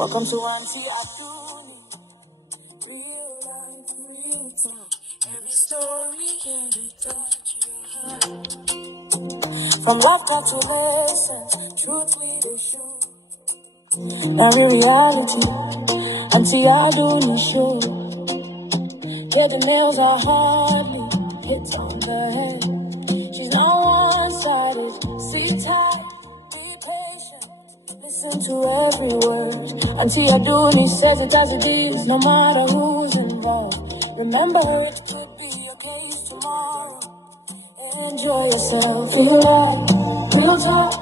Welcome to Aunty Aduni. Real life, real talk. Every story can be touched your heart. From laughter to lessons, truth we will show. Now in reality, Aunty Aduni show. Yeah, the nails are hardly hit on the head. She's not one-sided. Sit tight, be patient. Listen to every word. Aunty Aduni says it as it is, no matter who's involved. Remember, it could be your case tomorrow. Enjoy yourself, feel like real talk,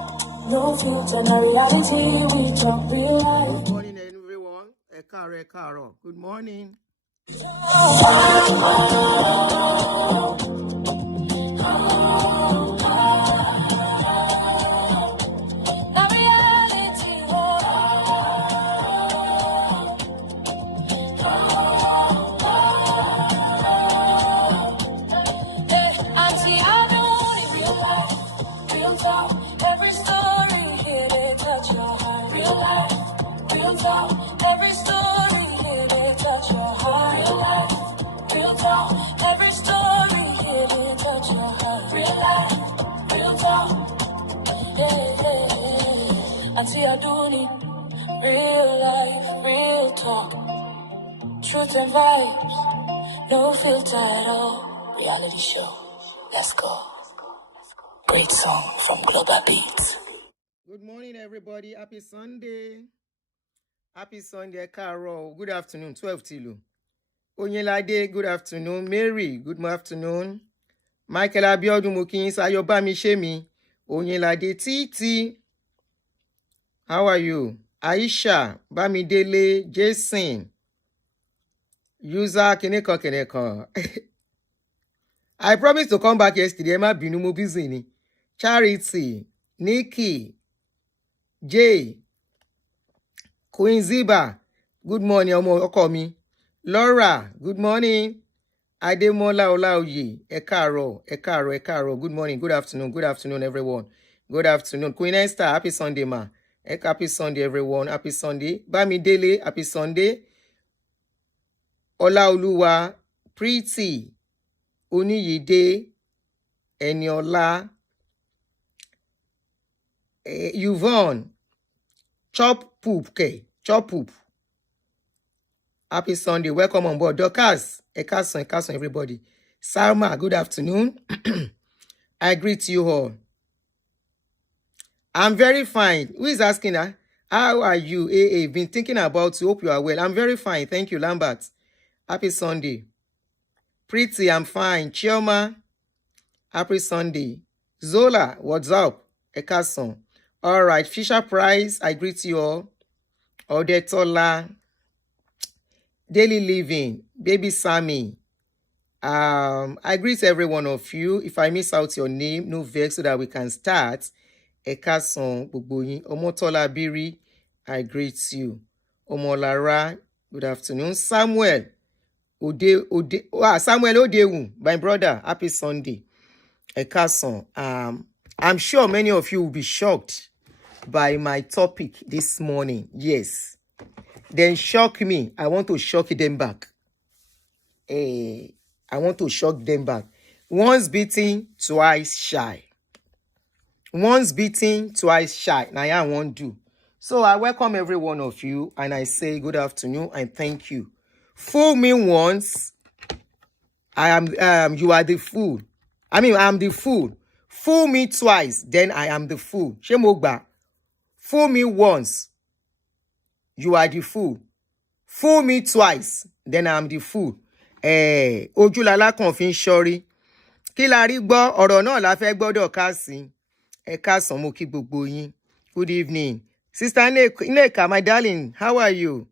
no filter, no reality. We talk real life. Good morning, everyone. Ekaro. Good morning. Every story here, they touch your heart. Real life, real talk. Every story here, they touch your heart. Real life, real talk. Every story here, they touch your heart. Real life, real talk. Yeah, yeah. Aunty Aduni, real life, real talk. Truth and vibes, no filter at all. Reality show. Let's go. Great song from Global Beats. Good morning, everybody. Happy Sunday. Happy Sunday, Ekaro. Good afternoon, 12 Tilu. Onyelade, good afternoon. Mary, good afternoon. Michael Abiodun Mokin, Sayobami Shemi. Onyelade Titi. How are you? Aisha, Bamidele, Jason. User Keneko. I promised to come back yesterday. Emma Binumu Bizini. Charity, Nikki, Jay, Queen Ziba, good morning, ọkọ mi. Laura, good morning. Ademola Olaoye, Ekaro, good morning, good afternoon, everyone. Good afternoon. Queen Esther, happy Sunday, ma. Happy Sunday, everyone. Happy Sunday. Bamidele, happy Sunday. Olaoluwa, Pretty, Oniyide, Eniola, Yvonne, Chop Poop. Happy Sunday. Welcome on board. Dorcas, Ekason, everybody. Salma, good afternoon. I greet you all. I'm very fine. Who is asking her? How are you? Been thinking about you. Hope you are well. I'm very fine. Thank you, Lambert. Happy Sunday. Pretty, I'm fine. Chioma, happy Sunday. Zola, what's up? Ekason. All right, Fisher Price, I greet you all. Odetola, Daily Living, Baby Sammy. I greet every one of you. If I miss out your name, no vex, so that we can start. Ekason, Bubuyin, Omotola Biri, I greet you. Omolara, good afternoon. Samuel Odewu, my brother, happy Sunday. Ekason, I'm sure many of you will be shocked by my topic this morning. Yes. Then shock me. I want to shock them back. I want to shock them back. Once beaten, twice shy. Once beaten, twice shy. Now I won't do. So I welcome every one of you and I say good afternoon and thank you. Fool me once, I am you are the fool. I am the fool. Fool me twice, then I am the fool. Shemogba. Fool me once, you are the fool. Fool me twice, then I am the fool. Ojúlala kan fi ń ṣọ́rí. Kí la rí gbọ́, ọ̀rọ̀ náà la fẹ́ gbọ́dọ̀ ká sí. Ẹ káàsán mo kí gbogbo yín. Good evening. Sister Nneka, my darling, how are you?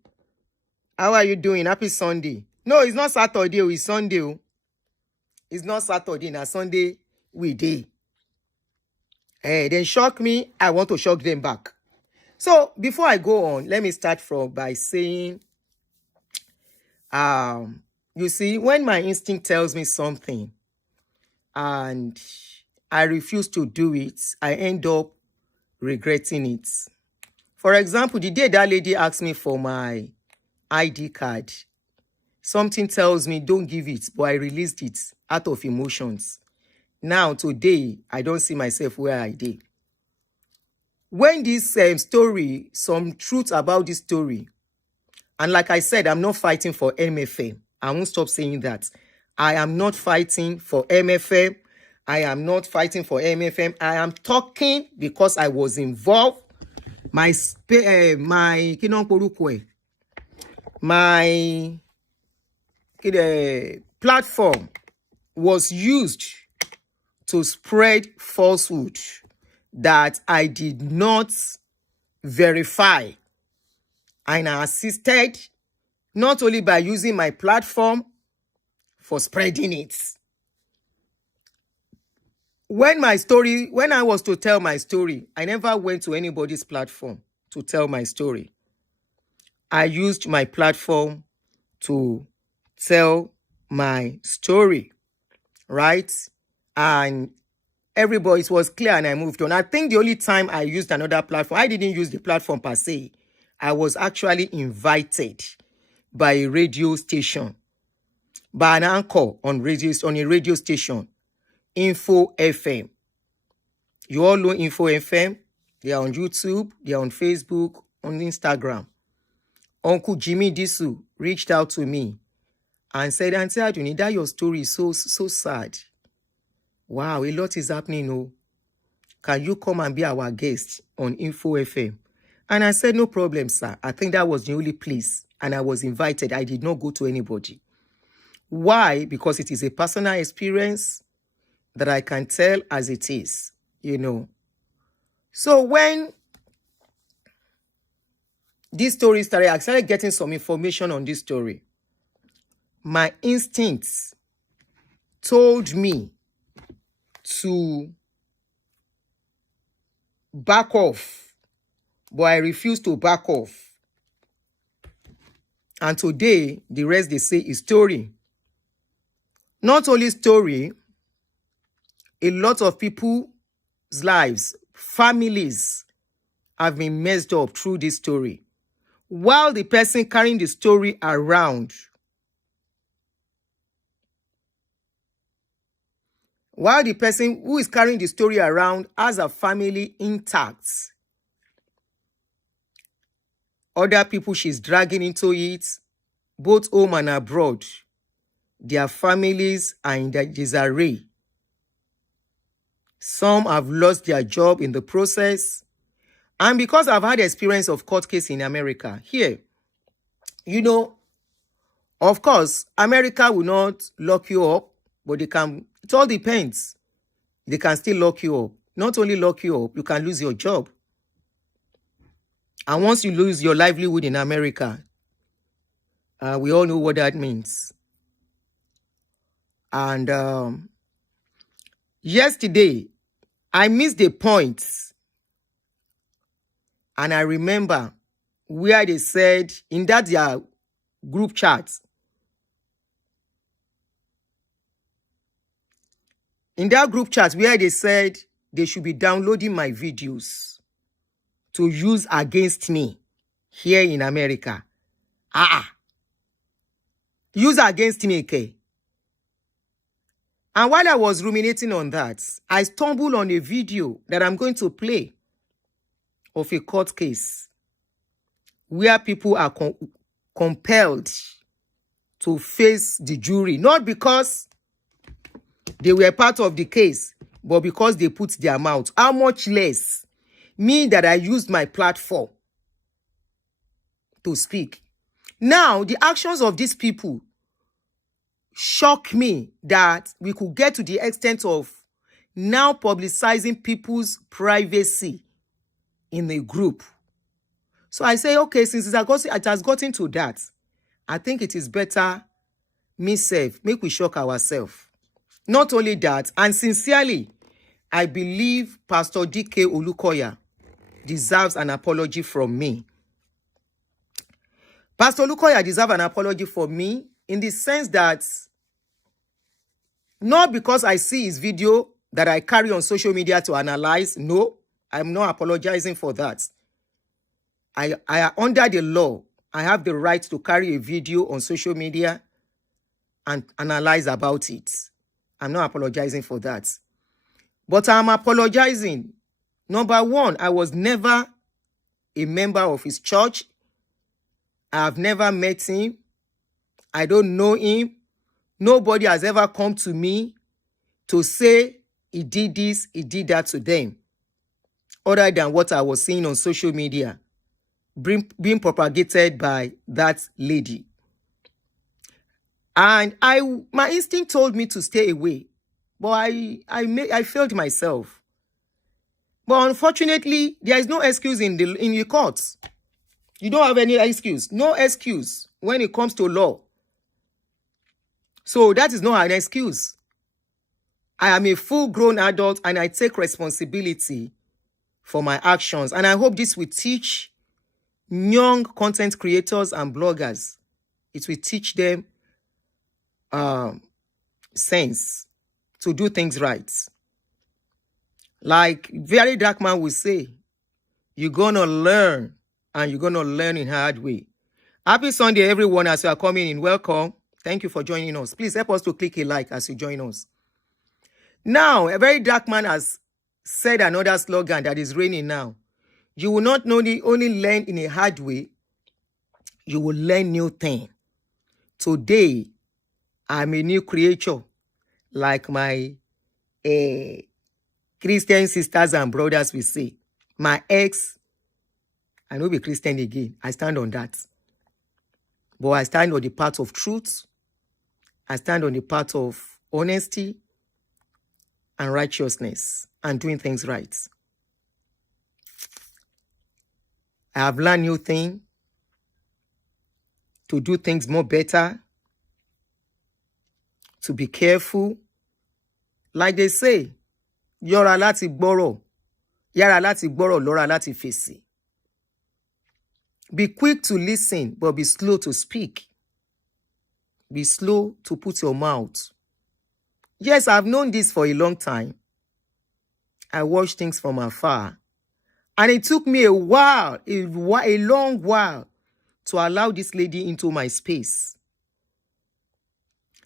How are you doing? Happy Sunday. No, it's not Saturday, it's Sunday. It's not Saturday, na Sunday we dey. Then shock me, I want to shock them back. So before I go on, let me start by saying, you see, when my instinct tells me something and I refuse to do it, I end up regretting it. For example, the day that lady asked me for my ID card, something tells me don't give it, but I released it out of emotions. Now, today, I don't see myself where I did. When this story, some truth about this story, and like I said, I'm not fighting for MFM. I won't stop saying that. I am not fighting for MFM. I am not fighting for MFM. I am talking because I was involved. My platform was used to spread falsehood that I did not verify. And I assisted not only by using my platform for spreading it. When I was to tell my story, I never went to anybody's platform to tell my story. I used my platform to tell my story, right? And everybody, it was clear and I moved on. I think the only time I used another platform, I didn't use the platform per se. I was actually invited by a radio station, by an anchor on a radio station, Info FM. You all know Info FM. They are on YouTube, they are on Facebook, on Instagram. Uncle Jimmy Disu reached out to me and said, Aunty Aduni, that your story is so sad. Wow, a lot is happening. Oh, can you come and be our guest on Info FM? And I said, no problem, sir. I think that was the only place. And I was invited. I did not go to anybody. Why? Because it is a personal experience that I can tell as it is, you know. So when this story started, I started getting some information on this story. My instincts told me to back off, but I refused to back off. And today, the rest they say is story. Not only story, a lot of people's lives, families have been messed up through this story. While the person carrying the story around, while the person who is carrying the story around has a family intact, other people she's dragging into it, both home and abroad, their families are in disarray. Some have lost their job in the process. And because I've had experience of court case in America, here, you know, of course, America will not lock you up, but they can, it all depends. They can still lock you up. Not only lock you up, you can lose your job. And once you lose your livelihood in America, we all know what that means. And yesterday, I missed the point. And I remember where they said in that their group chat, where they said they should be downloading my videos to use against me here in America. Use against me, okay? And while I was ruminating on that, I stumbled on a video that I'm going to play of a court case where people are compelled to face the jury, not because they were part of the case, but because they put their mouth. How much less me that I used my platform to speak. Now, the actions of these people shock me that we could get to the extent of now publicizing people's privacy in a group. So I say, okay, since it has gotten to that, I think it is better me self, make we shock ourselves. Not only that, and sincerely, I believe Pastor DK Olukoya deserves an apology from me. Pastor Olukoya deserves an apology from me in the sense that not because I see his video that I carry on social media to analyze. No, I'm not apologizing for that. I under the law, I have the right to carry a video on social media and analyze about it. I'm not apologizing for that. But I'm apologizing. Number one, I was never a member of his church. I have never met him. I don't know him. Nobody has ever come to me to say he did this, he did that to them, other than what I was seeing on social media being propagated by that lady. And my instinct told me to stay away, but I failed myself. But unfortunately, there is no excuse in the courts. You don't have any excuse. No excuse when it comes to law. So that is not an excuse. I am a full-grown adult and I take responsibility for my actions. And I hope this will teach young content creators and bloggers. It will teach them sense to do things right. Like very dark man will say, you're gonna learn, and you're gonna learn in hard way. Happy Sunday, everyone, as you are coming in. Welcome. Thank you for joining us. Please help us to click a like as you join us. Now, a very dark man has said another slogan that is raining now. You will not only learn in a hard way, you will learn new things. Today, I'm a new creature, like my Christian sisters and brothers will say. My ex, I know be Christian again. I stand on that. But I stand on the path of truth. I stand on the path of honesty and righteousness and doing things right. I have learned new things to do things more better, to be careful. Like they say, yọra láti gbọ́rọ̀, yára láti gbọ́rọ̀, lọ́ra láti fèsì. Be quick to listen, but be slow to speak. Be slow to put your mouth. Yes, I've known this for a long time. I watch things from afar. And it took me a while, a long while, to allow this lady into my space.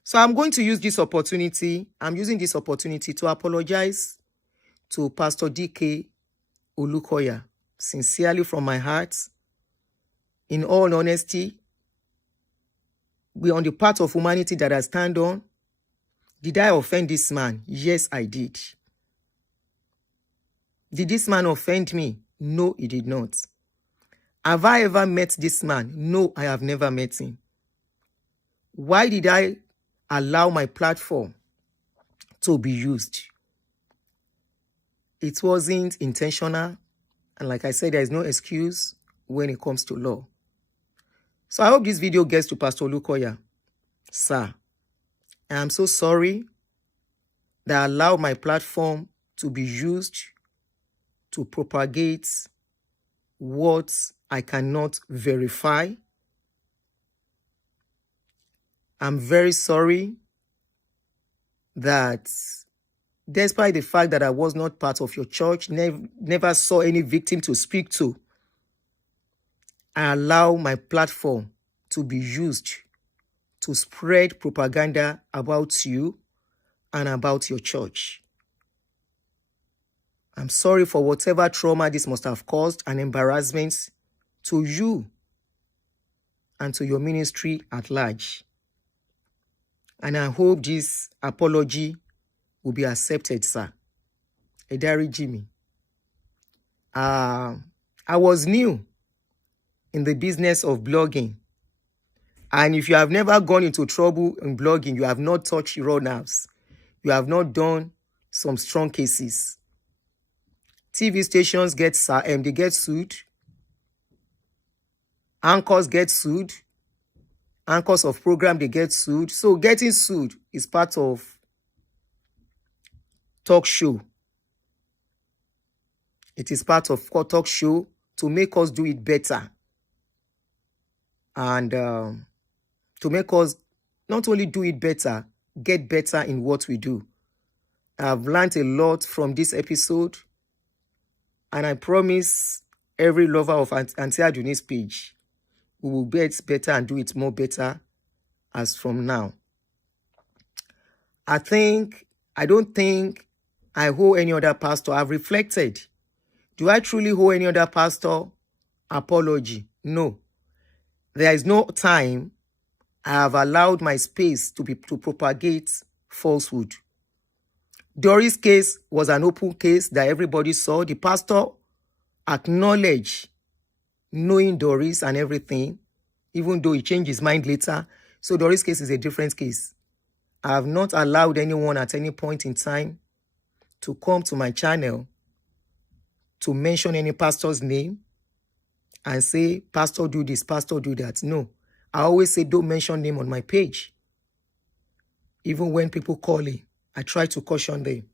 So I'm going to use this opportunity. I'm using this opportunity to apologize to Pastor DK Olukoya, sincerely from my heart. In all honesty, we are on the path of humanity that I stand on. Did I offend this man? Yes, I did. Did this man offend me? No, he did not. Have I ever met this man? No, I have never met him. Why did I allow my platform to be used? It wasn't intentional. And like I said, there is no excuse when it comes to law. So I hope this video gets to Pastor Olukoya. Sir, I am so sorry that I allowed my platform to be used to propagate what I cannot verify. I'm very sorry that despite the fact that I was not part of your church, never saw any victim to speak to, I allow my platform to be used to spread propaganda about you and about your church. I'm sorry for whatever trauma this must have caused and embarrassment to you and to your ministry at large. And I hope this apology will be accepted, sir. Edari Jimmy. I was new in the business of blogging. And if you have never gone into trouble in blogging, you have not touched raw nerves. You have not done some strong cases. TV stations get sued. Anchors get sued. Anchors of program, they get sued. So getting sued is part of talk show. It is part of talk show to make us do it better. And to make us not only do it better, get better in what we do. I've learned a lot from this episode. And I promise every lover of Aunty Aduni's page, we will get better and do it more better as from now. I don't think I owe any other pastor. I've reflected. Do I truly owe any other pastor apology? No. There is no time I have allowed my space to propagate falsehood. Doris' case was an open case that everybody saw. The pastor acknowledged knowing Doris and everything, even though he changed his mind later. So Doris' case is a different case. I have not allowed anyone at any point in time to come to my channel to mention any pastor's name and say, pastor do this, pastor do that. No. I always say, don't mention name on my page. Even when people call it, I try to caution them.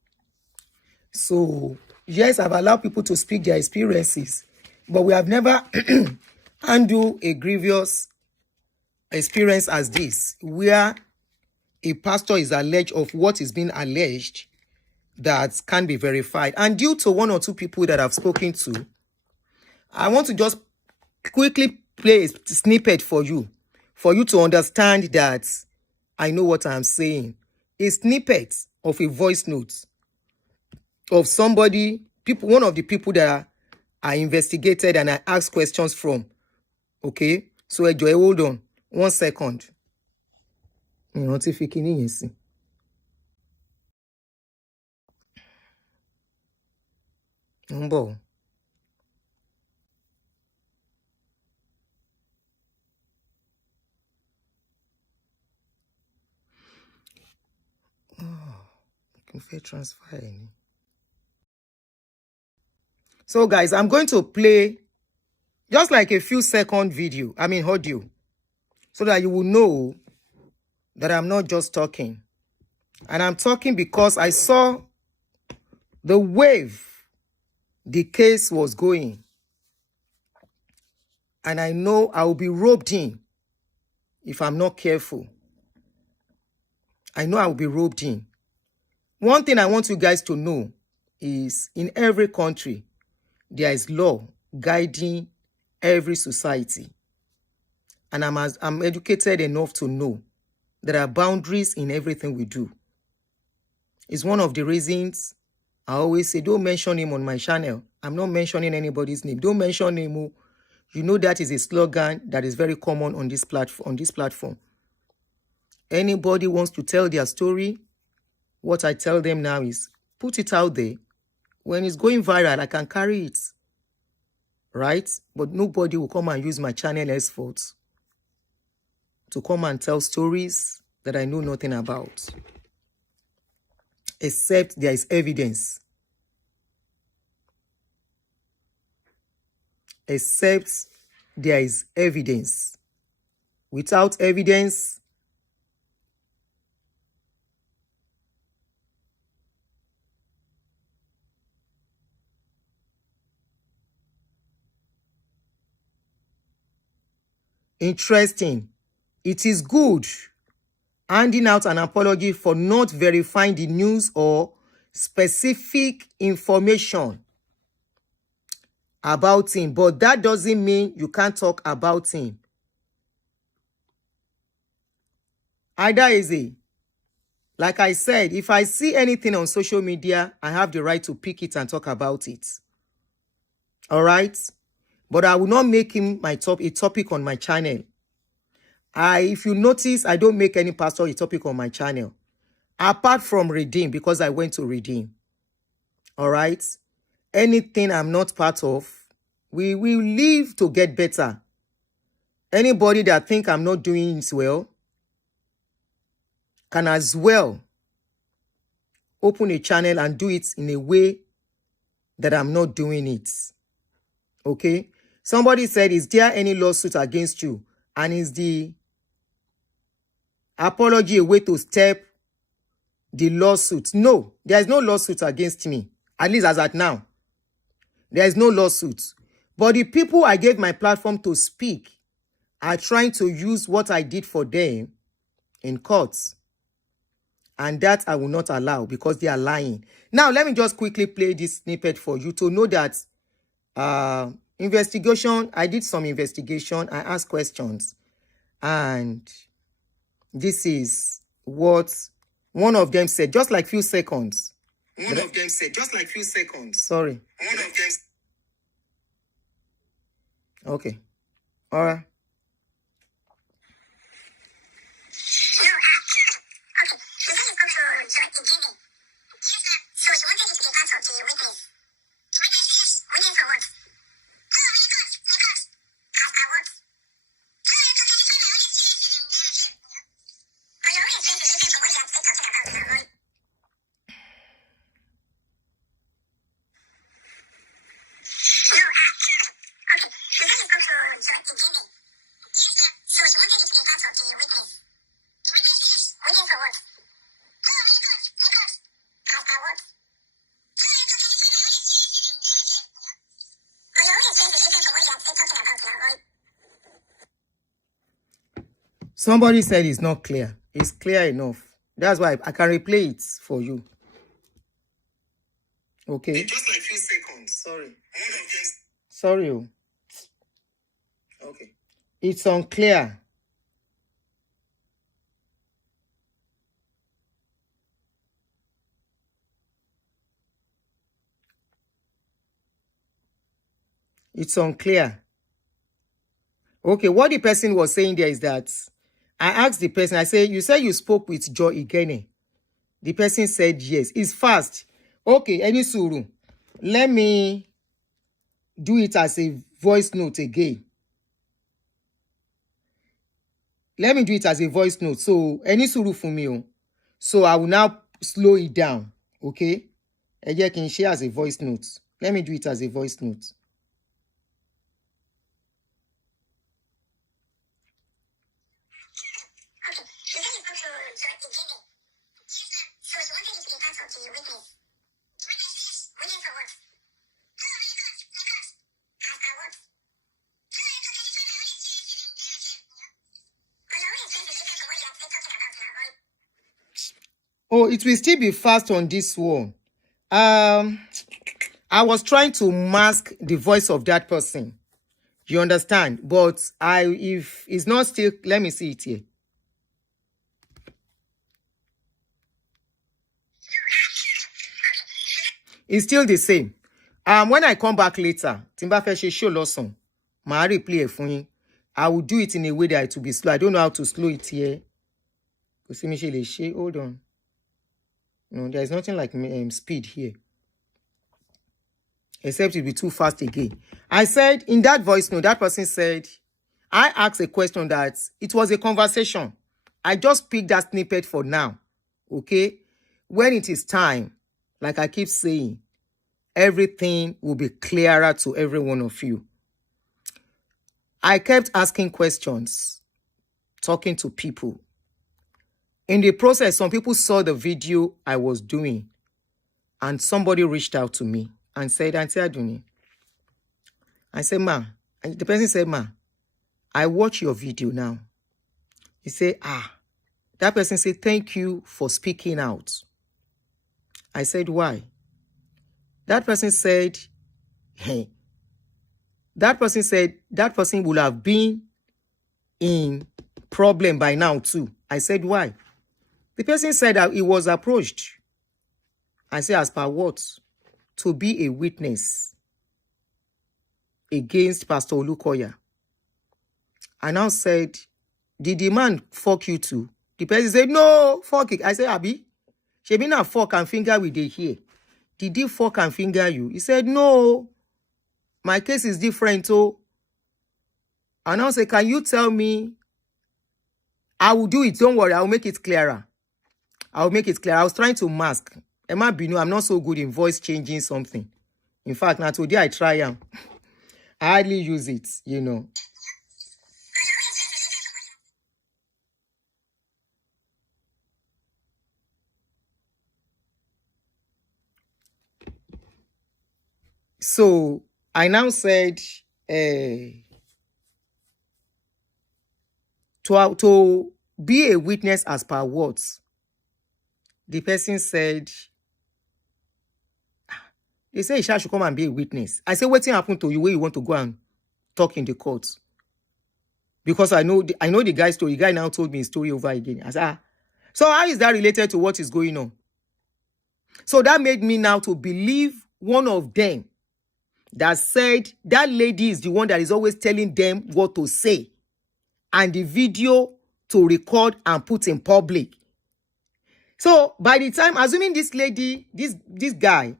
So, yes, I've allowed people to speak their experiences, but we have never handled a grievous experience as this, where a pastor is alleged of what is being alleged that can be verified. And due to one or two people that I've spoken to, I want to just quickly play a snippet for you to understand that I know what I'm saying. A snippet of a voice note of somebody, one of the people that I investigated and I asked questions from. Okay? So enjoy, hold on. 1 second. Transfer. So guys, I'm going to play just like a few second audio, so that you will know that I'm not just talking. And I'm talking because I saw the wave the case was going. And I know I will be roped in if I'm not careful. I know I will be roped in. One thing I want you guys to know is in every country, there is law guiding every society. And I'm educated enough to know there are boundaries in everything we do. It's one of the reasons I always say, don't mention him on my channel. I'm not mentioning anybody's name. Don't mention him. You know that is a slogan that is very common on this platform. Anybody wants to tell their story, what I tell them now is, put it out there. When it's going viral, I can carry it. Right? But nobody will come and use my channel henceforth to come and tell stories that I know nothing about. Except there is evidence. Except there is evidence. Without evidence, interesting. It is good handing out an apology for not verifying the news or specific information about him, but that doesn't mean you can't talk about him. Either is it. Like I said, if I see anything on social media, I have the right to pick it and talk about it. All right? But I will not make him a topic on my channel. If you notice, I don't make any pastor a topic on my channel. Apart from Redeem, because I went to Redeem. All right? Anything I'm not part of, we will live to get better. Anybody that think I'm not doing it well can as well open a channel and do it in a way that I'm not doing it. Okay? Somebody said, is there any lawsuit against you? And is the apology a way to step the lawsuit? No, there is no lawsuit against me. At least as at now. There is no lawsuit. But the people I gave my platform to speak are trying to use what I did for them in courts. And that I will not allow because they are lying. Now, let me just quickly play this snippet for you to know that Investigation, I did some investigation. I asked questions. And this is what one of them said, just like few seconds. One of them said, just like few seconds. Sorry. One of them. Okay. All right. Somebody said it's not clear. It's clear enough. That's why I can replay it for you. Okay. Just like few seconds. Sorry. Sorry. Okay. It's unclear. It's unclear. Okay, what the person was saying there is that I asked the person, I said, you said you spoke with Joe Igene. The person said yes. It's fast. Okay, any suru. Let me do it as a voice note again. Let me do it as a voice note. So, any suru for me. So, I will now slow it down. Okay? And you can share as a voice note. Let me do it as a voice note. Oh, it will still be fast on this one. I was trying to mask the voice of that person. You understand? But if it's not still, let me see it here. It's still the same. When I come back later, Timba Feshe show Lawson, my replay it for you. I will do it in a way that it will be slow. I don't know how to slow it here. Hold on. No, there is nothing like speed here. Except it will be too fast again. I said in that voice note, that person said, I asked a question that it was a conversation. I just picked that snippet for now. Okay? When it is time, like I keep saying, everything will be clearer to every one of you. I kept asking questions, talking to people. In the process, some people saw the video I was doing, and somebody reached out to me and said, Aunty Aduni. I said, Ma. And the person said, Ma, I watch your video now. He said, That person said, thank you for speaking out. I said, why? That person said, that person would have been in problem by now too. I said, why? The person said that he was approached. I said, as per what? To be a witness against Pastor Olukoya. I now said, did the man fuck you too? The person said, no, fuck it. I said, Abi, she been a fork and finger with the here. Did he fork and finger you? He said, no, my case is different. Oh. And I said, can you tell me? I will do it. Don't worry. I will make it clearer. I will make it clear. I was trying to mask. Emma Binu, I'm not so good in voice changing something. In fact, now today I try am. I hardly use it, you know. So I now said to be a witness as per what? The person said, They say Isha should come and be a witness. I say, what happened to you where you want to go and talk in the court? Because I know the guy's story. The guy now told me his story over again. I said, so how is that related to what is going on? So that made me now to believe one of them that said that lady is the one that is always telling them what to say. And the video to record and put in public. So by the time, assuming this lady, this guy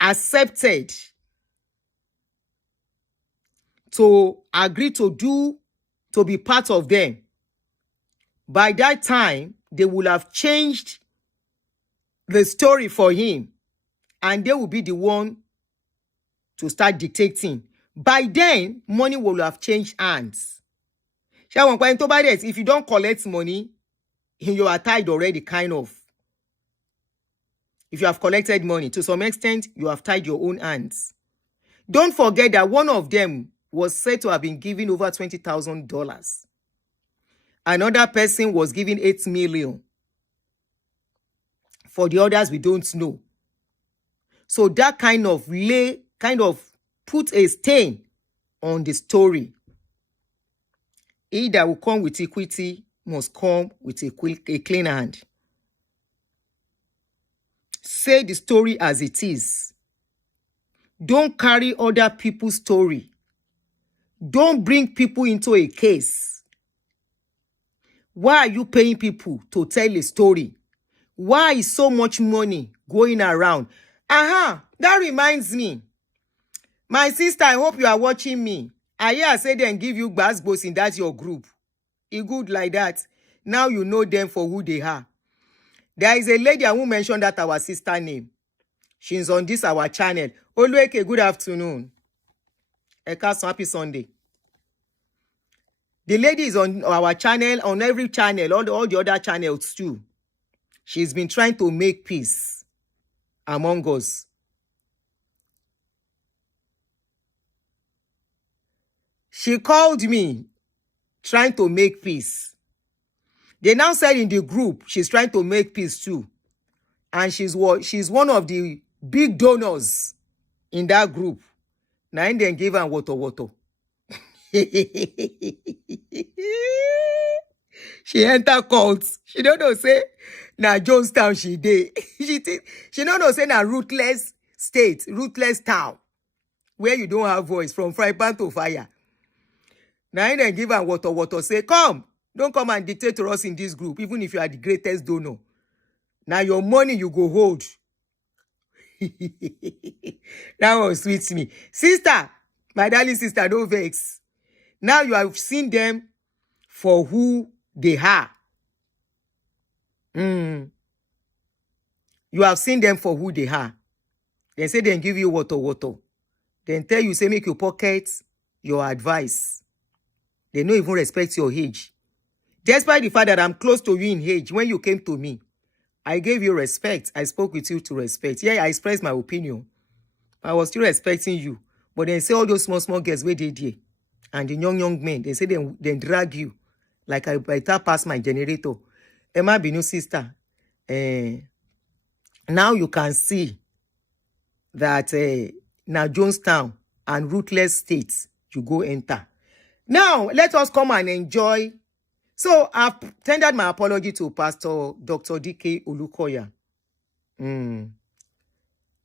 accepted to agree to be part of them, by that time, they will have changed the story for him and they will be the one to start dictating. By then, money will have changed hands. If you don't collect money, you are tied already, kind of. If you have collected money, to some extent, you have tied your own hands. Don't forget that one of them was said to have been given over $20,000. Another person was given $8 million. For the others, we don't know. So that kind of put a stain on the story. He that will come with equity must come with a clean hand. Say the story as it is. Don't carry other people's story. Don't bring people into a case. Why are you paying people to tell a story? Why is so much money going around? That reminds me. My sister, I hope you are watching me. I hear I say them give you gbasgbos in that your group. It good like that. Now you know them for who they are. There is a lady who mentioned that our sister name. She's on this our channel. Olukoya, good afternoon. Ekason, happy Sunday. The lady is on our channel, on every channel, all the other channels too. She's been trying to make peace among us. She called me trying to make peace. They now said in the group she's trying to make peace too. And she's one of the big donors in that group. Now and then give her water. She enter cults. She don't know say na Jonestown she dey. She don't know say na ruthless state, ruthless town where you don't have voice from fry pan to fire. Now and then give her water. Say come, don't come and dictate to us in this group, even if you are the greatest donor. Now your money you go hold. That was sweet to me. Sister, my darling sister, don't vex. Now you have seen them for who they are. You have seen them for who they are. They say they give you water. Then tell you, say make you pocket your advice. They don't even respect your age. Despite the fact that I'm close to you in age, when you came to me, I gave you respect. I spoke with you to respect. Yeah, I expressed my opinion. I was still respecting you. But then say all those small girls where they did. And the young men, they say they drag you. Like I better pass my generator. Emma Binu sister. Now you can see that now Jonestown and ruthless states you go enter. Now let us come and enjoy. So I've tendered my apology to Pastor Dr. D.K. Olukoya.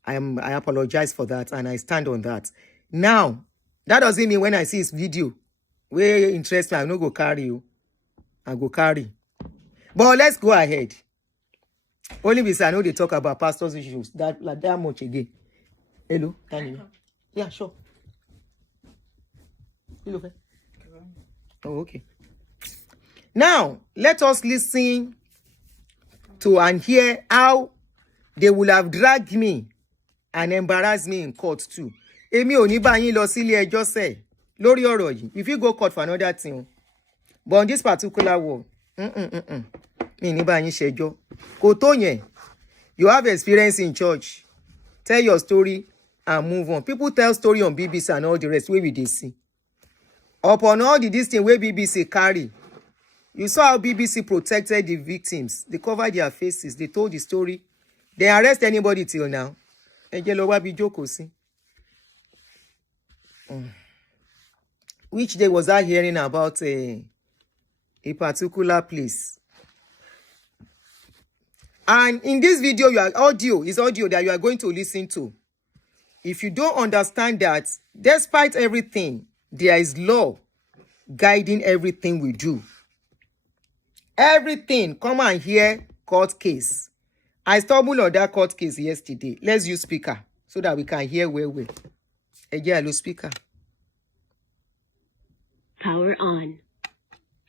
I apologize for that and I stand on that. Now, that doesn't mean when I see his video, where interest me, I no go carry you. I go carry. But let's go ahead. Only because I know they talk about pastors' issues that much again. Hello, can you? Yeah, sure. You okay? Oh, okay. Now, let us listen to and hear how they will have dragged me and embarrassed me in court too. Èmi ò ní bá yín lọ sílé ẹjọ́ sẹ́ lórí ọ̀rọ̀ yìí. If you go court for another thing. But on this particular one, mi ní bá yín ṣẹjọ́. Kò tó yẹn. You have experience in church. Tell your story and move on. People tell story on BBC and all the rest. Where will they see? Upon all this thing where BBC carry, you saw how BBC protected the victims. They covered their faces. They told the story They arrest anybody till now. Which day was I hearing about a particular place? And in this video, is audio that you are going to listen to. If you don't understand that, despite everything, there is law guiding everything we do. Everything. Come and hear court case. I stumbled on that court case yesterday. Let's use speaker so that we can hear well. Hello, speaker. Power on.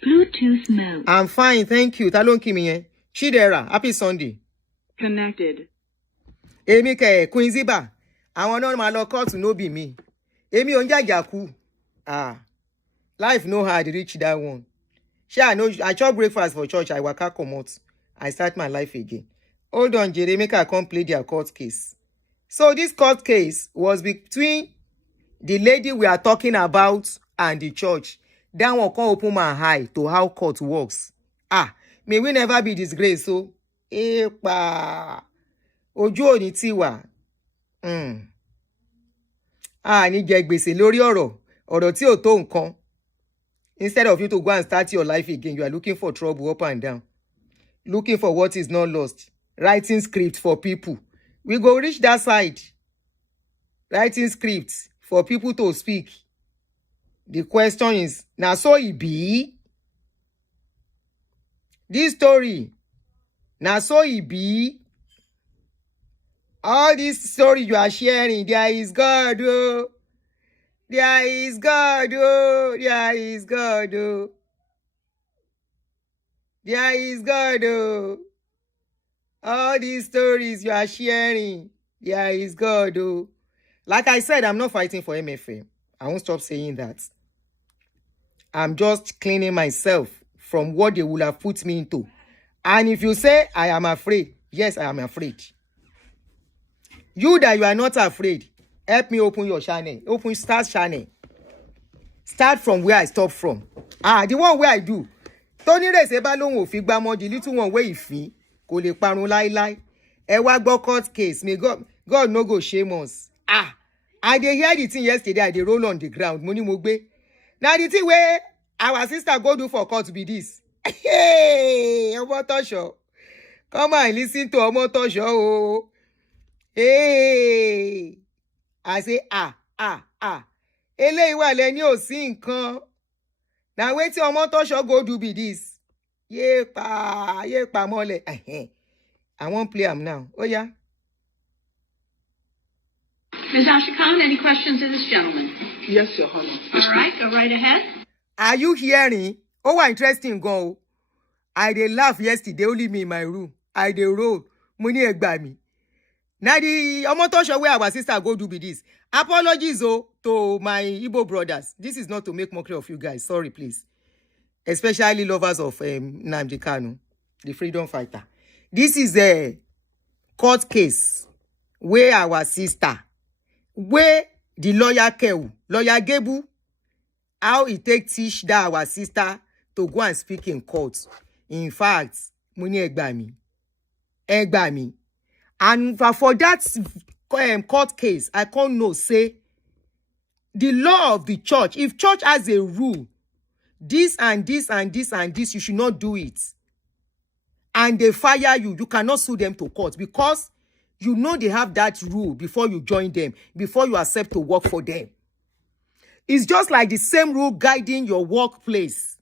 Bluetooth mode. I'm fine, thank you. Talon Kimi. Chidera, happy Sunday. Connected. Emi ke Queen Ziba. I want on my law court to no be me. Emi onjajaku. Life no hard reach that one. I know I chop breakfast for church. I waka comot. I start my life again. Hold on, Jerry, make I come play their court case. So this court case was between the lady we are talking about and the church. That one can open my eye to how court works. May we never be disgraced. So, epa, ojo ni tiwa. Ni jẹ gbèsè lórí ọ̀rọ̀ tí ò tó nǹkan. Instead of you to go and start your life again, you are looking for trouble up and down. Looking for what is not lost. Writing script for people. We go reach that side. Writing scripts for people to speak. The question is, now so it be? This story, now so it be? All this story you are sharing, there is God, oh. There is God, oh. There is God, oh. There is God, oh. All these stories you are sharing, there is God, oh. Like I said, I'm not fighting for MFM. I won't stop saying that. I'm just cleaning myself from what they would have put me into. And if you say I am afraid, yes, I am afraid. You that you are not afraid, help me open your channel. Start channel. Start from where I stop from. The one where I do. Tony Reseba lohun fi gba mo, the little one where ifi kò lè parun láíláí. Ẹ wá gbọ́ court case. May God no go shame us. I dey hear the thing yesterday. I dey roll on the ground. Money mo gbe. Now the thing where our sister go do for court be this. Hey, Omo Talkshow. Come and listen to Omo Talkshow. Oh. Hey. I say Eléyìí wà lẹ́ni ò sí nǹkan. Now wetin Omo Talkshow go do be this. Yepa mole. I won't play am now. Oh yeah. Ms. Asekun, any questions of this gentleman? Yes, Your Honor. All right, go right ahead. Are you hearing? Oh, interesting go. I dey laugh yesterday, only me in my room. I dey roll. Money egba me. Now the Omo Talkshow where our sister go do be this. Apologies to my Igbo brothers. This is not to make mockery of you guys. Sorry, please. Especially lovers of Nnamdi Kanu, the freedom fighter. This is a court case where our sister, where the lawyer Gebu, how he take teach that our sister to go and speak in court. In fact, money egba me. And for that court case, I can't know say the law of the church. If church has a rule, this and this and this and this, you should not do it. And they fire you, you cannot sue them to court because you know they have that rule before you join them, before you accept to work for them. It's just like the same rule guiding your workplace.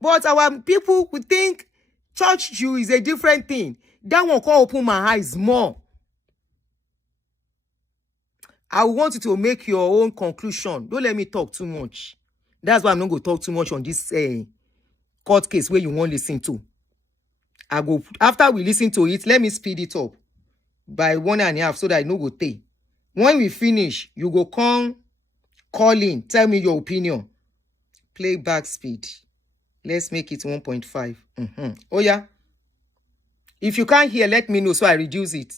But our people would think church Jew is a different thing. That one can open my eyes more. I want you to make your own conclusion. Don't let me talk too much. That's why I'm not going to talk too much on this court case where you won't listen to. After we listen to it, let me speed it up by 1.5 so that I know go take. When we finish, you go call in, tell me your opinion. Playback speed. Let's make it 1.5. Oh yeah. If you can't hear, let me know so I reduce it.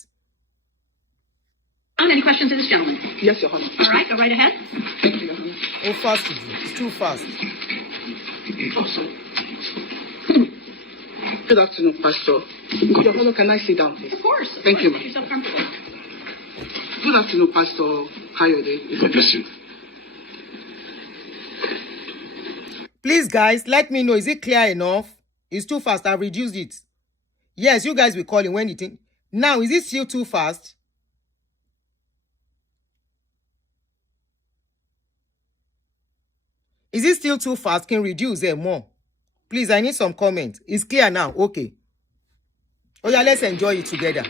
Any questions of this gentleman? Yes, Your Honor. All right, go right ahead. Thank you, Your Honor. Oh, fast to do. It's too fast. Oh, sorry. Good afternoon, Pastor. Your Honor, can I sit down, please? Of course. Thank you, Make yourself comfortable. Good afternoon, Pastor Kayode. God bless you. Please, guys, let me know. Is it clear enough? It's too fast. I've reduced it. Yes, you guys will call in when you think. Now, is it still too fast? Is it still too fast? Can reduce it more? Please, I need some comments. It's clear now. Okay. Oh yeah, let's enjoy it together.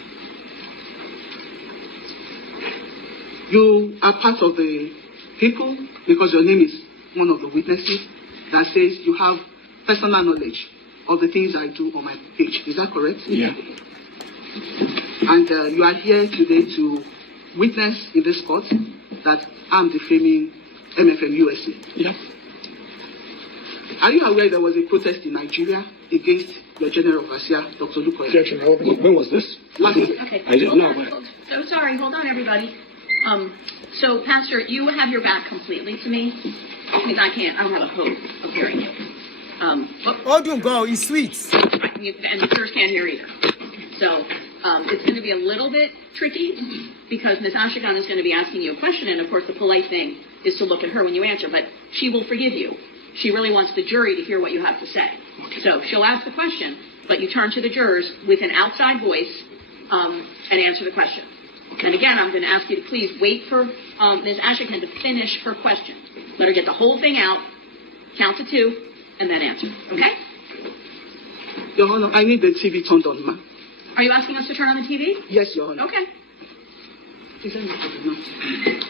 You are part of the people because your name is one of the witnesses that says you have personal knowledge of the things I do on my page. Is that correct? Yeah. And you are here today to witness in this court that I'm defaming MFM USA. Yeah. Are you aware there was a protest in Nigeria against your general overseer, Dr. Olukoya? Objection. When was this? Last week. Okay. I didn't know. So sorry. Hold on, everybody. So, Pastor, you have your back completely to me. Which means I don't have a hope of hearing you. Oh, don't go. It's sweet. And the jurors can't hear either. So, it's going to be a little bit tricky because Ms. Asekun is going to be asking you a question, and of course the polite thing is to look at her when you answer, but she will forgive you. She really wants the jury to hear what you have to say. Okay. So she'll ask the question, but you turn to the jurors with an outside voice and answer the question. Okay. And again, I'm going to ask you to please wait for Ms. Asekun to finish her question. Let her get the whole thing out, count to 2, and then answer. Okay? Your Honor, I need the TV turned on, ma'am. Are you asking us to turn on the TV? Yes, Your Honor. Okay. Is that not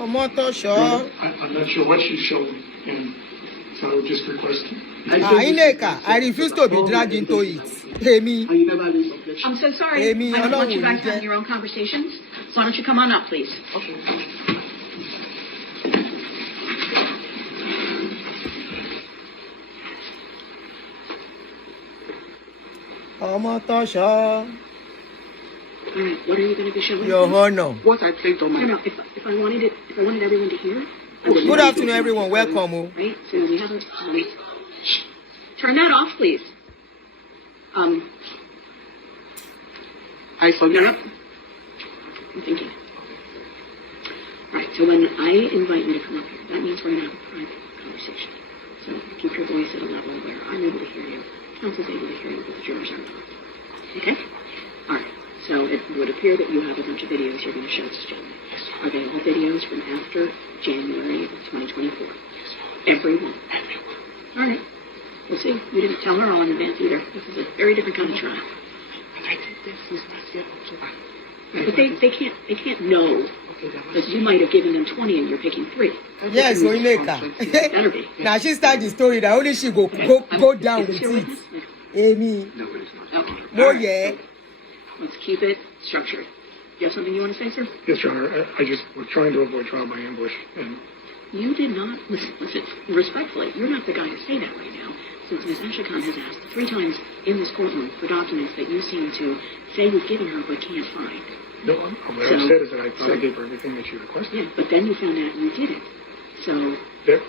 Oh, motor show. I'm not sure what she's showing, and so I would just request. Ineka, I refuse to be dragged into it. Hey, me. And you never raised objection. I'm so sorry. Amy, I don't want you Ọlọ́run guys jẹ́. having your own conversations. So why don't you come on up, please? Okay. Oh, motor show. All right. What are you going to be showing? Your Honor. What I played on my... No. If I wanted everyone to hear. I would- Good afternoon, everyone. Welcome. Oh. Right. So we have a wait. Turn that off, please. I forget. No. I'm thinking. All right. So when I invite you to come up here, that means we're going to have a private conversation. So keep your voice at a level where I'm able to hear you, counsel's able to hear you, but the jurors are not. Okay? All right. So it would appear that you have a bunch of videos you're going to show this gentleman. Are they all videos from after January of 2024? Every one. All right. We'll see. You didn't tell her all in advance either. This is a very different kind of trial. But I think this is not yet October. But they can't know that you might have given them 20 and you're picking 3. Yes, so Ineka. Better be. Now she started the story that only she go down with Is this your it. witness? Amy. No, it is not. Okay. No, All right. yeah. Let's keep it structured. You have something you want to say, sir? Yes, Your Honor. I just was trying to avoid trial by ambush, and You did not listen. Respectfully, you're not the guy to say that right now. Since Ms. Asekun has asked 3 times in this courtroom for documents that you seem to say you've given her but can't find. no, what I've said is that I thought I gave her everything that she requested. Yeah, but then you found out you didn't. So,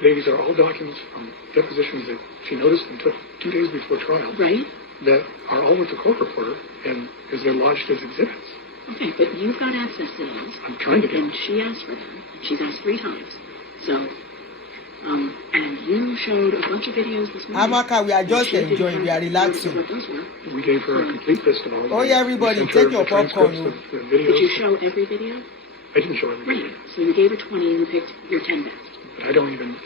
These are all documents from depositions that she noticed and took 2 days before trial right? that are all with the court reporter, and is they're lodged as exhibits. Okay, but you've got access to those. I'm trying to get And she asked for them. She's asked 3 times. So, and you showed a bunch of videos this morning. Amaka, we are just She didn't enjoying. We are have notice of relaxing. what those were. We gave her a complete list of all of Oh, them. yeah, everybody, We sent her take your the transcripts popcorn. of the videos. Did you show every video? I didn't show every Right. video. So you gave her 20 and you picked your 10 best. But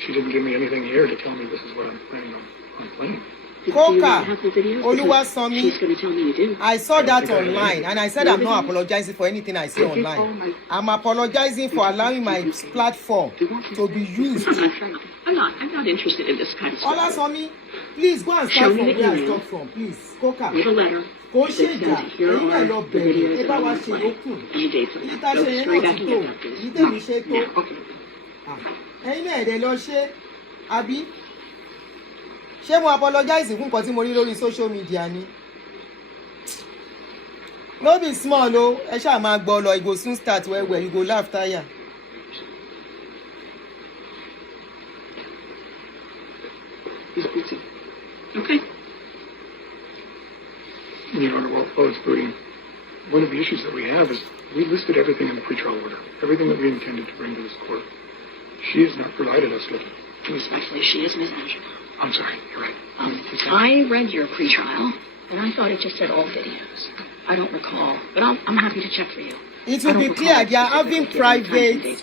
she didn't give me anything here to tell me this is what I'm planning on playing. Do you Coca, not have the videos? Oluwa Because Sami. she's going to tell me you do. I saw that think I online and I said I'm not apologizing for anything I see online. I'm apologizing for allowing my platform to be used. I'm not interested in this kind of Ola stuff. Sami, please go and Show start me from the where I email. stopped from, please. Coca. We have a letter Kò that ṣe says ìjà, here ẹ̀yin náà are lọ the bẹ̀rẹ̀, videos ẹ that bá I wa want to ṣe play yòókù. and the dates of Èyí them. tá a Go ṣe yẹn straight náà back ti and tó, get that, please. èyí tèmi ṣe tó. Yeah. Okay. Ẹ̀yin náà ẹ̀dẹ̀ lọ ṣe, àbí? Ṣé mo apologize fún nǹkan tí mo rí lórí social media ni? No be small o, ẹ ṣáà máa gbọ́ lọ, you go soon start well, you go laugh tire. It's pretty. Okay. Your Honor, while it's voting, one of the issues that we have is we listed everything in the pretrial order, everything that we intended to bring to this court. She has not provided us with it. Respectfully, she is Ms. Angela. I'm sorry, you're right. I read your pretrial, and I thought it just said all videos. I don't recall, but I'm happy to check for you. It will be clear they are having private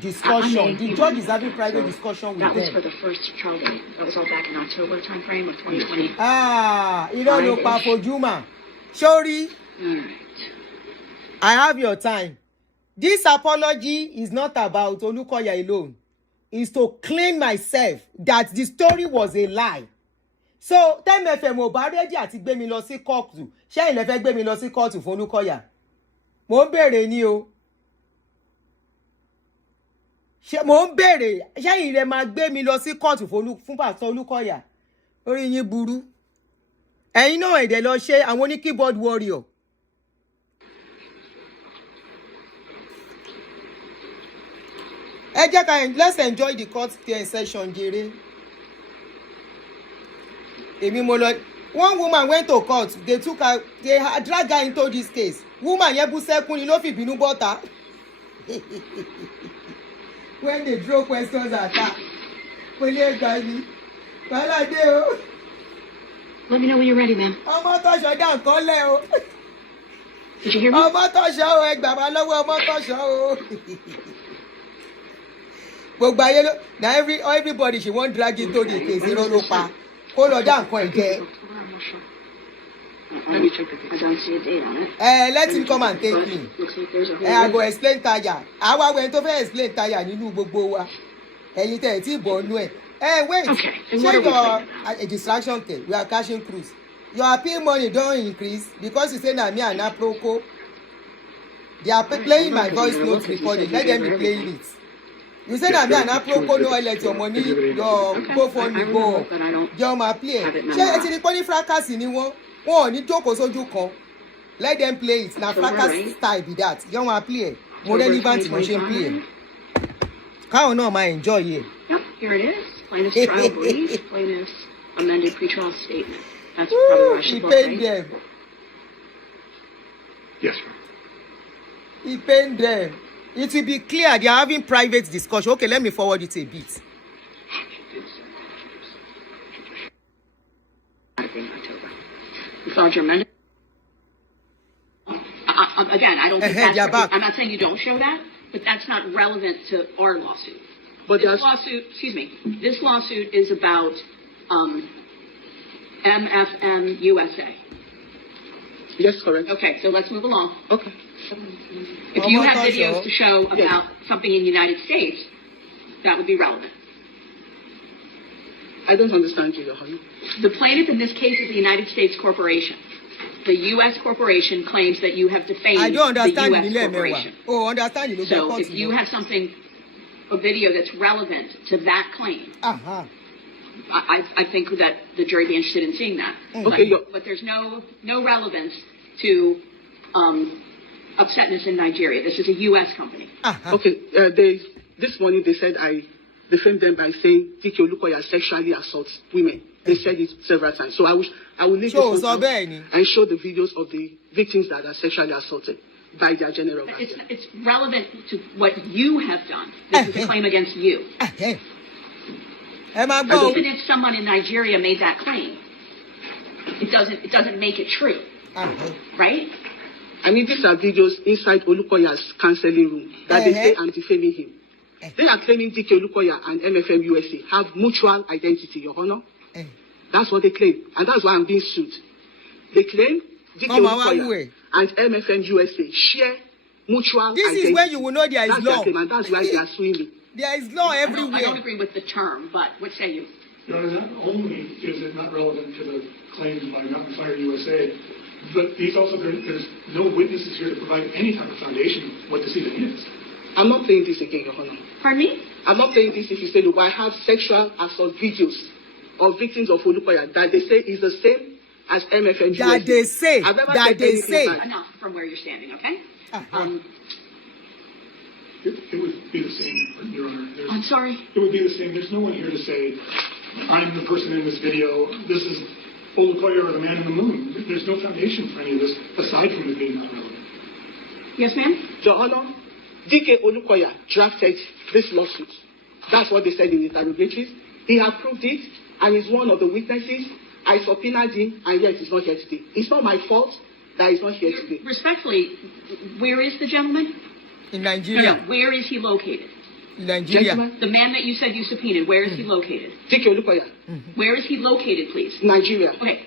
discussion. The judge is having private discussion with them. That was for the first trial date. That was all back in October timeframe of 2020. You don't know Pafo Juma. Sorry. All right. I have your time. This apology is not about Olukoya alone. It's to claim myself that the story was a lie. So, tell me if I'm ready to gbé mi lọ sí court. Ṣé ilé fẹ́ gbé mi lọ sí court fún Olukoya? Mo ń bèrè ni o. Mo ń bèrè, ṣé ilé máa gbé mi lọ sí court fún Pastor Olukoya? Orí yín burú. Ẹ̀yin náà ẹ̀dẹ̀ lọ ṣe àwọn oní keyboard warrior. Let's enjoy the court session, Jerry. One woman went to court. They dragged her into this case. Woman yẹn bú sẹ́kún ni ló fi bínú bọ́ta. When they throw questions at her. Let me know when you're ready, ma'am. Ọmọ tọ́ṣọ dá nǹkan lẹ̀ o. Did you hear me? Ọmọ tọ́ṣọ o, ẹ gbà wá lọ́wọ́ ọmọ tọ́ṣọ o. Gbogbo ayé ló na everybody she wan drag into the case irọ́ ló pa. Kó lọ dá nǹkan ẹ̀ jẹ. Let me check the case. I don't see a date on it. Let him come and take me. Looks like there's a whole I go explain tire. Àwa wẹ̀ tó fẹ́ explain tire nínú gbogbo wa. Ẹ̀yin tẹ̀ tí bọ̀ nú ẹ̀. Wait. Okay. Share your a distraction case. We are cashing cruise. Your appeal money don't increase because you say na me and na Proco. They are playing my voice note recording. Let them be playing it. You say na me and na Proco no let your money your GoFundMe go up. Jẹ́ ọmọ play. Ṣé ẹ ti rí pé ní fracas ni wọ́n ò ní jókòó sójú kan. Let them play it. Na fracas style be that. Jẹ́ ọmọ play. More relevant mo ṣe ń play. Káwọn náà máa enjoy yẹ. Yep, here it is. Plaintiff's trial brief, plaintiff's amended pretrial statement. That's probably where I should look, right? Them. Yes, sir. He paid them. It will be clear they are having private discussion. Okay, let me forward it a bit. You filed your amendment? Again, I don't think that's... I'm not saying you don't show that, but that's not relevant to our lawsuit. But this lawsuit is about MFM USA. Yes, correct. Okay, so let's move along. Okay. If you have videos to show about something in the United States, that would be relevant. I don't understand you, Your Honor. The plaintiff in this case is the United States Corporation. The U.S. corporation claims that you have defamed I don't understand the U.S. corporation. Oh, understand you. So if you have a video that's relevant to that claim, I think that the jury would be interested in seeing that. Okay, but there's no relevance to upsetness in Nigeria. This is a U.S. company. Okay, this morning they said I defamed them by saying Dike Olukoya sexually assaults women. They said it several times. So I will leave this and show the videos of the victims that are sexually assaulted by their general. It's relevant to what you have done. This is a claim against you. Even if someone in Nigeria made that claim, it doesn't make it true. Right? I mean, these are videos inside Olukoya's counseling room that they say I'm defaming him. They are claiming Dike Olukoya and MFM USA have mutual identity, Your Honor. That's what they claim. And that's why I'm being sued. They claim Dike Olukoya and MFM USA share mutual identity. This is where you will know there is law. And that's why they are suing me. There is law everywhere. I don't agree with the term, but what say you? Your Honor, not only is it not relevant to the claims by Mountain Fire USA, but there's no witnesses here to provide any type of foundation what this even is. I'm not playing this again, Your Honor. Pardon me? I'm not playing this if you say, look, I have sexual assault videos of victims of Olukoya that they say is the same as MFM USA. That they say. Enough from where you're standing, okay? It would be the same, Your Honor. I'm sorry? It would be the same. There's no one here to say I'm the person in this video. This is Olukoya or the man in the moon. There's no foundation for any of this aside from it being not relevant. Yes, ma'am? Your Honor, DK Olukoya drafted this lawsuit. That's what they said in the interrogatories. He approved it, and is one of the witnesses. I subpoenaed him, and yet he's not here today. It's not my fault that he's not here today. Respectfully, where is the gentleman? In Nigeria. No, where is he located? In Nigeria. Gentlemen, The man that you said you subpoenaed, where is he located? DK Olukoya, Where is he located, please? Nigeria. Okay,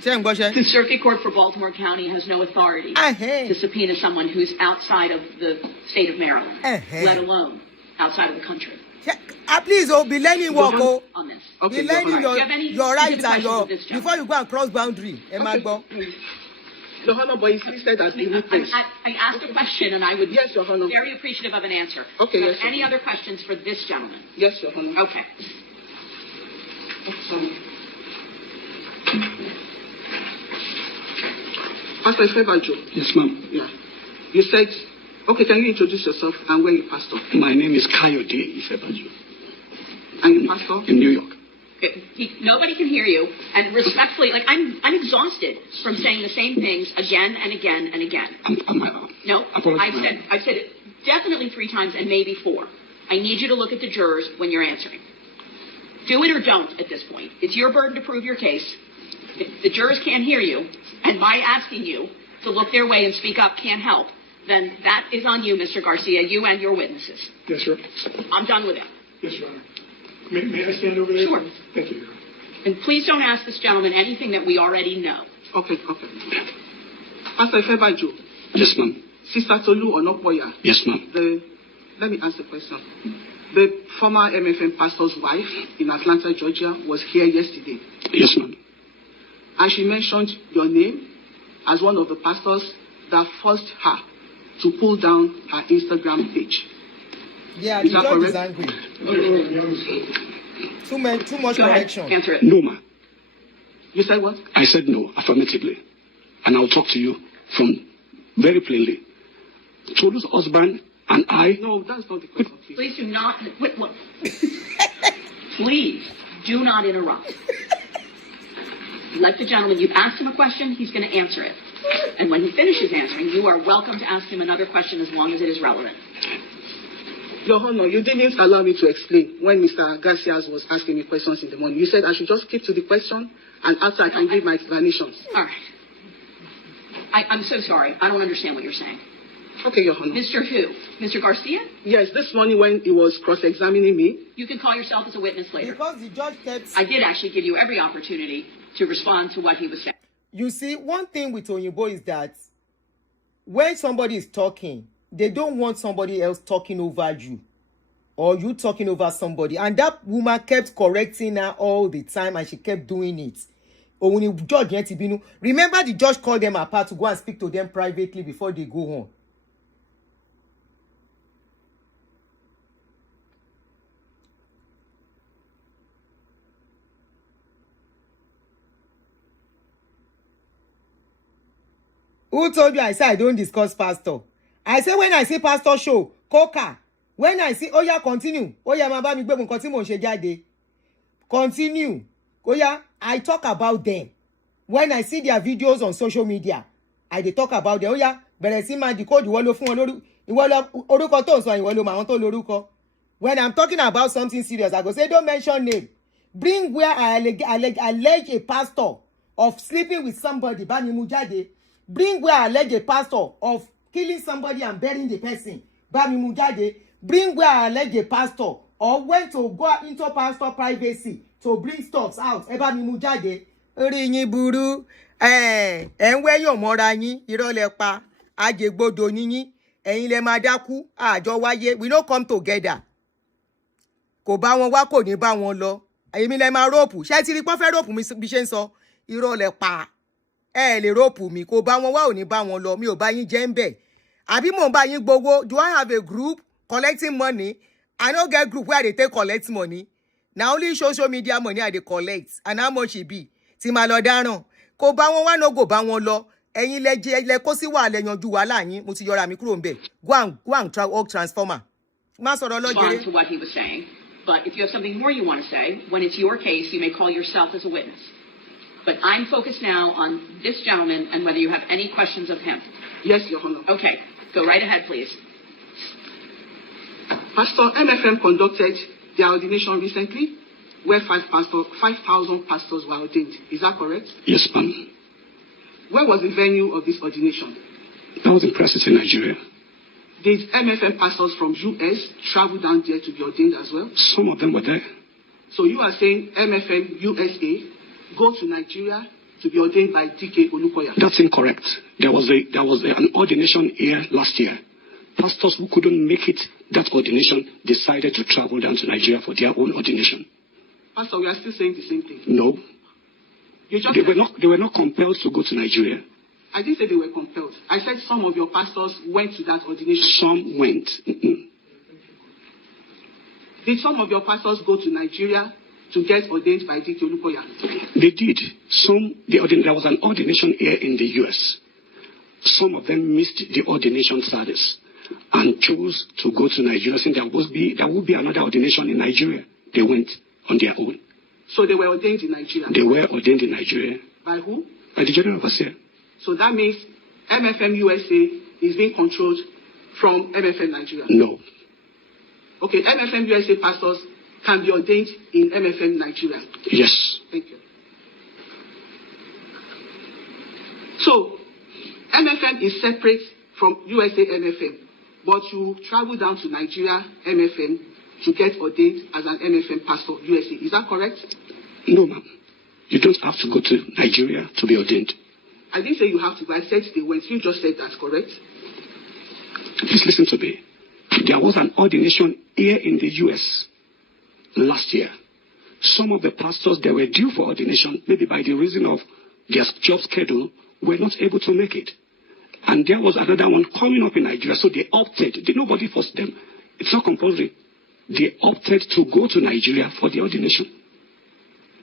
Say Ngoshe. the Circuit Court for Baltimore County has no authority Hey. to subpoena someone who's outside of the state of Maryland, let alone outside of the country. Please, be learning work. Oh. On this. Okay, Be Your learning Honor. Do you have any your rights specific and your questions of this gentleman? before you go and cross boundary. Your Honor, but he's listed as the witness. I asked a question, and I would Yes, Your Honor. be very appreciative of an answer. Okay, Do you yes, have any Your other questions for this gentleman? Yes, Your Honor. Okay. Pastor Ifebajo. Yes, ma'am. Yeah. You said, okay, can you introduce yourself and where you pastor? My name is Kayode Ifebajo. And you pastor? In New York. Nobody can hear you, and respectfully, like I'm exhausted from saying the same things again and again and again. No, Apologies. I've said it definitely 3 times and maybe 4. I need you to look at the jurors when you're answering. Do it or don't at this point. It's your burden to prove your case. If the jurors can't hear you, and my asking you to look their way and speak up can't help, then that is on you, Mr. Garcia, you and your witnesses. Yes, sir. I'm done with it. Yes, Your Honor. May I stand over there? Sure. Thank you, Your Honor. And please don't ask this gentleman anything that we already know. Okay. Pastor Ifebajo. Yes, ma'am. Sister Tolu Olukoya. Yes, ma'am. Let me answer the question. The former MFM pastor's wife in Atlanta, Georgia, was here yesterday. Yes, ma'am. And she mentioned your name as one of the pastors that forced her to pull down her Instagram page. Yeah, Is the that judge is correct? angry. Too much Go ahead, correction. answer it. No, ma'am. You said what? I said no, affirmatively. And I'll talk to you from very plainly. Tolu's husband and I... No, that's not the question, please. Please do not. Wait, look. Please do not interrupt. Let the gentleman. You asked him a question. He's going to answer it. And when he finishes answering, you are welcome to ask him another question as long as it is relevant. Your Honor, you didn't allow me to explain when Mr. Garcia was asking me questions in the morning. You said I should just keep to the question, and after I can give my explanations. All right. I'm so sorry. I don't understand what you're saying. Okay, Your Honor. Mr. Who? Mr. Garcia? Yes, this morning when he was cross-examining me. You can call yourself as a witness later. Because the judge kept... I did actually give you every opportunity to respond to what he was saying. You see, one thing with Oyinbo is that when somebody is talking, they don't want somebody else talking over you or you talking over somebody. And that woman kept correcting her all the time and she kept doing it. Remember the judge called them apart to go and speak to them privately before they go home. Who told you I say I don't discuss pastor? I say when I see pastor show, coca. When I see, oh yeah, continue. Oh yeah, ma ba mi gbe nkan tí mo ṣe jáde. Continue. Oh yeah, I talk about them. When I see their videos on social media, I dey talk about them. Oh yeah, bẹ̀rẹ̀ sí máa decode ìwọ ló fún wọn lórí. Ìwọ ló orúkọ tó ń sọ ìwọ ló ma wọn tó lórúkọ. When I'm talking about something serious, I go say don't mention name. Bring where I allege a pastor of sleeping with somebody, bá mi mú jáde. Bring where I allege a pastor of killing somebody and burying the person. Bá mi mú jáde. Bring where I allege a pastor or went to go into pastor privacy to bring stuffs out. Ẹ bá mi mú jáde. Orí yín burú. Ẹ ń wẹ́yàn mọ́ra yín. Irọ́ lẹ pa. Ajẹgbodò ni yín. Ẹ̀yin lẹ máa dákú. Àjọ wáyé. We no come together. Kò bá wọn wá kò ní bá wọn lọ. Èmi lẹ máa róòpù. Ṣé ti rí pọ́n fẹ́ róòpù mi bí ṣe ń sọ? Irọ́ lẹ pa. Ẹ lè róòpù mi kò bá wọn wá ò ní bá wọn lọ mi ò bá yín jẹ́ ń bẹ̀ àbí mò ń bá yín gbowó. Do I have a group collecting money? I no get group where I dey take collect money. Na only social media money I dey collect and how much e be tí máa lọ dáràn kò bá wọn wá no go bá wọn lọ ẹ̀yin lẹ jẹ lẹ kó sí wàhálà yanjú wàhálà yín mo ti yọra mi kúrò ń bẹ̀ go and transformer má sọ̀rọ̀ lọ́jẹrẹ. To what he was saying. But if you have something more you want to say, when it's your case, you may call yourself as a witness. But I'm focused now on this gentleman and whether you have any questions of him. Yes, Your Honor. Okay, go right ahead, please. Pastor, MFM conducted their ordination recently, where 5,000 pastors were ordained. Is that correct? Yes, ma'am. Where was the venue of this ordination? That was in Preston, Nigeria. Did MFM pastors from US travel down there to be ordained as well? Some of them were there. So you are saying MFM USA go to Nigeria to be ordained by DK Olukoya? That's incorrect. There was an ordination here last year. Pastors who couldn't make it that ordination decided to travel down to Nigeria for their own ordination. Pastor, we are still saying the same thing. No. You just They were not compelled to go to Nigeria. I didn't say they were compelled. I said some of your pastors went to that ordination. Some went. Did some of your pastors go to Nigeria to get ordained by DK Olukoya? They did. There was an ordination here in the US. Some of them missed the ordination service and chose to go to Nigeria, saying there would be another ordination in Nigeria. They went on their own. So they were ordained in Nigeria? They were ordained in Nigeria. By who? By the General Overseer. So that means MFM USA is being controlled from MFM Nigeria? No. Okay, MFM USA pastors can be ordained in MFM Nigeria? Yes. Thank you. So, MFM is separate from USA MFM, but you travel down to Nigeria MFM to get ordained as an MFM pastor USA. Is that correct? No, ma'am. You don't have to go to Nigeria to be ordained. I didn't say you have to, but I said they went. You just said that's correct. Please listen to me. There was an ordination here in the US last year. Some of the pastors that were due for ordination, maybe by the reason of their job schedule, were not able to make it. And there was another one coming up in Nigeria, so they opted. Nobody forced them. It's not compulsory. They opted to go to Nigeria for the ordination.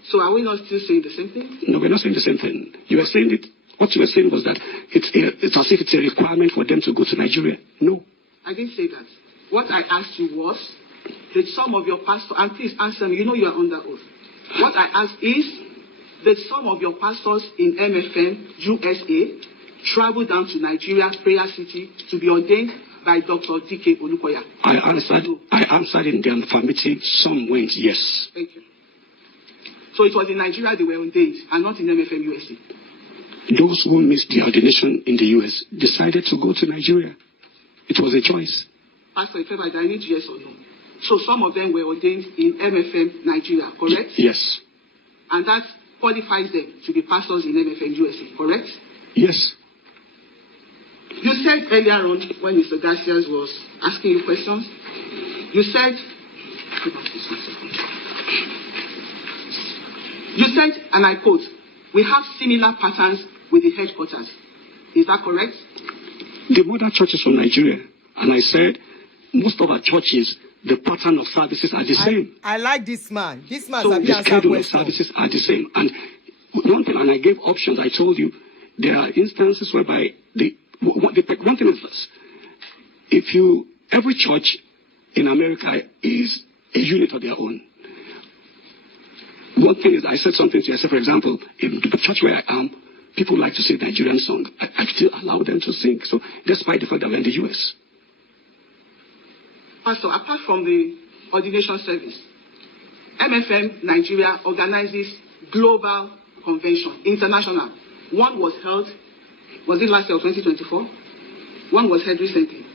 So are we not still saying the same thing? No, we're not saying the same thing. You were saying it. What you were saying was that it's as if it's a requirement for them to go to Nigeria. No. I didn't say that. What I asked you was, did some of your pastors, and please answer me, you know you are under oath. What I asked is, did some of your pastors in MFM USA travel down to Nigeria, Prayer City, to be ordained by Dr. DK Olukoya? I answered in the affirmative. Some went, yes. Thank you. So it was in Nigeria they were ordained and not in MFM USA? Those who missed the ordination in the US decided to go to Nigeria. It was a choice. Pastor Ifeba, I need yes or no. So some of them were ordained in MFM Nigeria, correct? Yes. And that qualifies them to be pastors in MFM USA, correct? Yes. You said earlier on when Mr. Garcia was asking you questions, you said, and I quote, we have similar patterns with the headquarters. Is that correct? The mother church is from Nigeria. And I said, most of our churches, the pattern of services are the same. I like this man. This man, so the schedule of services are the same. And one thing, and I gave options. I told you, there are instances whereby one thing is this. Every church in America is a unit of their own. One thing is, I said something to you. I said, for example, in the church where I am, people like to sing Nigerian song. I still allow them to sing. So despite the fact that we're in the US. Pastor, apart from the ordination service, MFM Nigeria organizes global convention, international. One was held, was it last year or 2024? One was held recently.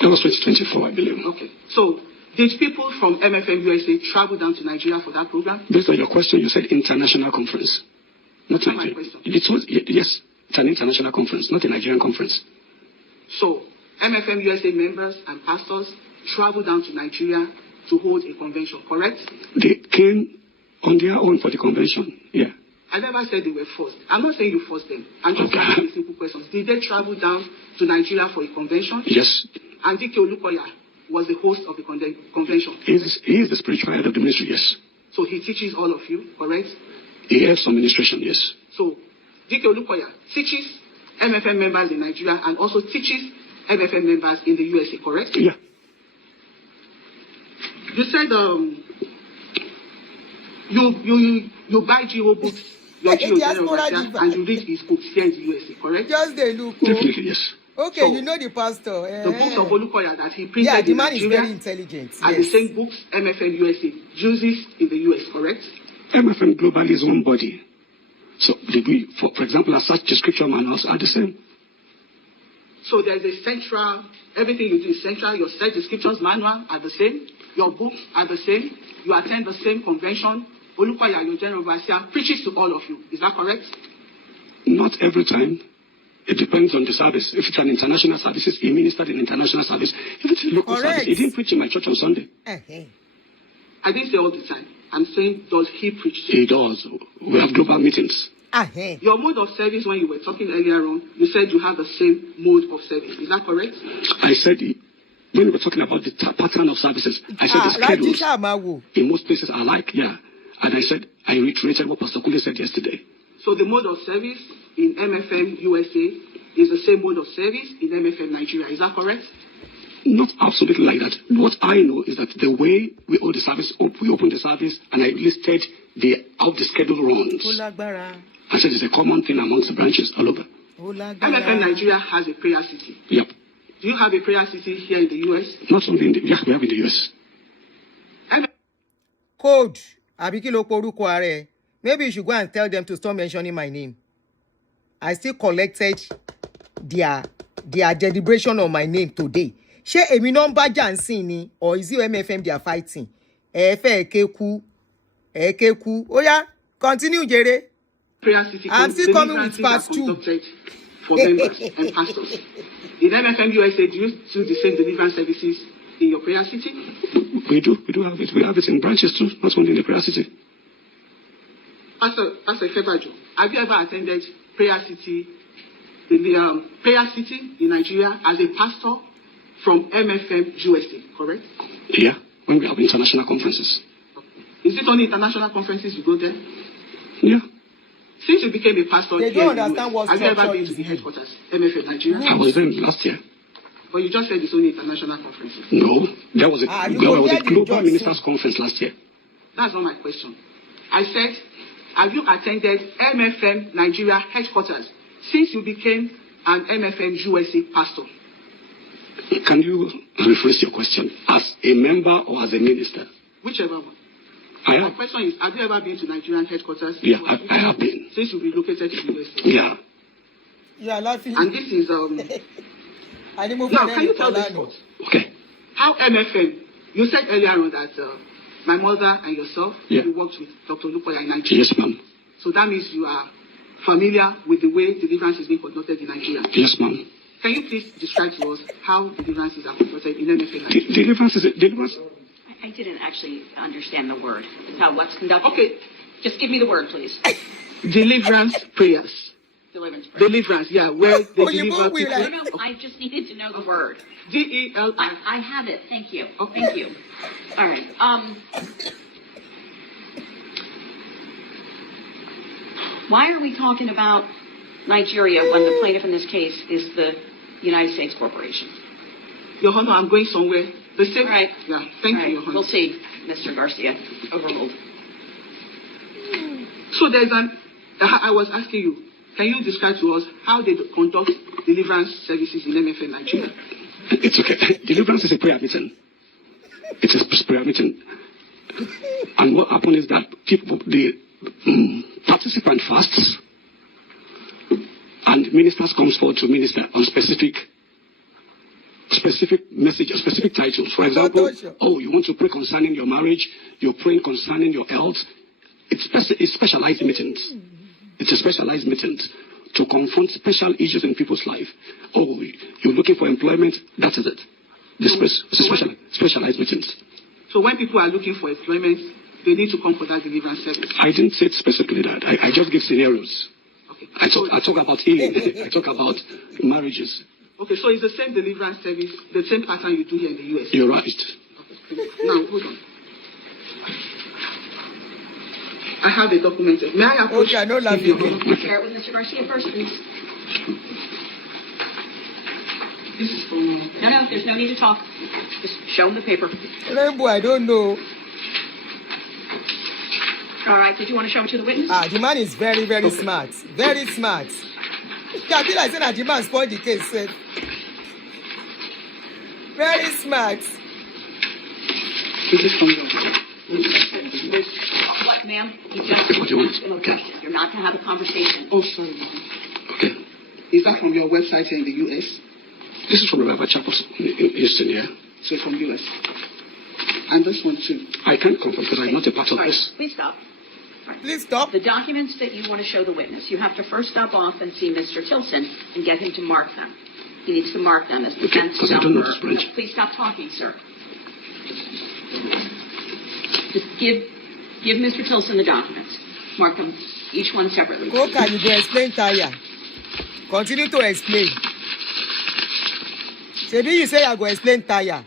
That was 2024, I believe. Okay. So, did people from MFM USA travel down to Nigeria for that program? Based on your question, you said international conference. Not Nigeria. Yes, it's an international conference, not a Nigerian conference. So, MFM USA members and pastors traveled down to Nigeria to hold a convention, correct? They came on their own for the convention, yeah. I never said they were forced. I'm not saying you forced them. I'm just asking simple questions. Did they travel down to Nigeria for a convention? Yes. And DK Olukoya was the host of the convention? He is the spiritual head of the ministry, yes. So he teaches all of you, correct? He has some ministration, yes. So DK Olukoya teaches MFM members in Nigeria and also teaches MFM members in the USA, correct? Yeah. You said You buy Geo books, your Geo Diaspora General, diva. and you read his books here in the USA, correct? Just the look. Oh. Definitely, yes. Okay, So, you know the pastor. The books of Olukoya that he printed Yeah, the in man is Nigeria very intelligent. are the same books MFM USA uses in the US, correct? MFM Global is one body. So, for example, as such, the scripture manuals are the same. So there's a central, everything you do is central. Your set, the scriptures manual are the same. Your books are the same. You attend the same convention. Olukoya, your general overseer, preaches to all of you. Is that correct? Not every time. It depends on the service. If it's an international service, he ministered in international service. If it's a local service, he didn't preach in my church on Sunday. I didn't say all the time. I'm saying, does he preach? He does. We have global meetings. Your mode of service, when you were talking earlier on, you said you have the same mode of service. Is that correct? I said, when we were talking about the pattern of services, I said the schedules in most places are like, yeah. And I said, I reiterated what Pastor Kule said yesterday. So the mode of service in MFM USA is the same mode of service in MFM Nigeria. Is that correct? Not absolutely like that. What I know is that the way we hold the service, we open the service, and I listed how the schedule runs. I said it's a common thing amongst the branches all over. MFM Nigeria has a prayer city. Yep. Do you have a prayer city here in the US? Not only in the, yeah, we have in the US. Code. Abikilo Poruko Are. Maybe you should go and tell them to stop mentioning my name. I still collected their deliberation on my name today. She emi no ba jansin ni, or is it MFM they are fighting? Ekeku. Oh yeah, continue, Jere. Prayer city. I'm still coming with part 2 for members and pastors. In MFM USA, do you do the same deliverance services in your prayer city? We do have it. We have it in branches too, not only in the prayer city. Pastor Febajo, have you ever attended prayer city, prayer city in Nigeria as a pastor from MFM USA, correct? Yeah, when we have international conferences. Is it only international conferences you go there? Yeah. Since you became a pastor, they don't understand what have you ever been to the headquarters, MFM Nigeria? I was there last year. But you just said it's only international conferences. No, there was a global ministers conference last year. That's not my question. I said, have you attended MFM Nigeria headquarters since you became an MFM USA pastor? Can you rephrase your question? As a member or as a minister? Whichever one. My question is, have you ever been to Nigerian headquarters? Yeah, I have been. Since you relocated to the USA? Yeah. You are laughing. And this is now, can you tell this first? Okay. How MFM, you said earlier on that my mother and yourself, you worked with Dr. Olukoya in Nigeria. Yes, ma'am. So that means you are familiar with the way deliverance is being conducted in Nigeria. Yes, ma'am. Can you please describe to us how deliverances are conducted in MFM Nigeria? Deliverance? I didn't actually understand the word. How what's conducted? Okay. Just give me the word, please. Deliverance prayers. Deliverance, yeah, where they deliver people. No, I just needed to know the word. DEL. I have it. Thank you. Okay. Thank you. All right. Why are we talking about Nigeria when the plaintiff in this case is the United States corporation? Your Honor, I'm going somewhere. The same. All right. Yeah. Thank you, Your Honor. We'll see, Mr. Garcia. Overruled. So there's I was asking you, can you describe to us how they conduct deliverance services in MFM Nigeria? It's okay. Deliverance is a prayer meeting. It's a prayer meeting. And what happens is that the participant fasts and ministers comes forward to minister on specific message, specific titles. For example, you want to pray concerning your marriage, you're praying concerning your health. It's specialized meetings. It's a specialized meeting to confront special issues in people's life. You're looking for employment, that is it. It's specialized meetings. So when people are looking for employment, they need to come for that deliverance service? I didn't say specifically that. I just give scenarios. Okay. I talk about healing. I talk about marriages. Okay, so it's the same deliverance service, the same pattern you do here in the US? You're right. Okay. Now, hold on. I have a document. May I approach? Okay, I know that. Share it with Mr. Garcia first, please. This is for No, there's no need to talk. Just show him the paper. Rainbow, I don't know. All right, did you want to show him to the witness? The man is very, very smart. Very smart. I feel like saying that the man spoiled the case. Very smart. What, ma'am? You just What do you want? Okay. You're not to have a conversation. Oh, sorry. Okay. Is that from your website here in the U.S.? This is from Revival Chapel in Houston, yeah? So from U.S. And this one too. I can't confirm because I'm not a part of All right, this. please stop. Please stop. The documents that you want to show the witness, you have to first stop off and see Mr. Tilson and get him to mark them. He needs to mark them as defense because I don't know number. this branch. No, please stop talking, sir. Just give Mr. Tilson the documents. Mark them, each one separately. Coca, you go explain tire. Continue to explain. Maybe you say I go explain tire.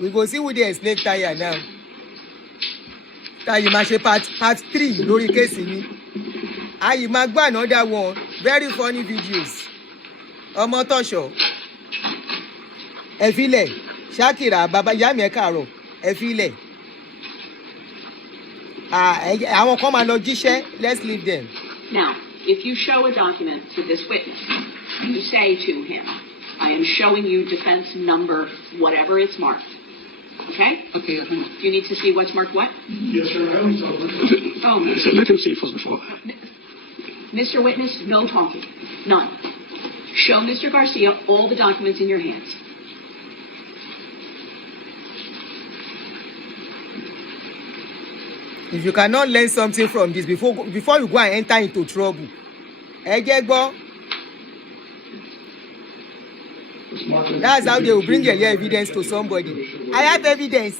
We go see who they explain tire now. Tire ma ṣe part 3 lórí case ni. Ayi ma gbọ́ another one. Very funny videos. Ọmọ Talkshow. Ẹ filẹ̀. Shakira baba ìyá mi ẹ káàárọ̀. Ẹ filẹ̀. Àwọn kan máa lọ jíṣẹ́. Let's leave them. Now, if you show a document to this witness, you say to him, I am showing you defense number, whatever it's marked. Okay? Okay, You need to see what's marked what? Yes, sir. I only saw it. Oh, Let him see it first before. Mr. Witness, no talking. None. Show Mr. Garcia all the documents in your hands. If you cannot learn something from this before you go and enter into trouble. Ẹ jẹ́ gbọ́. That's how they will bring your evidence to somebody. I have evidence.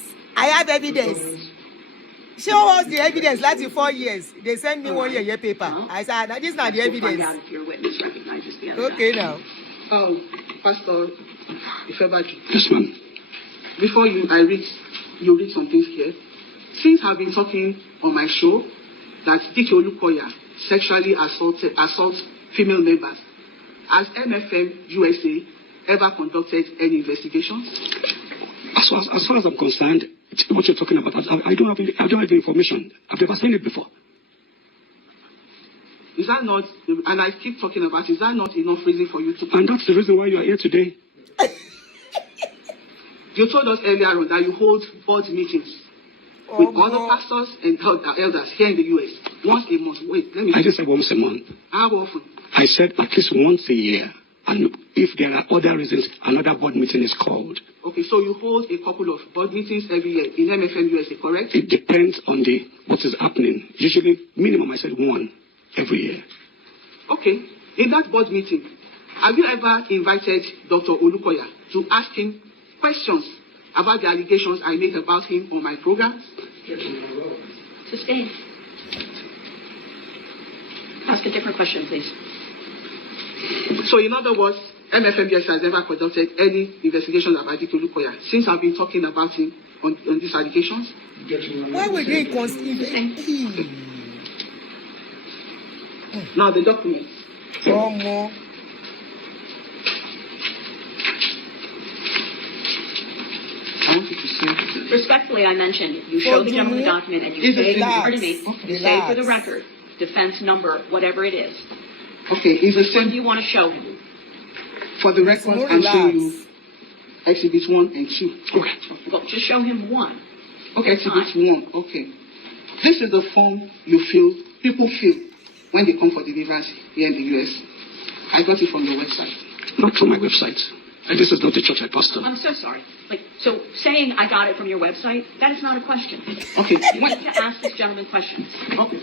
Show us the evidence. Last 4 years, they send me 1 year paper. I said, this is not the evidence. We'll find out if your witness recognizes the other Okay document. now. Oh, Pastor Ifebaji. Yes, ma'am. Before you read some things here. Since I've been talking on my show that Dike Olukoya sexually assaults female members, has MFM USA ever conducted any investigations? As far as I'm concerned, what you're talking about, I don't have the information. I've never seen it before. Is that not, and I keep talking about, is that not enough reason for you to... And that's the reason why you are here today. You told us earlier on that you hold board meetings with other pastors and elders here in the U.S. once a month. Wait, let me... I just said once a month. How often? I said at least once a year. And if there are other reasons, another board meeting is called. Okay, so you hold a couple of board meetings every year in MFM USA, correct? It depends on what is happening. Usually, minimum, I said 1 every year. Okay, in that board meeting, have you ever invited Dr. Olukoya to ask him questions about the allegations I made about him on my programs? Sustained. Ask a different question, please. So in other words, MFMBS has never conducted any investigations about Dike Olukoya since I've been talking about him on these allegations? Why were they Now the documents. More. I want you to see. Respectfully, I mentioned you show the gentleman the document and you say, pardon me, you say for the record, defense number, whatever it is. Okay, is the What same. do you want to show him? For the record, I'm showing you exhibits 1 and 2. Okay. Well, just show him one. Okay, exhibits 1. Okay. This is the form people fill when they come for deliverance here in the US. I got it from your website. Not from my website. And this is not the church I pastor. I'm so sorry. So saying I got it from your website, that is not a question. Okay. You need to ask this gentleman questions. Okay.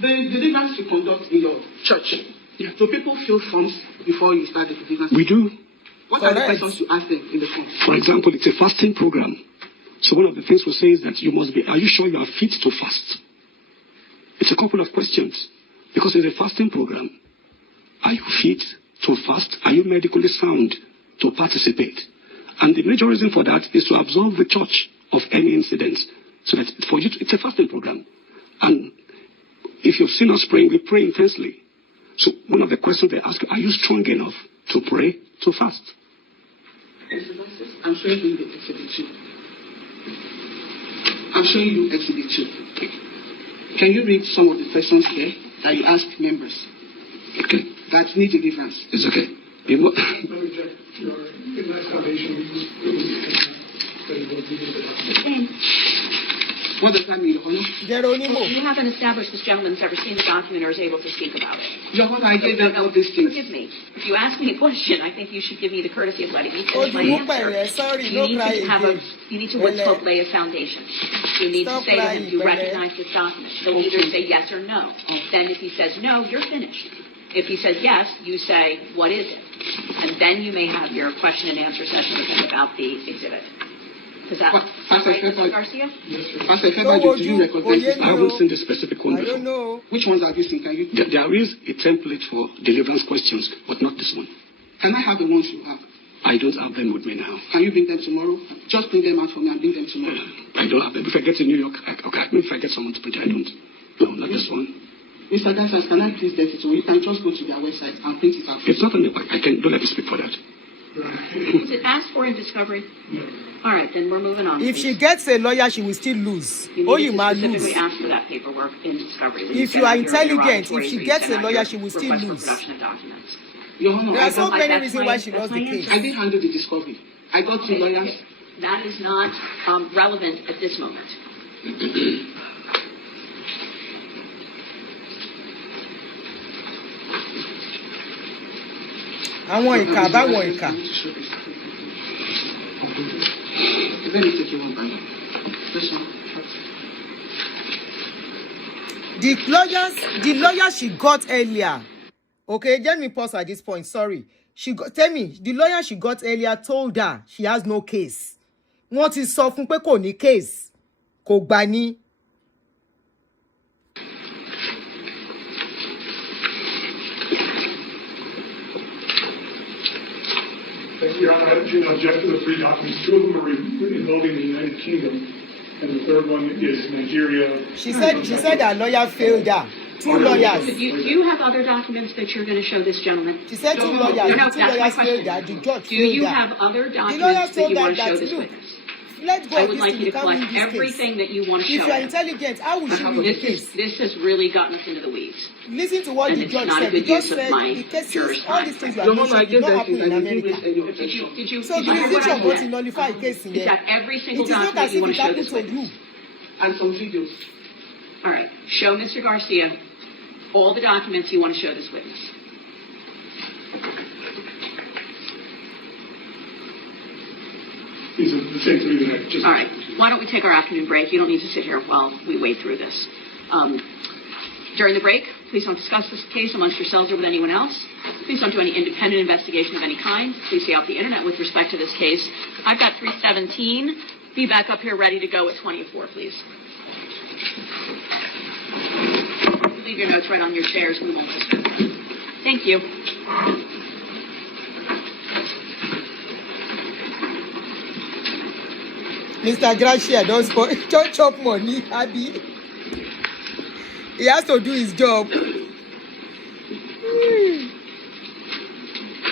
The deliverance you conduct in your church, do people fill forms before you start the deliverance? We do. What are the questions you ask them in the form? For example, it's a fasting program. So one of the things we say is that are you sure you are fit to fast? It's a couple of questions. Because it's a fasting program. Are you fit to fast? Are you medically sound to participate? And the major reason for that is to absolve the church of any incidents. So that for you, it's a fasting program. And if you've seen us praying, we pray intensely. So one of the questions they ask, are you strong enough to pray, to fast? I'm showing you the exhibit 2. I'm showing you exhibit 2. Can you read some of the questions here that you asked members Okay. that need deliverance? It's okay. People, Let me check your Goodness Foundation. What does that mean, Your Honor? Geronimo. You haven't established this gentleman's ever seen the document or is able to speak about it. Your Honor, I gave them all these things. Forgive me. If you ask me a question, I think you should give me the courtesy of letting me Oh, finish my you answer. sorry, You no need cry to have again. you need to what's Bele. called lay a foundation. You need Stop to say to him, crying, you Bele. recognize this document. He'll either say yes or no. Then if he says no, you're finished. If he says yes, you say, what is it? And then you may have your question and answer session with him about the exhibit. Does that sound right, Mr. Garcia? Pastor February, do you recognize this? I haven't seen the specific one I before. don't know. Which ones have you seen? Can you? There is a template for deliverance questions, but not this one. Can I have the ones you have? I don't have them with me now. Can you bring them tomorrow? Just bring them out for me and bring them tomorrow. I don't have them. If I get to New York, okay, maybe if I get someone to print it, I don't. No, not this one. Mr. Gassas, can I please get it? Or you can just go to their website and print it out. It's not on the. I can. Don't let me speak for that. Was it asked for in discovery? No. All right, then we're moving on. If she please. gets a lawyer, she will still lose. You Oh, need you to might specifically lose. ask for that paperwork in discovery. When If send you are out your intelligent, interrogatories if she or you gets send a out lawyer, your she will still request for lose. production of documents. Your Honor, There I are so don't- many that's reasons my- why she that's lost my the case. answer. I didn't handle the discovery. I got two lawyers. That is not relevant at this moment. Àwọn ìkà báwọn ìkà. Let me take you one by one. This one. The lawyer she got earlier. Okay, let me pause at this point. Sorry. Tell me, the lawyer she got earlier told her she has no case. Wọ́n ti sọ fún pé kò ní case. Kò gbà ní. Thank you, Your Honor. I do object to the three documents. Two of them are involving the United Kingdom, and the third one is Nigeria. She said her lawyer failed her. Two lawyers. Do you have other documents that you're going to show this gentleman? She said two lawyers. No, The two that's my lawyers question. failed her. The judge Do failed you her. have other The lawyer documents that told you her want to show that, this look, witness? let's go. I would This like thing, you to can't win collect this everything case. that you want to If show you are him. intelligent, how will she win the case? This has really gotten us into the weeds. Listen to what And the it's judge not a said. The good judge use of said my the cases, juror's all time. these things you Your are Honor, I mentioning gave did not them happen things. in I didn't America. waste any objection. Did you So hear what I jurisdiction said? wants to nullify a case in Is here. that every It single is not document as you if want it to show happened this to witness? you. And some videos. All right. Show Mr. Garcia all the documents you want to show this witness. These are the same three that I just... All right. Why don't we take our afternoon break? You don't need to sit here while we wade through this. During the break, please don't discuss this case amongst yourselves or with anyone else. Please don't do any independent investigation of any kind. Please stay off the internet with respect to this case. I've got 317. Be back up here ready to go at 24, please. Leave your notes right on your chairs. We won't disturb them. Thank you. Mr. Gracia don't chop money, Abby. He has to do his job.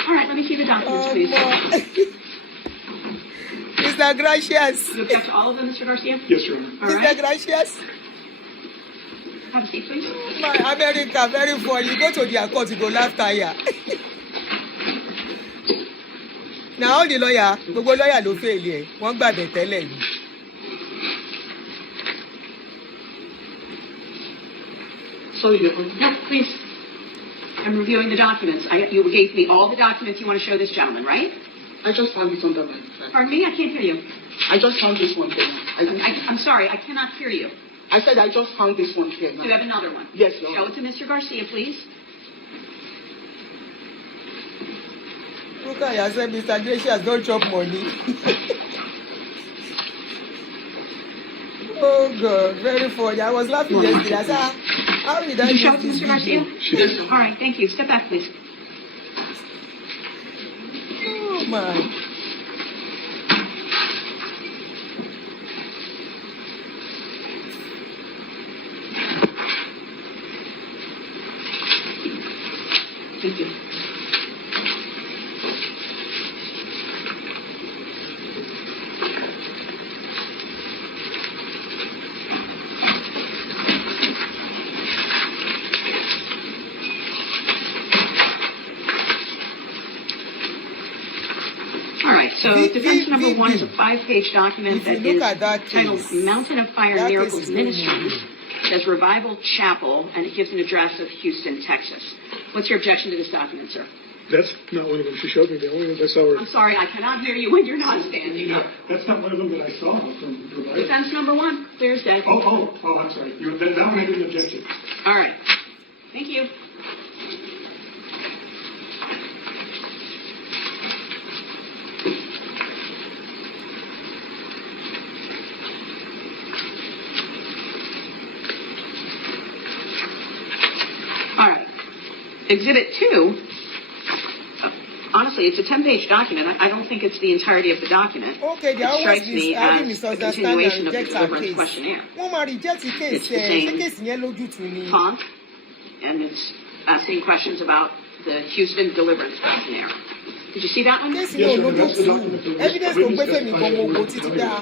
All right, let me see the documents, please. Mr. Gracias. You object to all of them, Mr. Garcia? Yes, Your Honor. All Mr. right. Gracias. Have a seat, please. My America, very funny. You go to their court, you go laugh tire. Now all the lawyer, gbogbo lawyer ló fail here. Wọ́n gbàgbé tẹ́lẹ̀ yìí. Sorry, Your Honor. No, please. I'm reviewing the documents. You gave me all the documents you want to show this gentleman, right? I just found it under my file. Pardon me? I can't hear you. I just found this one here. I'm sorry. I cannot hear you. I said I just found this one here Do you now. have another one? Yes, Your Show Honor. it to Mr. Garcia, please. Olukoya said Mr. Gracious don't chop money. Oh God, very funny. I was laughing yesterday. I said, how did I Did you show it miss to this Mr. Garcia? video? Yes, Your All right, thank you. Step back, please. Oh my. Thank you. So defense number one is a 5-page document that is titled Mountain of Fire Miracles Ministries. It says Revival Chapel, and it gives an address of Houston, Texas. What's your objection to this document, sir? That's not one of them. She showed me. The only ones I saw were... I'm sorry, I cannot hear you when you're not standing up. That's not one of them that I saw from Revival. Defense number one, clear as day. Oh, I'm sorry. That one I didn't object to. All right. Thank you. All right. Exhibit 2. Honestly, it's a 10-page document. I don't think it's the entirety of the document. Okay, they it always strikes me as a continuation of the deliverance questionnaire. It's the same font, and it's asking questions about the Houston deliverance questionnaire. Did you see that one? Yes, Evidence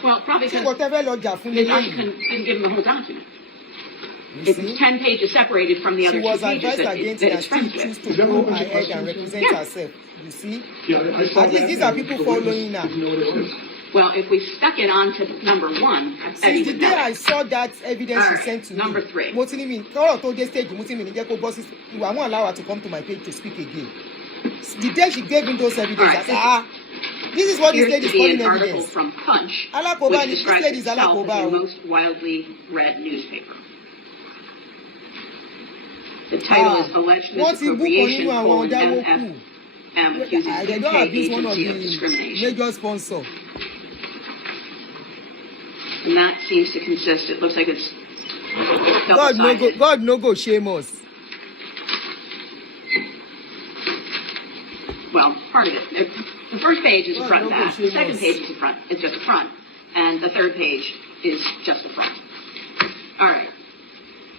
well, probably because Ms. Asekun didn't give him the whole document. It's 10 pages separated from the other 2 pages that it's friends with. To go ahead and represent herself. You see? Yeah, I saw at least these are people following now. Well, if we stuck it on to number 1, since the day I saw that evidence you sent to number me, 3. You won't allow her to come to my page to speak again. The day she gave me those evidence, this is what this lady is calling evidence. Article from Punch, which describes itself as the most widely read newspaper. The title is Alleged Misappropriation, MFM, accusing UK agency of discrimination. Major sponsor. And that seems to consist, it looks like it's double-sided. God no go shame us. Well, part of it. The first page is a front and back. The second page is just a front. And the third page is just a front. All right.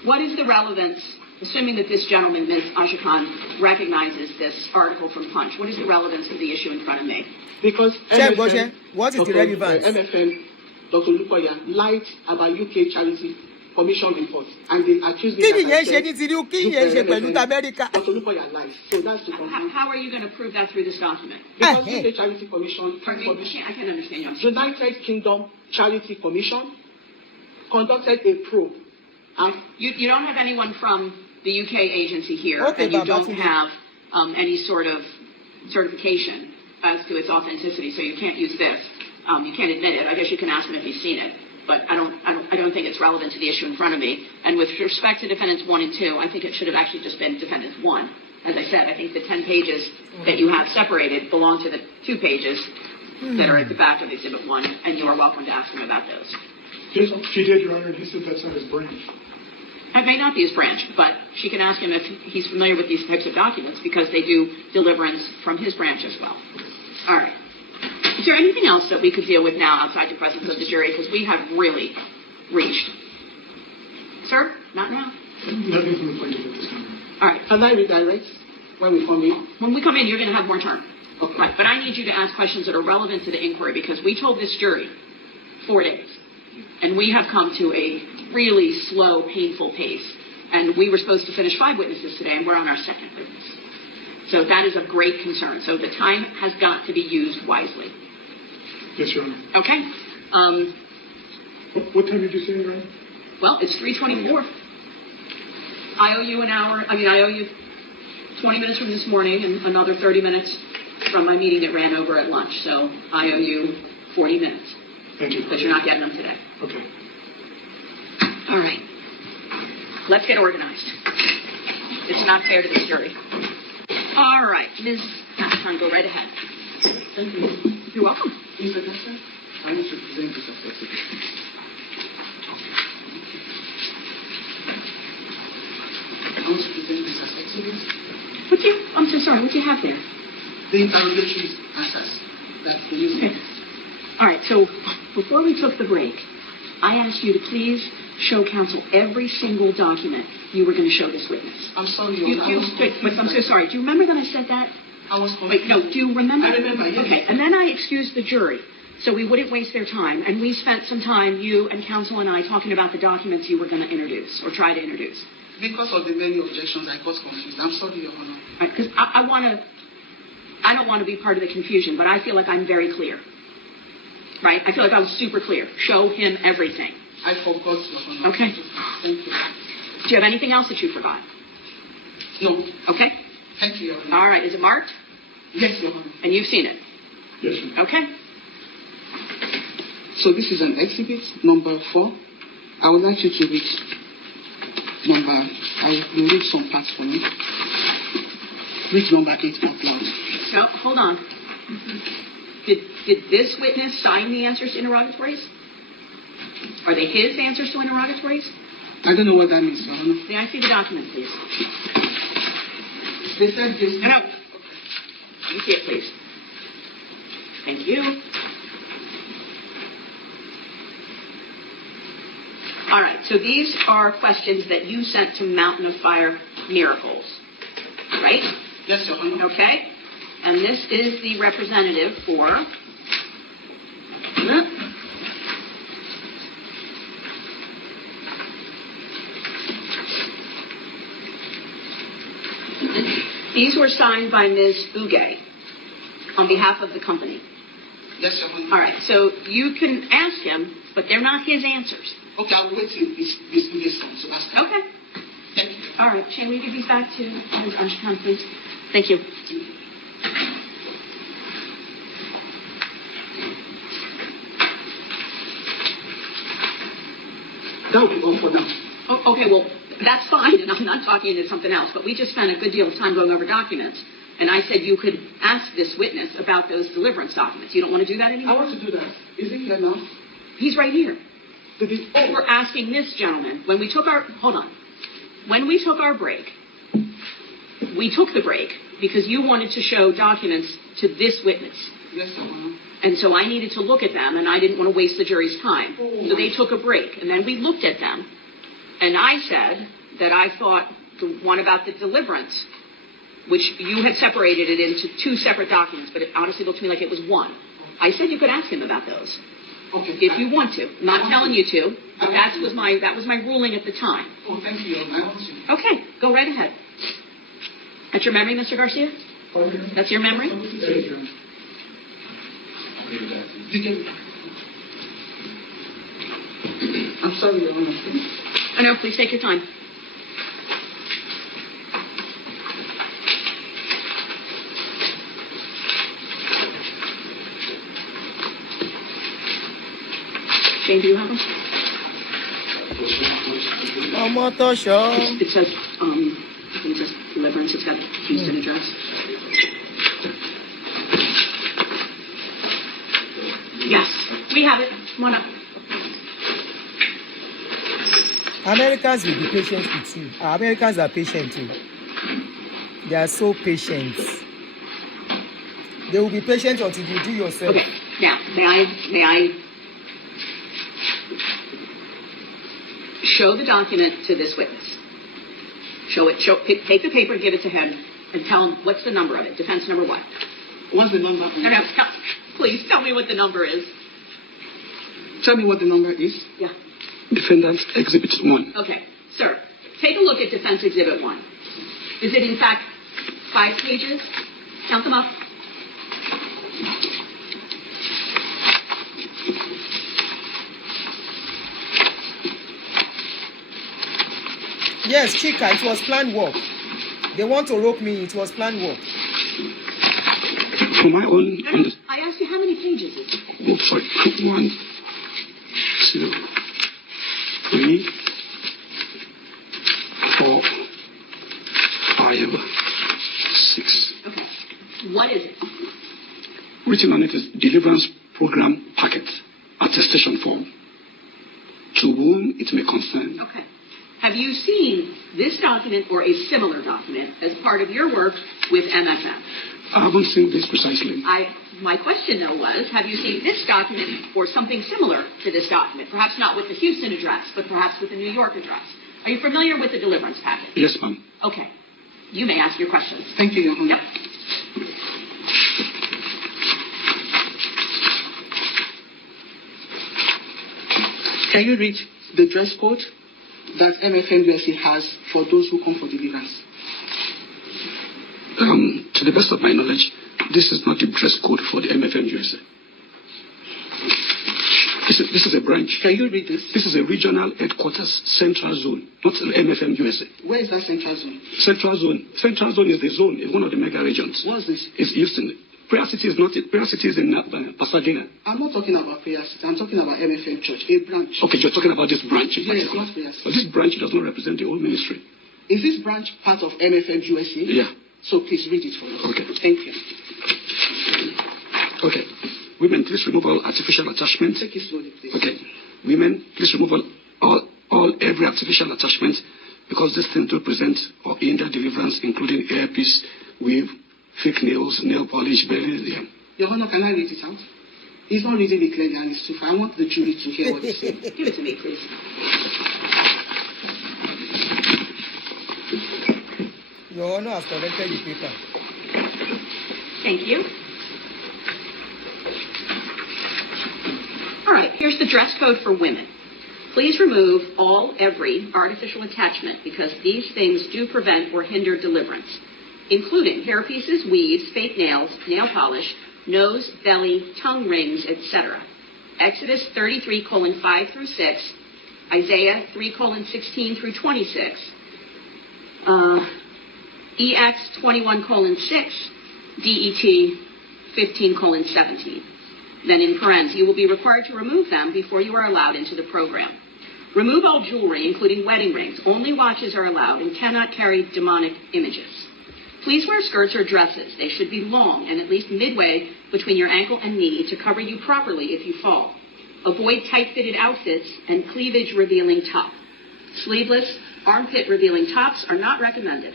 What is the relevance, assuming that this gentleman, Ms. Asekun, recognizes this article from Punch, what is the relevance of the issue in front of me? Because MFM, what is the relevance? MFM, Dr. Olukoya, lied about UK charity commission report, and they accused me Dr. Olukoya lies. So that's the conclusion. How are you going to prove that through this document? Because UK Charity Commission, I can't understand you. United Kingdom Charity Commission conducted a probe. You don't have anyone from the UK agency here, okay, and you don't have any sort of certification as to its authenticity, so you can't use this. You can't admit it. I guess you can ask him if he's seen it, but I don't think it's relevant to the issue in front of me. And with respect to defendants 1 and 2, I think it should have actually just been defendants 1. As I said, I think the 10 pages that you have separated belong to the 2 pages that are at the back of Exhibit 1, and you are welcome to ask him about those. Yes, she did, Your Honor, and he said that's not his branch. It may not be his branch, but she can ask him if he's familiar with these types of documents because they do deliverance from his branch as well. All right. Is there anything else that we could deal with now outside the presence of the jury? Because we have really reached. Sir? Not now? Nothing from the plaintiff at this time. All right. Can I redirect when we come in? When we come in, you're going to have more time. Okay. Right. But I need you to ask questions that are relevant to the inquiry because we told this jury 4 days. And we have come to a really slow, painful pace. And we were supposed to finish 5 witnesses today, and we're on our 2nd witness. So that is of great concern. So the time has got to be used wisely. Yes, Your Honor. Okay. What time did you say, Your Honor? Well, it's 3:24. I owe you I owe you 20 minutes from this morning and another 30 minutes from my meeting that ran over at lunch. So I owe you 40 minutes. Thank you. Because you're not getting them today. Okay. All right. Let's get organized. It's not fair to the jury. All right. Ms. Asekun, go right ahead. Thank you. You're welcome. Mr. Gasser, I need to present this as execution. I want to present this as exhibit. I'm so sorry. What do you have there? The interrogatory answers that we use. Okay. All right. So before we took the break, I asked you to please show counsel every single document you were going to show this witness. I'm sorry, I'm so sorry. Do you remember that I said that? I was confused. Wait, no, do you remember? I remember, yes. Okay, and then I excused the jury so we wouldn't waste their time, and we spent some time, you and counsel and I, talking about the documents you were going to introduce or try to introduce. Because of the many objections, I got confused. I'm sorry, Your Honor. Because I don't want to be part of the confusion, but I feel like I'm very clear. right? I feel like I was super clear. Show him everything. I forgot, Your Honor. Okay. Thank you. Do you have anything else that you forgot? No. Okay. Thank you, Your Honor. All right. Is it marked? Yes, Your Honor. And you've seen it? Yes, ma'am. Okay. So this is an exhibit, number 4. I would like you to read I will read some parts for me. Read number 8 out loud. So, hold on. Did this witness sign the answers to interrogatories? Are they his answers to interrogatories? I don't know what that means, Your Honor. May I see the document, please? They said this. No. Let me see it, please. Thank you. All right, so these are questions that you sent to Mountain of Fire Miracles, right? Yes, Your Honor. Okay. And this is the representative for... These were signed by Ms. Uge on behalf of the company. Yes, Your Honor. All right, so you can ask him, but they're not his answers. Okay, I'll wait till Miss Uge's turn to ask. Okay. Thank you. All right, Shane, will you give these back to Aunty, please? Thank you. That will be all for now. Oh, okay, well, that's fine, and I'm not talking into something else, but we just spent a good deal of time going over documents, and I said you could ask this witness about those deliverance documents. You don't want to do that I anymore? want to do that. Is it here now? He's right here. Oh, We're asking this gentleman, when we took our break, we took the break because you wanted to show documents to this witness. yes, Your Honor. And so I needed to look at them, and I didn't want to waste the jury's time. Oh. So they took a break, and then we looked at them, and I said that I thought the one about the deliverance, which you had separated it into 2 separate documents, but it honestly looked to me like it was one. I said you could ask him about those. Okay. If you want to. I'm not telling you to, but that was my ruling at the time. Oh, thank you, Your Honor. I want to. Okay, go right ahead. That's your memory, Mr. Garcia? That's your memory? You can. I'm sorry, Your Honor. I know, please take your time. Jane, do you have them? It says, I think it says deliverance. It's got the Houston address. Yes, we have it. Come on up. Americans will be patient with you. Americans are patient too. They are so patient. They will be patient until you do yourself. Okay, now, may I show the document to this witness? Take the paper, give it to him, and tell him what's the number of it. Defense number what? What's the number? No, please tell me what the number is. Tell me what the number is. Yeah. Defendant's Exhibit 1. Okay, sir, take a look at Defense Exhibit 1. Is it in fact 5 pages? Count them up. Yes, Chika, it was planned work. They want to rope me. It was planned work. For my own... No, I asked you how many pages is it? Oh, sorry. 1, 2, 3, 4, 5, 6. Okay. What is it? Written on it is Deliverance Program Packet, Attestation Form. To whom it may concern. Okay. Have you seen this document or a similar document as part of your work with MFM? I haven't seen this precisely. My question, though, was, have you seen this document or something similar to this document? Perhaps not with the Houston address, but perhaps with the New York address. Are you familiar with the deliverance packet? Yes, ma'am. Okay. You may ask your questions. Thank you, Your Honor. Yep. Can you read the dress code that MFM USA has for those who come for deliverance? To the best of my knowledge, this is not the dress code for the MFM USA. This is a branch. Can you read this? This is a regional headquarters, Central Zone, not MFM USA. Where is that central zone? Central Zone. Central Zone is the zone, is one of the mega regions. What's this? It's Houston. Prayer City is not it. Prayer City is in Pasadena. I'm not talking about Prayer City. I'm talking about MFM Church, a branch. Okay, you're talking about this branch in Yes, particular. not Prayer City. But this branch does not represent the whole ministry. Is this branch part of MFM USA? Yeah. So please read it for us. Okay. Thank you. Okay. Women, please remove all artificial attachment. Take it slowly, please. Okay. Women, please remove every artificial attachment, because this thing will present or hinder deliverance, including earpiece, weave, fake nails, nail polish, belly. Yeah. Your Honor, can I read it out? He's not reading it clearly and it's too far. I want the jury to hear what he's saying. Give it to me, please. Your Honor has collected the paper. Thank you. All right, here's the dress code for women. Please remove every artificial attachment, because these things do prevent or hinder deliverance, including hairpieces, weaves, fake nails, nail polish, nose, belly, tongue rings, etc. Exodus 33:5-6, Isaiah 3:16 through 26, EX 21:6, DET 15:17. Then in parens, you will be required to remove them before you are allowed into the program. Remove all jewelry, including wedding rings. Only watches are allowed and cannot carry demonic images. Please wear skirts or dresses. They should be long and at least midway between your ankle and knee to cover you properly if you fall. Avoid tight-fitted outfits and cleavage-revealing top. Sleeveless, armpit-revealing tops are not recommended.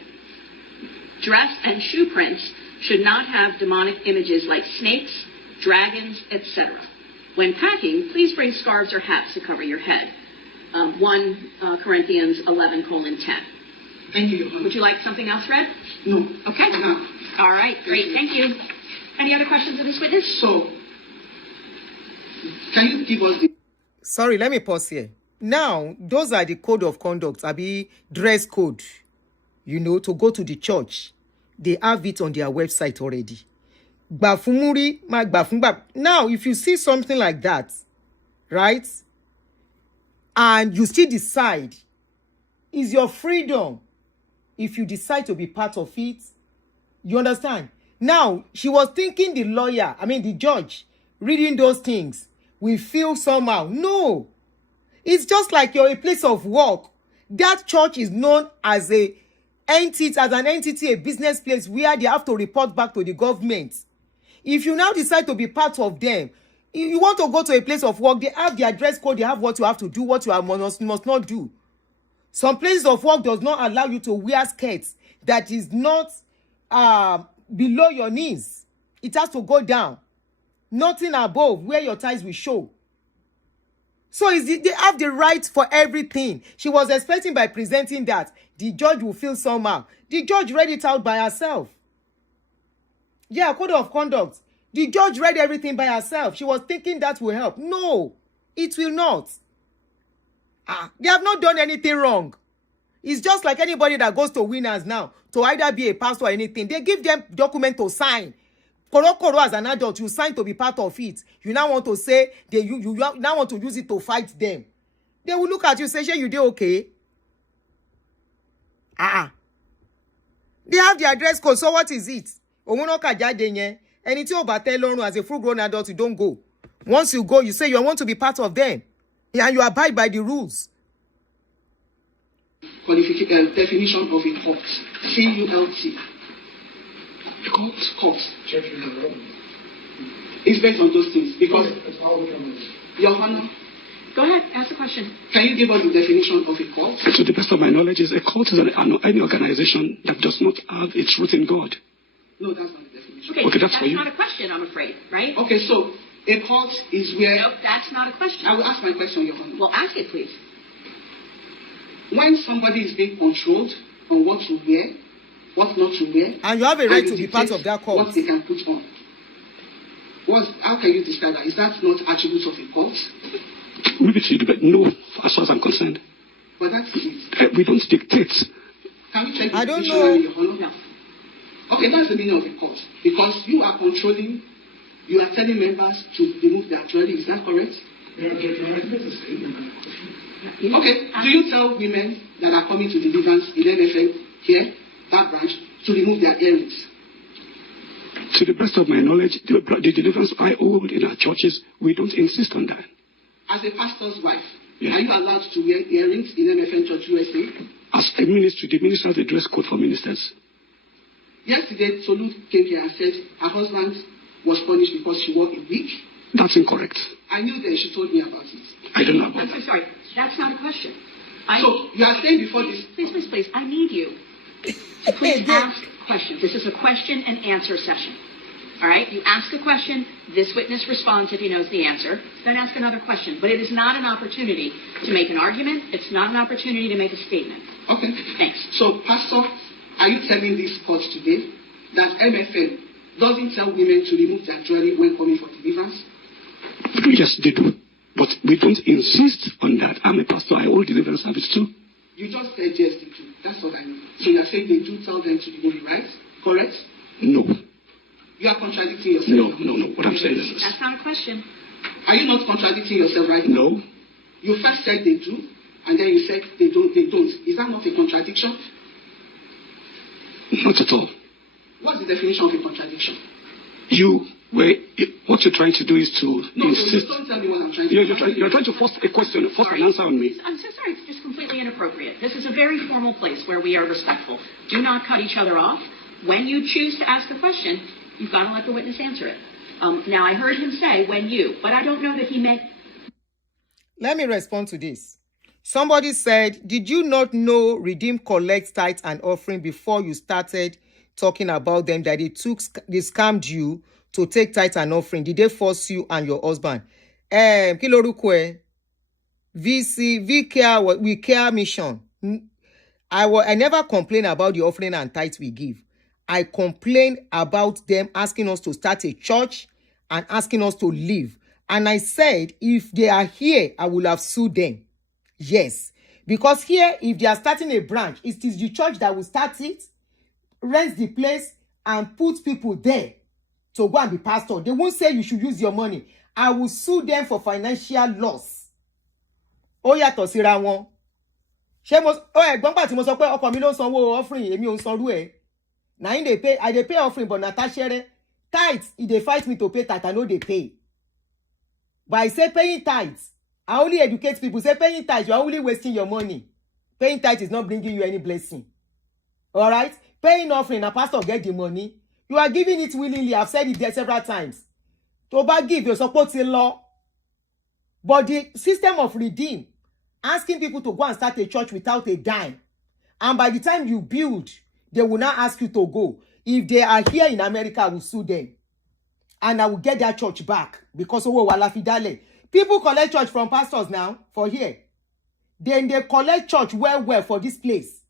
Dress and shoe prints should not have demonic images like snakes, dragons, etc. When packing, please bring scarves or hats to cover your head. 1 Corinthians 11:10. Thank you, Your Honor. Would you like something else read? No. Okay. No. All right, great, thank you. Any other questions of this witness? So, can you give us the... Sorry, let me pause here. Now, those are the code of conduct, abi dress code, to go to the church. They have it on their website already. Now, if you see something like that, right, and you still decide, it's your freedom if you decide to be part of it. You understand? Now, she was thinking the judge, reading those things, will feel somehow. No. It's just like you're a place of work. That church is known as an entity, a business place where they have to report back to the government. If you now decide to be part of them, you want to go to a place of work, they have their dress code, they have what you have to do, what you must not do. Some places of work does not allow you to wear skirts that is not below your knees. It has to go down. Nothing above where your thighs will show. So they have the right for everything. She was expecting by presenting that the judge will feel somehow. The judge read it out by herself. Yeah, code of conduct. The judge read everything by herself. She was thinking that will help. No, it will not. They have not done anything wrong. It's just like anybody that goes to Winners now to either be a pastor or anything. They give them document to sign. Koro as an adult, you sign to be part of it. You now want to say you now want to use it to fight them. They will look at you and say, "Shay, you did okay." They have their dress code. So what is it? Anything over tell as a full-grown adult, you don't go. Once you go, you say you want to be part of them. And you abide by the rules. Definition of a cult. C-U-L-T. Cult. Church in the world. It's based on those things. Because, It's all becoming... Your Honor, Go ahead, ask the question. can you give us the definition of a cult? To the best of my knowledge, a cult is any organization that does not have its root in God. No, that's not the definition. Okay, that's for you. Not a question, I'm afraid, right? Okay, so a cult is where... Nope, that's not a question. I will ask my question, Your Honor. Well, ask it, please. When somebody is being controlled on what to wear, what not to wear... And you have a right and to be part of that cult. What they can put on. How can you describe that? Is that not attributes of a cult? Maybe to you, but no, as far as I'm concerned. But that's it. We don't dictate. Can we check the I don't dictionary, know. Your Honor? No. Okay, that's the meaning of a cult. Because you are controlling, you are telling members to remove their jewelry, is that correct? May I object, Your Honor? I think it's a statement, not a question. Okay. Do you tell women that are coming to deliverance in MFM here, that branch, to remove their earrings? To the best of my knowledge, the deliverance I hold in our churches, we don't insist on that. As a pastor's wife, Yeah. are you allowed to wear earrings in MFM Church USA? As a ministry, the minister has a dress code for ministers. Yesterday, Tolu came here and said her husband was punished because she wore a wig. That's incorrect. I knew then she told me about it. I don't know about I'm so that. sorry. That's not a question. So you are saying before this. Please. I need you to please ask questions. This is a question and answer session. All right? You ask a question. This witness responds if he knows the answer. Then ask another question. But it is not an opportunity to make an argument. It's not an opportunity to make a statement. Okay. Thanks. So, Pastor, are you telling this court today that MFM doesn't tell women to remove their jewelry when coming for deliverance? Yes, they do. But we don't insist on that. I'm a pastor. I hold deliverance service too. You just said yes, they do. That's what I know. So you are saying they do tell them to remove it, right? Correct? No. You are contradicting yourself. No. What I'm saying is this. That's not a question. Are you not contradicting yourself right now? No. You first said they do, and then you said they don't. Is that not a contradiction? Not at all. What's the definition of a contradiction? What you're trying to do is to insist. Don't tell me what I'm trying to do. You're trying to force a question, force an answer on me. I'm so sorry. It's just completely inappropriate. This is a very formal place where we are respectful. Do not cut each other off. When you choose to ask a question, you've got to let the witness answer it. Now, I heard him say when you, but I don't know that he meant. Let me respond to this. Somebody said, did you not know Redeem collects tithes and offering before you started talking about them, that they scammed you to take tithes and offering? Did they force you and your husband? Kí lorúkọ ẹ? We care mission. I never complain about the offering and tithes we give. I complain about them asking us to start a church and asking us to leave. And I said, if they are here, I will have sued them. Yes. Because here, if they are starting a branch, it is the church that will start it, rent the place, and put people there to go and be pastor. They won't say you should use your money. I will sue them for financial loss. Ó yàtọ̀ síra wọn. Ṣé mo ẹ̀gbọ́n gbà tí mo sọ pé ọkọ mi ló ń sanwó offering, èmi ò ń sanwó ẹ̀. Na him dey pay, I dey pay offering, but Natasha tithes, if they fight me to pay tithe, I know they pay. But I say paying tithes, I only educate people. Say paying tithes, you are only wasting your money. Paying tithes is not bringing you any blessing. All right? Paying offering, a pastor get the money. You are giving it willingly. I've said it there several times. To give your support in law. But the system of Redeem, asking people to go and start a church without a dime. And by the time you build, they will not ask you to go. If they are here in America, I will sue them. And I will get their church back. Because people collect church from pastors now for here. Then they collect church well for this place.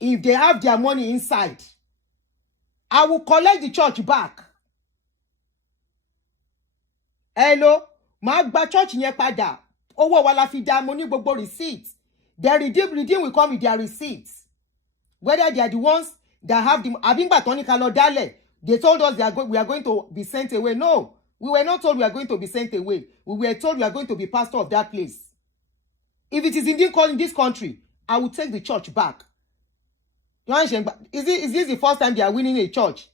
If they have their money inside, I will collect the church back. Hello? Ma gba church yẹn padà. Owó wa la fi dá, mo ní gbogbo receipts. The Redeem will come with their receipts. Whether they are the ones that have the Abingba Tony Kalo Dale, they told us we are going to be sent away. No, we were not told we are going to be sent away. We were told we are going to be pastor of that place. If it is indeed called in this country, I will take the church back. Is this the first time they are winning a church?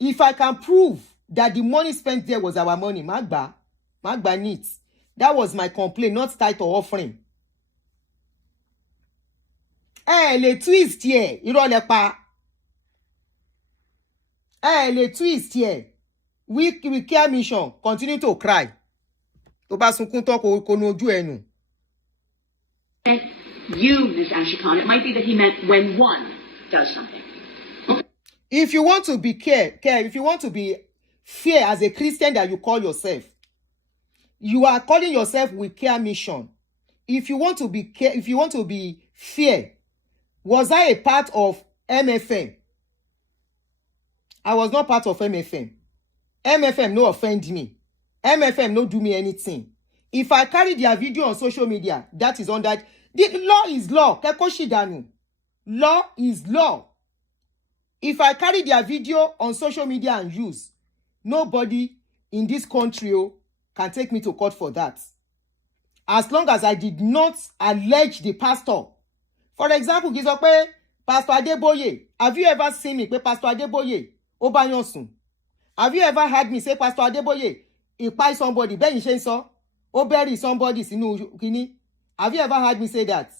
If I can prove that the money spent there was our money, Magba needs. That was my complaint, not tithe or offering. Le twist here. Irọ́ lẹ pa. Le twist here. We care mission. Continue to cry. Tó bá sunkún tó kò nu ojú ẹnu. You, Ms. Asekun, it might be that he meant when one does something. If you want to be if you want to be fair as a Christian that you call yourself, you are calling yourself with care mission. If you want to be fair, was I a part of MFM? I was not part of MFM. MFM no offend me. MFM no do me anything. If I carry their video on social media, that is on that. The law is law. Law is law. If I carry their video on social media and use, nobody in this country can take me to court for that. as long as I did not allege the pastor. For example, kì í sọ pé Pastor Adeboye, have you ever seen me pé Pastor Adeboye ó bá yàn sùn? Have you ever heard me say Pastor Adeboye he kpai somebody bẹ́ẹ̀ ṣe ń sọ ó bury somebody sínú kíní? Have you ever heard me say that?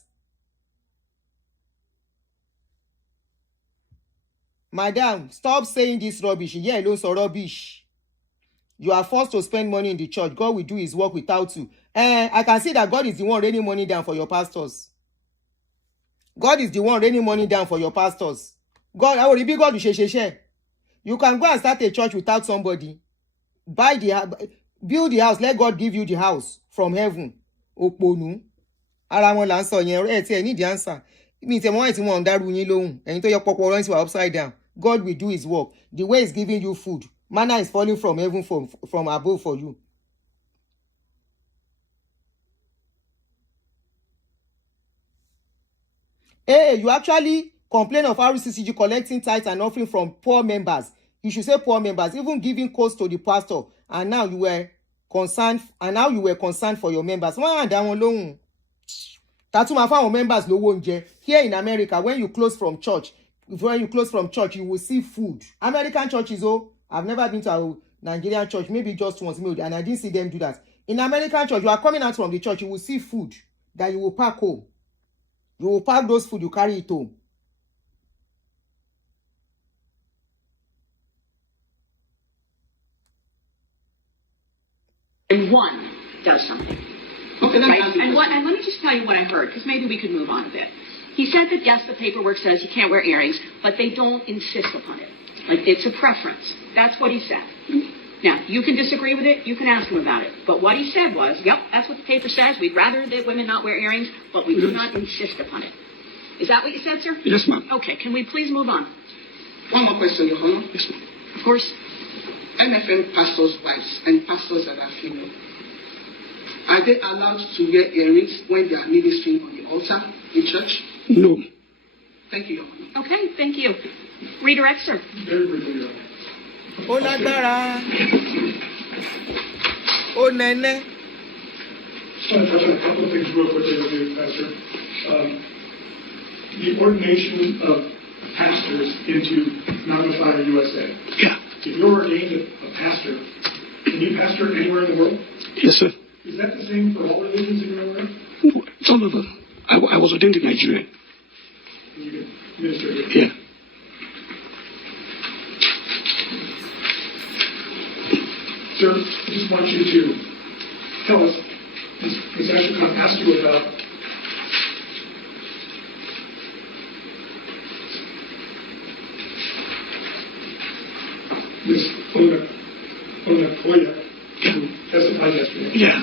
Madam, stop saying this rubbish. Yeah, alone so rubbish. You are forced to spend money in the church. God will do his work without you. I can see that God is the one raining money down for your pastors. God is the one raining money down for your pastors. God, I will be God. You can go and start a church without somebody. Build the house. Let God give you the house from heaven. Oponu. Ara wọn là ń sọ yẹn ẹ tí ẹ need the answer. Mi tẹ mọ́ ẹ̀ tí wọ́n ń dárú yín lóhùn. Ẹ̀yin tó yẹ pọpọ ọ̀rọ̀ yín upside down. God will do his work. The way he's giving you food. Manna is falling from heaven from above for you. Hey, you actually complain of RCCG collecting tithes and offering from poor members. You should say poor members, even giving costs to the pastor. And now you were concerned for your members. Wọ́n á dá wọn lóhùn. Tatuma found members lówó oúnjẹ. Here in America, when you close from church, you will see food. American churches, I've never been to a Nigerian church, maybe just once, and I didn't see them do that. In American church, you are coming out from the church, you will see food that you will pack home. You will pack those food, you carry it home. And one does something. Okay, right? And let me just tell you what I heard, because maybe we could move on a bit. He said that, yes, the paperwork says you can't wear earrings, but they don't insist upon it. Like, it's a preference. That's what he said. Now, you can disagree with it. You can ask him about it. But what he said was, yep, that's what the paper says. We'd rather that women not wear earrings, but we do not insist upon it. Is that what you said, sir? Yes, ma'am. Okay, can we please move on? One more question, Your Honor. Yes, ma'am. Of course. MFM pastors' wives and pastors that are female, are they allowed to wear earrings when they are ministering on the altar in church? No. Thank you, Your Honor. Okay, thank you. Redirect, sir. Very briefly, Your Honor. Ó lágbára. Ó nẹ́nẹ́. Just want to touch on a couple of things real quickly with you, Pastor. The ordination of pastors into Fire USA. Yeah. If you're ordained a pastor, can you pastor anywhere in the world? Yes, sir. Is that the same for all religions in your life? No, it's all over. I was ordained in Nigeria. You can minister here. Yeah. Sir, I just want you to tell us, Ms. Asekun asked you about Ms. Olukoya, who testified yesterday. Yeah.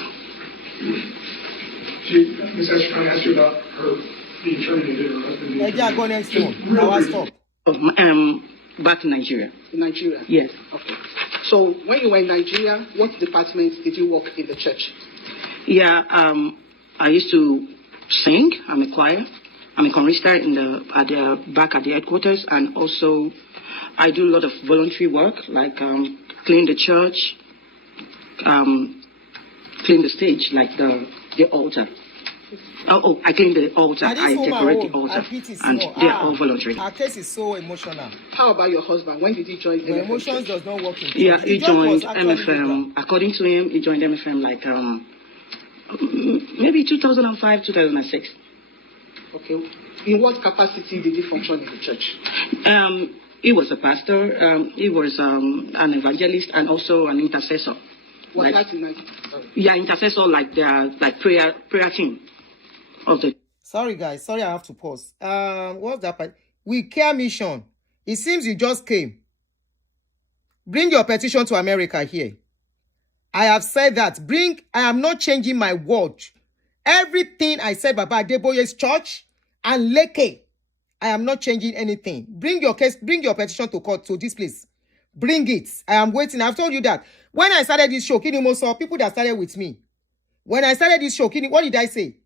Ms. Asekun asked you about her being terminated, her husband being Ẹ jẹ́ àgọ́ next one. Real Our brief. stop. Back in Nigeria. In Nigeria? Yes. Okay. So when you were in Nigeria, what department did you work in the church? Yeah, I used to sing. I'm a choir. I'm a chorister back at the headquarters, and also I do a lot of voluntary work, like clean the church, clean the stage, like the altar. I clean the altar. I decorate the altar, and they are all voluntary. Our case is so emotional. How about your husband? When did he join Your MFM? emotions does not work in church. Yeah, The he church joined was actually MFM. According to him, he joined MFM like maybe 2005, 2006. Okay. In what capacity did he function in the church? He was a pastor. He was an evangelist and also an intercessor. Was Like- that in Nigeria? Sorry. Yeah, intercessor, like their prayer team of the. Sorry, guys. Sorry, I have to pause. What's that part? We care mission. It seems you just came. Bring your petition to America here. I have said that. I am not changing my word. Everything I said about Adeboye's church and Leke, I am not changing anything. Bring your case, bring your petition to court, to this place. Bring it. I am waiting. I've told you that. When I started this show, Kinimo saw people that started with me. When I started this show, what did I say?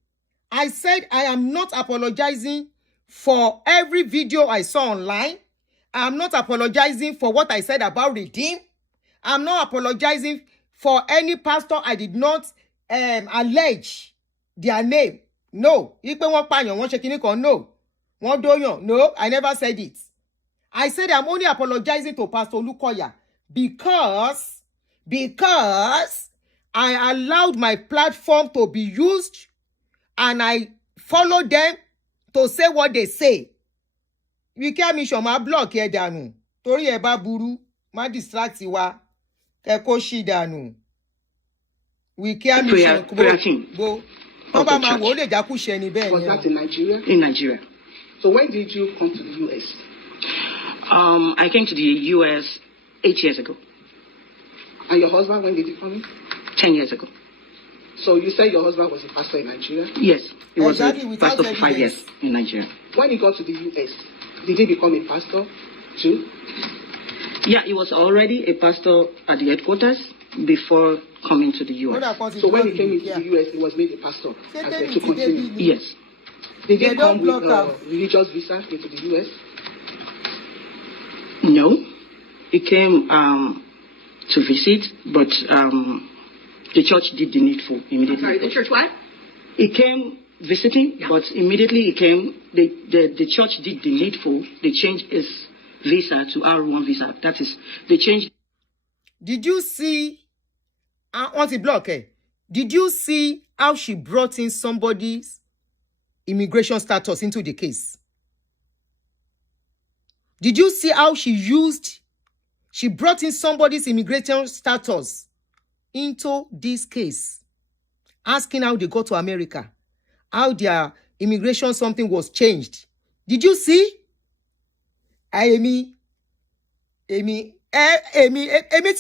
I said I am not apologizing for every video I saw online. I'm not apologizing for what I said about Redeem. I'm not apologizing for any pastor I did not allege their name. No. Ipe wọ́n pààyàn, wọ́n ṣe kinní kan. No. Wọ́n dóyàn. No, I never said it. I said I'm only apologizing to Pastor Olukoya because I allowed my platform to be used and I followed them to say what they say. We can't mission my block here dànù. Torí ẹ bá burú, má distract wa. Ẹ kó ṣì dànù. We can't mission go. Was that in Nigeria? In Nigeria. So when did you come to the US? I came to the US 8 years ago. And your husband, when did he come in? 10 years ago. So you said your husband was a pastor in Nigeria? Yes, he was a Exactly, pastor without for 5 years in Nigeria. When he got to the US, did he become a pastor too? Yeah, he was already a pastor at the headquarters before coming to the US. So when he came into the US, he was made a pastor to continue? Yes. Did he come with a religious visa into the US? No. He came to visit, but the church did the needful immediately. Sorry, the church what? He came visiting, but immediately he came, the church did the needful. They changed his visa to R1 visa. That is, they changed. Did you see, Aunty Block, did you see how she brought in somebody's immigration status into the case? Did you see how she brought in somebody's immigration status into this case? Asking how they got to America, how their immigration something was changed. Did you see? Amy, ti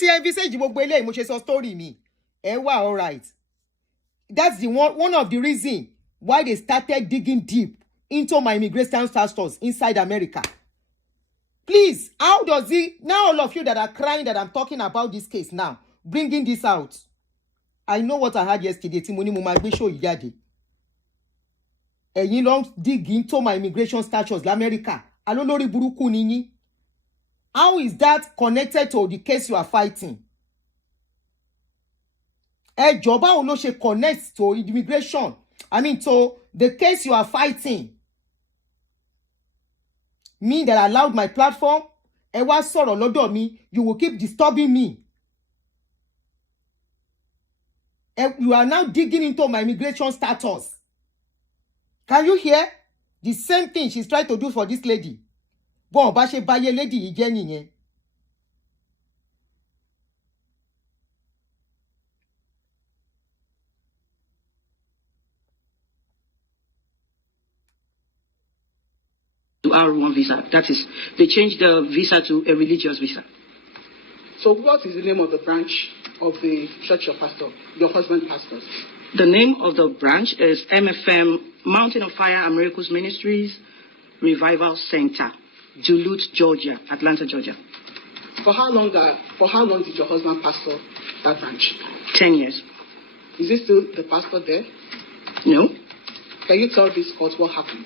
envisage gbogbo eléyìí mo ṣe sọ story mi. All right. That's the one of the reasons why they started digging deep into my immigration status inside America. Please, how does it, now all of you that are crying that I'm talking about this case now, bringing this out. I know what I had yesterday. Timoni mo ma gbe show yi jáde. Ẹ̀yin ló dig into my immigration status l'America. Alolórí burúkú ni yín. How is that connected to the case you are fighting? Ẹ jọ̀ọ́ báwo ló ṣe connect to immigration? I mean to the case you are fighting. Me that allowed my platform, ẹ wá sọ̀rọ̀ lọ́dọ̀ mi, you will keep disturbing me. You are now digging into my immigration status. Can you hear? The same thing she's trying to do for this lady. Bon, ba ṣe báyé lady yìí jẹ́ nìyẹn. To R1 visa. That is, they changed the visa to a religious visa. So what is the name of the branch of the church your pastor, your husband pastors? The name of the branch is MFM, Mountain of Fire and Miracles Ministries Revival Center, Duluth, Georgia, Atlanta, Georgia. For how long did your husband pastor that branch? 10 years. Is he still the pastor there? No. Can you tell this court what happened?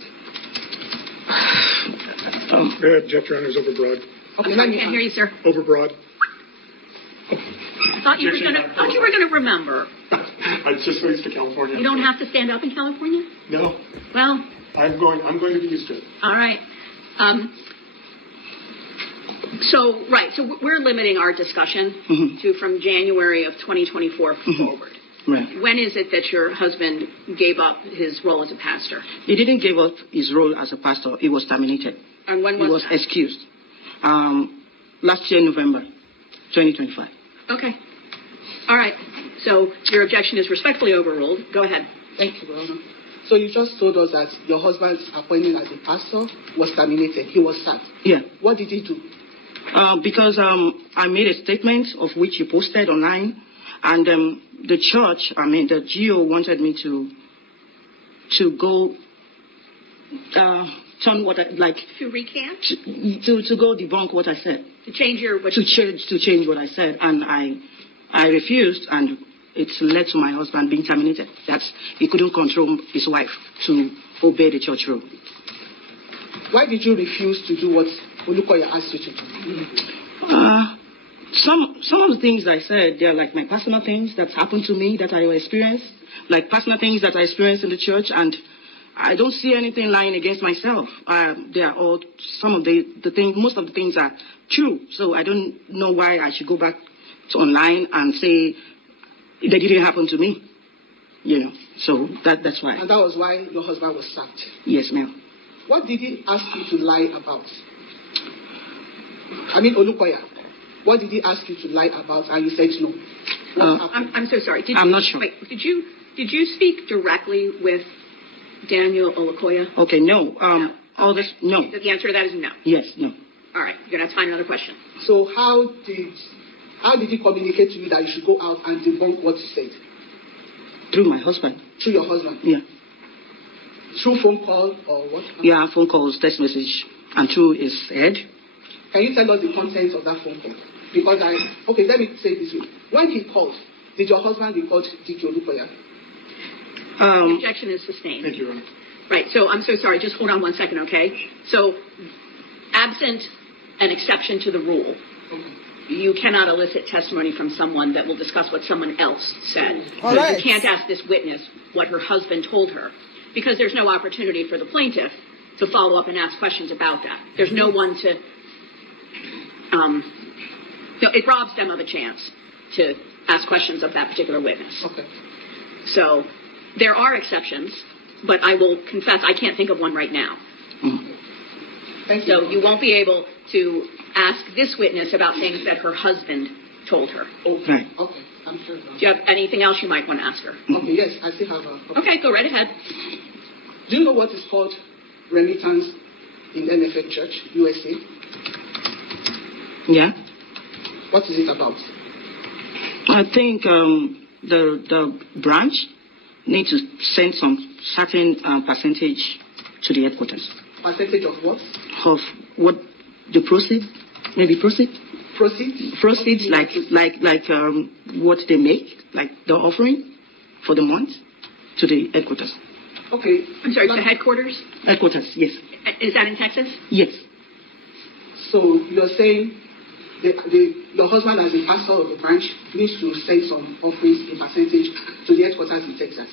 Jeff Turner's overbroad. Okay, I can't hear you, sir. Overbroad. I thought you were gonna remember. I just moved to California. You don't have to stand up in California? No. Well, I'm going to be used to it. all right. So we're limiting our discussion to from January of 2024 forward. Right. When is it that your husband gave up his role as a pastor? He didn't give up his role as a pastor. He was terminated. And when He was that? excused. Last year, November 2025. Okay. All right. So your objection is respectfully overruled. Go ahead. Thank you, Your Honor. So you just told us that your husband's appointment as a pastor was terminated. He was sacked. Yeah. What did he do? Because I made a statement of which he posted online, and the church, the GO wanted me to go turn what To recant? to go debunk what I said. To change your... To change what I said, and I refused, and it's led to my husband being terminated. He couldn't control his wife to obey the church rule. Why did you refuse to do what Olukoya asked you to do? Some of the things I said, they're like my personal things that's happened to me that I experienced, like personal things that I experienced in the church, and I don't see anything lying against myself. They are all, some of the things, most of the things are true. So I don't know why I should go back to online and say they didn't happen to me. You know, so that's why. And that was why your husband was sacked? Yes, ma'am. What did he ask you to lie about? I mean, Olukoya, what did he ask you to lie about and you said no? I'm so sorry. I'm not sure. Wait, did you speak directly with Daniel Olukoya? Okay, no. All this, no. The answer to that is no. Yes, no. All right, you're going to have to find another question. So how did he communicate to you that you should go out and debunk what you said? Through my husband. Through your husband? Yeah. Through phone call or what? Yeah, phone calls, text message, and through his head. Can you tell us the contents of that phone call? Because okay, let me say this way. When he called, did your husband record Dike Olukoya? The objection is sustained. Thank you, Your Honor. Right, so I'm so sorry. Just hold on 1 second, okay? So, absent an exception to the rule, you cannot elicit testimony from someone that will discuss what someone else said. All so right. you can't ask this witness what her husband told her, because there's no opportunity for the plaintiff to follow up and ask questions about that. There's no one to, it robs them of a chance to ask questions of that particular witness. Okay. So there are exceptions, but I will confess I can't think of one right now. Thank you. So you won't be able to ask this witness about things that her husband told her. Okay. Right. Okay. I'm sure. Do you have anything else you might want to ask her? Okay. Yes, I still have a. Okay, go right ahead. Do you know what is called remittance in NFL Church, USA? Yeah. What is it about? I think the branch need to send some certain percentage to the headquarters. Percentage of what? Of what the proceeds, maybe proceeds. Proceeds? Proceeds like what they make, like the offering for the month to the headquarters. Okay. I'm sorry, to headquarters? Headquarters, yes. Is that in Texas? Yes. So you're saying your husband, as a pastor of the branch, needs to send some offerings in percentage to the headquarters in Texas?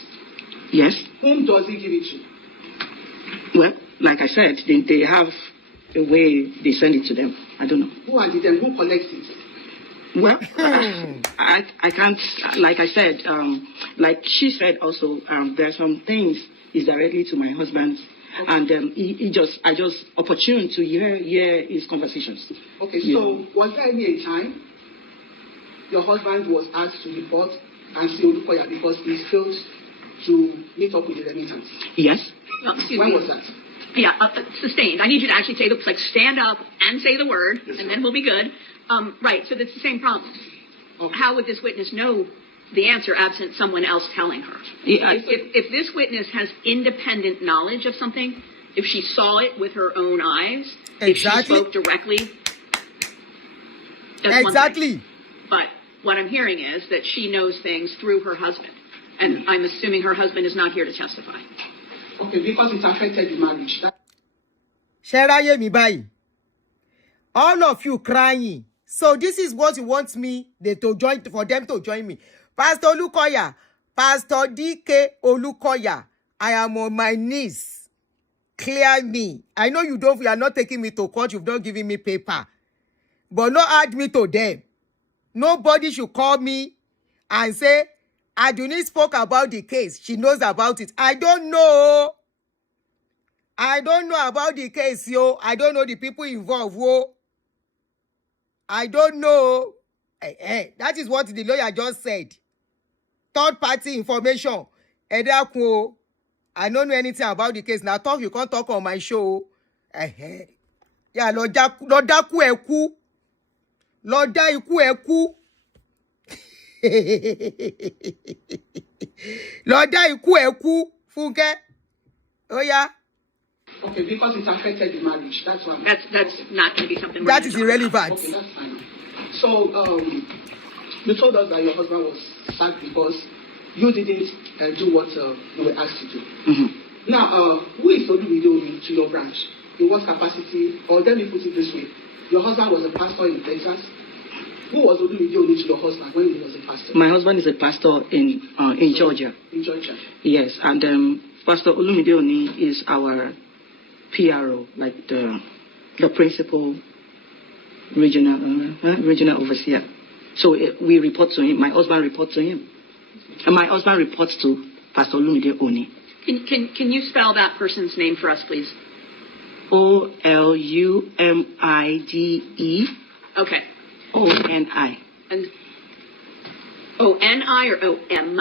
Yes. Whom does he give it to? Well, like I said, they have a way they send it to them. I don't know. Who are them? Who collects it? Well, I can't, like I said, like she said also, there are some things is directly to my husband, okay. And I just opportune to hear his conversations. Okay, so was there any time your husband was asked to report and see Olukoya because he failed to meet up with the remittance? Yes. When was that? Yeah, sustained. I need you to actually say like stand up and say the word, yes, and then we'll be good. Right, so that's the same problem. Okay. How would this witness know the answer absent someone else telling her? Yeah, if this witness has independent knowledge of something, if she saw it with her own eyes, exactly. If she spoke directly, that's exactly. One thing. But what I'm hearing is that she knows things through her husband, and I'm assuming her husband is not here to testify. Okay, because it affected the marriage. Sheraye mi bayi. All of you crying. So this is what you want me for them to join me. Pastor Olukoya, Pastor Dike Olukoya, I am on my knees. Clear me. I know you are not taking me to court. You've not given me paper. But not add me to them. Nobody should call me and say, Aduni spoke about the case. She knows about it. I don't know. I don't know about the case, yo. I don't know the people involved, yo. I don't know. That is what the lawyer just said. Third party information. I don't know anything about the case. Now talk, you can't talk on my show. Yeah, Lord daku eku. Lord da iku eku. Lord da iku eku. Funke. Oh yeah. Okay, because it affected the marriage. That's why. That's not going to be something. That is irrelevant. Okay, that's fine. So, you told us that your husband was sacked because you didn't do what you were asked to do. Mm-hmm. Now, who is Olukoya to your branch? In what capacity? Or let me put it this way: your husband was a pastor in Texas. Who was Aduni to your husband when he was a pastor? My husband is a pastor in Georgia. In Georgia. Yes, and Pastor Olumide Oni is our PRO, like the principal regional overseer. So we report to him. My husband reports to him, and my husband reports to Pastor Olumide Oni. Can you spell that person's name for us, please? Olumide. Okay. Oni. And O-N-I or O-M?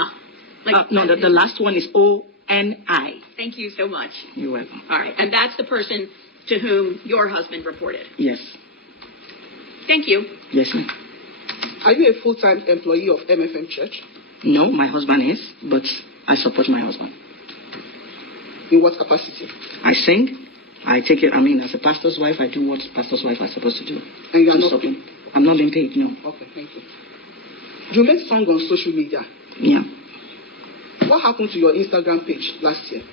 No, the last one is O-N-I. Thank you so much. You're welcome. All right, and that's the person to whom your husband reported. Yes. Thank you. Yes, ma'am. Are you a full-time employee of MFM Church? No, my husband is, but I support my husband. In what capacity? I sing. I take it. I mean, as a pastor's wife, I do what pastor's wife are supposed to do. And you are not paid? I'm not being paid, no. Okay, thank you. You made song on social media. Yeah. What happened to your Instagram page last year?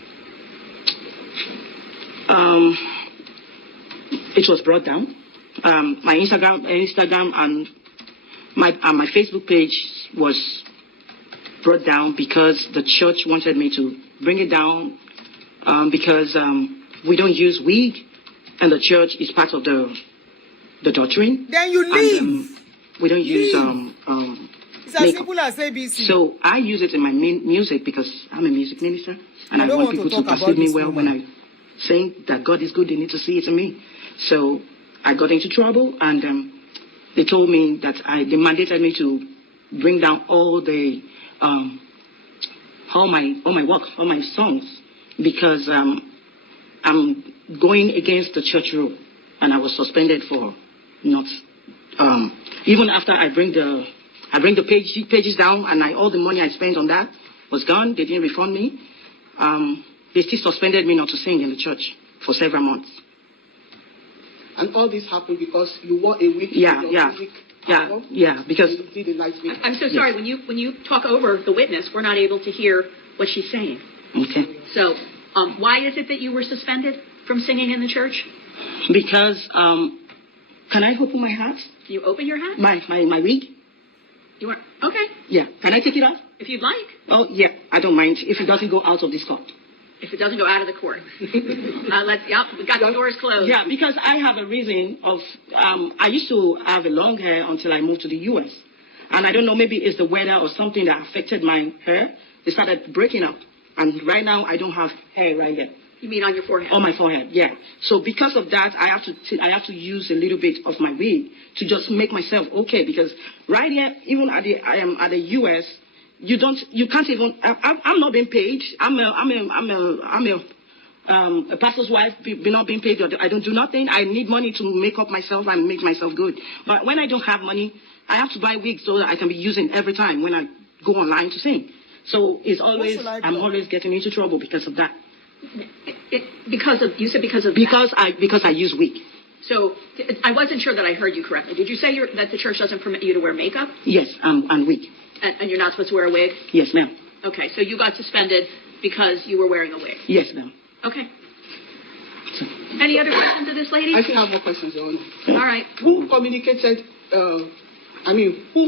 It was brought down. My Instagram and my Facebook page was brought down because the church wanted me to bring it down because we don't use wig, and the church is part of the doctrine. Then you leave. And, we don't use it's as makeup. simple as ABC. So I use it in my music because I'm a music minister, and I don't want want to people to talk perceive about me this well woman. when I sing that God is good. They need to see it in me. So I got into trouble, and they told me that they mandated me to bring down all my work, all my songs, because I'm going against the church rule, and I was suspended for not. Even after I bring the pages down, and all the money I spent on that was gone. They didn't refund me. They still suspended me not to sing in the church for several months. And all this happened because you wore a wig. Because you did a nice wig. I'm so sorry. Yes. When you talk over the witness, we're not able to hear what she's saying. Okay. So, why is it that you were suspended from singing in the church? Because can I open my hat? Can you open your hat? My wig? You are okay. Yeah. Can I take it off? If you'd like. Oh yeah, I don't mind if it doesn't go out of this court. If it doesn't go out of the court. We got the doors closed. Yeah, because I have a reason of, I used to have a long hair until I moved to the U.S. And I don't know, maybe it's the weather or something that affected my hair. It started breaking up. And right now, I don't have hair right there. You mean on your forehead? On my forehead, yeah. So because of that, I have to use a little bit of my wig to just make myself okay. Because right here, even at the U.S., you can't even. I'm not being paid. I'm a pastor's wife, not being paid. I don't do nothing. I need money to make up myself and make myself good. But when I don't have money, I have to buy wigs so that I can be using every time when I go online to sing. So it's always I'm always getting into trouble because of that. Because I use wig. So I wasn't sure that I heard you correctly. Did you say that the church doesn't permit you to wear makeup? Yes, and wig. And you're not supposed to wear a wig? Yes, ma'am. Okay, so you got suspended because you were wearing a wig? Yes, ma'am. Okay. Any other questions of this lady? I still have more questions, Your Honor. All right. Who communicated, who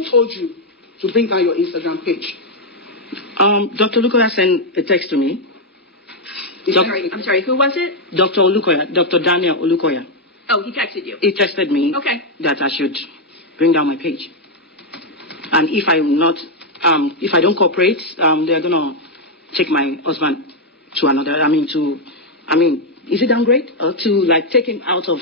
told you to bring down your Instagram page? Dr. Olukoya sent a text to me. I'm sorry, who was it? Dr. Olukoya, Dr. Daniel Olukoya. Oh, he texted you? He texted me that I should bring down my page. And if I don't cooperate, they're going to take my husband to another, is it downgrade? Or to take him out of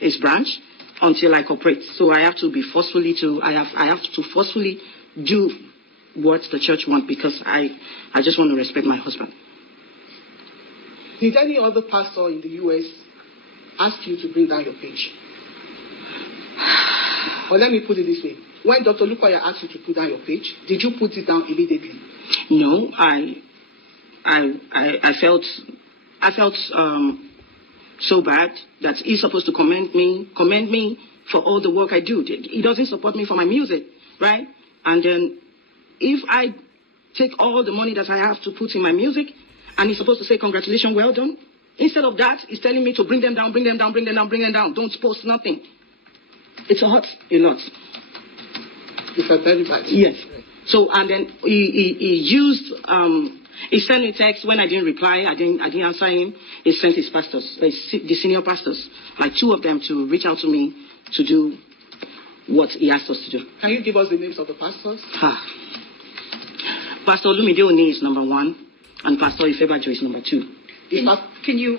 his branch until I cooperate. So I have to be forcefully I have to forcefully do what the church wants because I just want to respect my husband. Did any other pastor in the U.S. ask you to bring down your page? Or let me put it this way. When Dr. Olukoya asked you to put down your page, did you put it down immediately? No, I felt so bad that he's supposed to commend me for all the work I do. He doesn't support me for my music, right? And then if I take all the money that I have to put in my music, and he's supposed to say, congratulations, well done. Instead of that, he's telling me to bring them down. Don't post nothing. It's hurt a lot. It's a very bad. Yes. So, and then he used, he sent me text when I didn't reply, I didn't answer him. He sent his pastors, the senior pastors, like 2 of them, to reach out to me to do what he asked us to do. Can you give us the names of the pastors? Pastor Olumide Oni is number 1, and Pastor Ifebajo is number 2. Can you,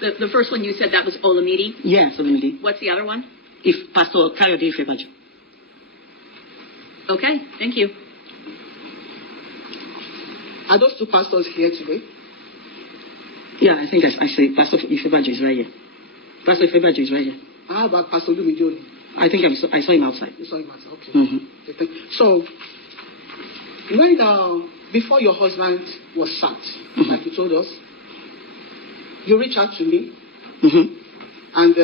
the first one you said that was Olamide? Yes, Olumide. What's the other one? If Pastor Kayode Ifebajo. Okay, thank you. Are those 2 pastors here today? Yeah, I think I say Pastor Ifebajo is right here. Pastor Ifebajo is right here. How about Pastor Lumidoni? I think I saw him outside. You saw him outside, okay. Mm-hmm. Okay. So, when before your husband was sacked, like you told us, you reached out to me, and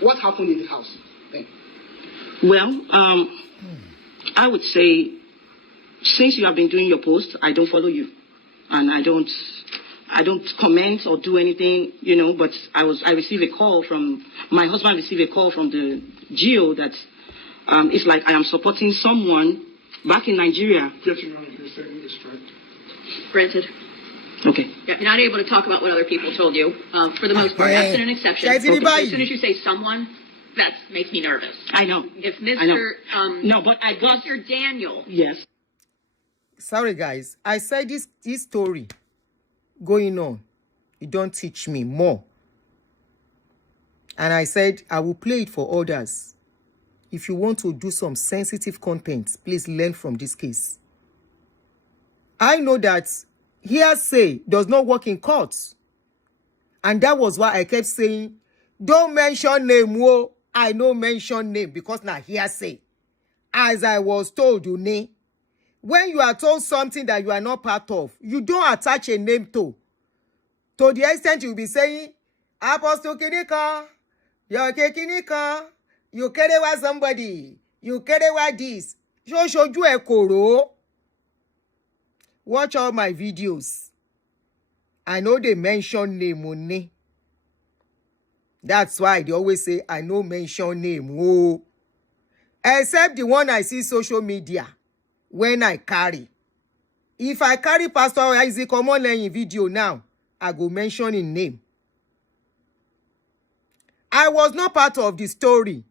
what happened in the house then? Well, I would say, since you have been doing your post, I don't follow you, and I don't comment or do anything, but I received a call from, my husband received a call from the GO that it's like I am supporting someone back in Nigeria. Yes, Your Honor, your statement is correct. Granted. Okay. Yeah, you're not able to talk about what other people told you, for the most part. That's an exception. Okay. As soon as you say someone, that makes me nervous. I know. If Mr. No, but I got Mr. Daniel. Yes. Sorry, guys. I said this story going on. You don't teach me more. And I said I will play it for others. If you want to do some sensitive content, please learn from this case. I know that hearsay does not work in courts. And that was why I kept saying, don't mention name. Whoa, I know mention name because now hearsay. As I was told, when you are told something that you are not part of, you don't attach a name to. To the extent you'll be saying, Apostle Kinika, you're Kinika, you carry what somebody, you carry what this. Show you a koro. Watch all my videos. I know they mention name only. That's why they always say, I know mention name. Whoa. Except the one I see social media. When I carry. If I carry Pastor Isaac Omoleni video now, I go mention his name. I was not part of the story.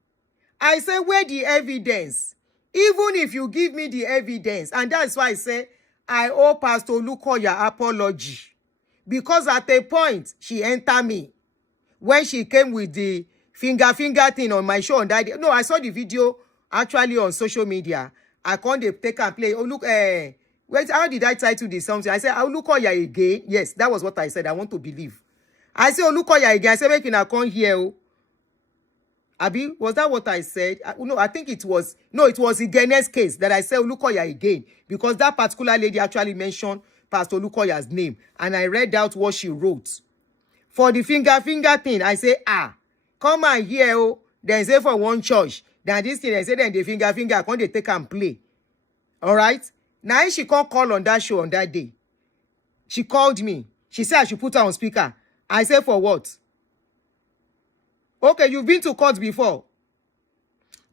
I say, where the evidence? Even if you give me the evidence, and that's why I say, I owe Pastor Olukoya apology. Because at a point, she entered me. When she came with the finger thing on my show on that day. No, I saw the video actually on social media. I can't take and play. Oh, look, wait, how did I title this something? I said, Olukoya again. Yes, that was what I said. I want to believe. I said, Olukoya again. I said, make you not come here. Abi, was that what I said? No, I think it was. No, it was Igene's case that I said Olukoya again. Because that particular lady actually mentioned Pastor Olukoya's name. And I read out what she wrote. For the finger thing, I say, come and hear. Then say for one church. Then this thing, I say, then the finger, can't they take and play? All right? Now she can't call on that show on that day. She called me. She said I should put her on speaker. I said, for what? Okay, you've been to court before.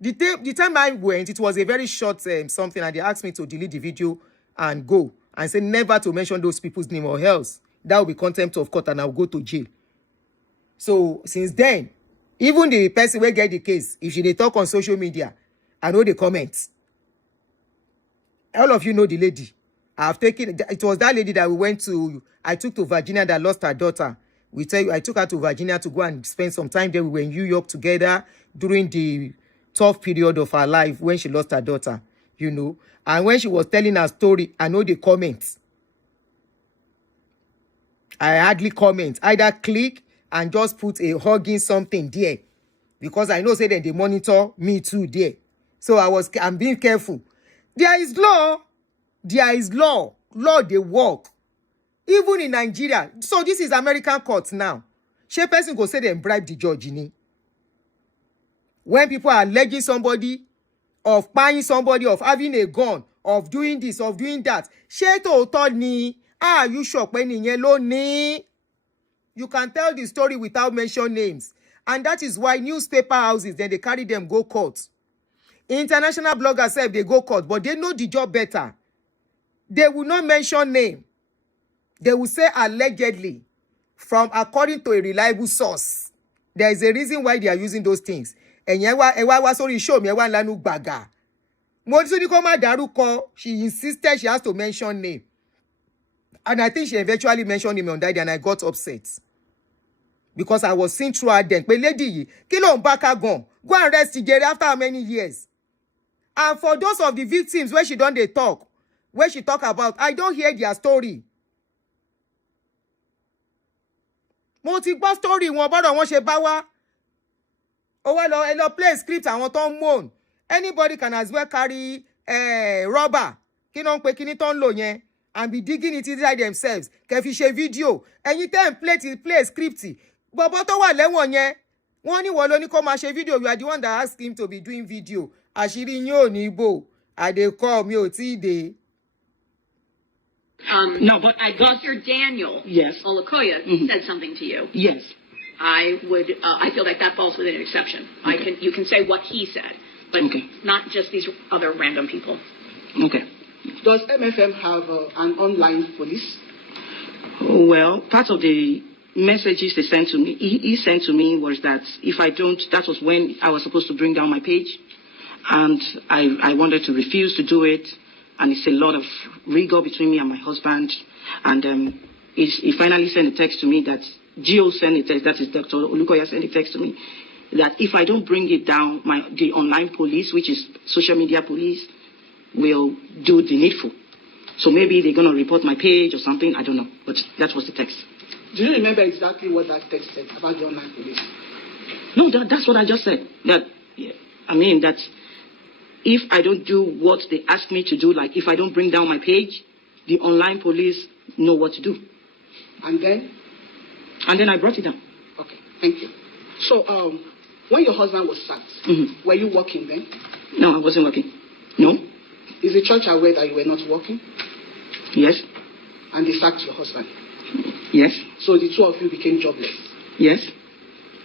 The time I went, it was a very short something, and they asked me to delete the video and go. And say never to mention those people's name or else. That will be contempt of court and I'll go to jail. So, since then, even the person will get the case, if they talk on social media, I know the comments. All of you know the lady. It was that lady that I took to Virginia that lost her daughter. I took her to Virginia to go and spend some time there. We were in New York together during the tough period of her life when she lost her daughter, And when she was telling her story, I know the comments. I hardly comment. Either click and just put a hugging something there. Because I know say that they monitor me too there. So I'm being careful. There is law. There is law. Law they work. Even in Nigeria. So this is American court now. She person go say they bribe the judge. When people are alleging somebody of buying somebody, of having a gun, of doing this, of doing that. She told me, you sure when in yellow ni? You can tell the story without mentioning names. And that is why newspaper houses, then they carry them go court. International bloggers say they go court, but they know the job better. They will not mention name. They will say allegedly, from according to a reliable source. There is a reason why they are using those things. And sorry, show me lanu baga. She insisted she has to mention name. And I think she eventually mentioned him on that day, and I got upset. Because I was seeing through her then. But lady, kill on back go and rest together after how many years? And for those of the victims where she don't they talk, where she talk about, I don't hear their story. Mo ti gbọ́ story wọn bọ́dọ̀ wọn ṣe bá wá. Ó wá lọ play script àwọn tó ń moan. Anybody can as well carry rubber. Kí ló ń pe kíní tó ń lò yẹn. And be digging it inside themselves. Kẹ́ fi ṣe video. Ẹ̀yin tẹ́ ń play script. Bọ̀bọ̀ tó wà lẹ́wọ̀n yẹn. Wọ́n ní wọ́n ló ní kó máa ṣe video. You are the one that asked him to be doing video. Àṣírí yín ò ní bò. Àdè kọ́ mi ò tí ì dé. No, but I got your Daniel. Yes. Olukoya said something to you. Yes. I feel like that falls within an exception. Okay. You can say what he said, but not just these other random people. Okay. Does MFM have an online police? Well, part of the messages they sent to me, he sent to me was that if I don't, that was when I was supposed to bring down my page, and I wanted to refuse to do it. And it's a lot of rigor between me and my husband. And he finally sent a text to me that Gio sent a text, that is Dr. Olukoya sent a text to me, that if I don't bring it down, the online police, which is social media police, will do the needful. So maybe they're going to report my page or something, I don't know. But that was the text. Do you remember exactly what that text said about the online police? No, that's what I just said. That if I don't do what they ask me to do, like if I don't bring down my page, the online police know what to do. And then? And then I brought it down. Okay, thank you. So, when your husband was sacked, were you working then? No, I wasn't working. No. Is the church aware that you were not working? Yes. And they sacked your husband? Yes. So the two of you became jobless? Yes.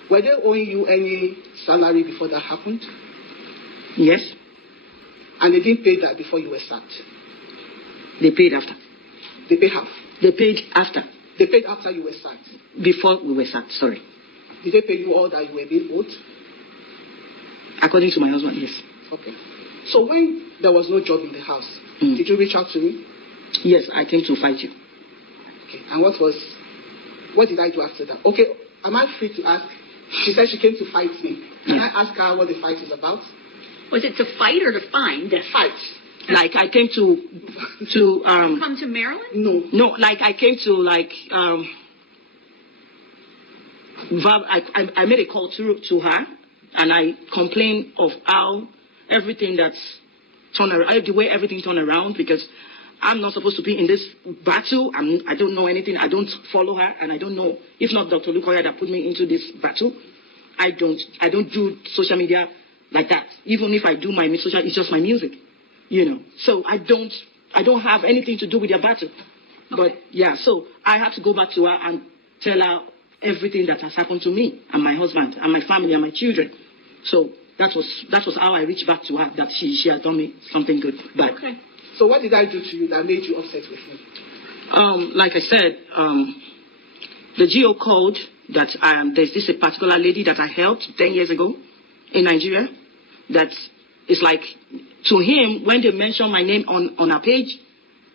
Were they owing you any salary before that happened? Yes. And they didn't pay that before you were sacked? They paid after. They paid half? They paid after. They paid after you were sacked? Before we were sacked, sorry. Did they pay you all that you were being owed? According to my husband, yes. Okay. So when there was no job in the house, did you reach out to me? Yes, I came to fight you. Okay. And what did I do after that? Okay, am I free to ask? She said she came to fight me. Can I ask her what the fight is about? Was it to fight or to find? Fight. Like I came to come to Maryland? No, like I came to I made a call to her, and I complained of how everything that's turned around, the way everything turned around, because I'm not supposed to be in this battle. I don't know anything. I don't follow her, and I don't know, if not Dr. Olukoya that put me into this battle. I don't do social media like that. Even if I do my social, it's just my music, you know. So I don't have anything to do with their battle. Okay. But yeah, so I had to go back to her and tell her everything that has happened to me and my husband and my family and my children. So that was how I reached back to her, that she has done me something good back. Okay. So what did I do to you that made you upset with me? Like I said, the GO called that there's this a particular lady that I helped 10 years ago in Nigeria. That is like, to him, when they mention my name on her page,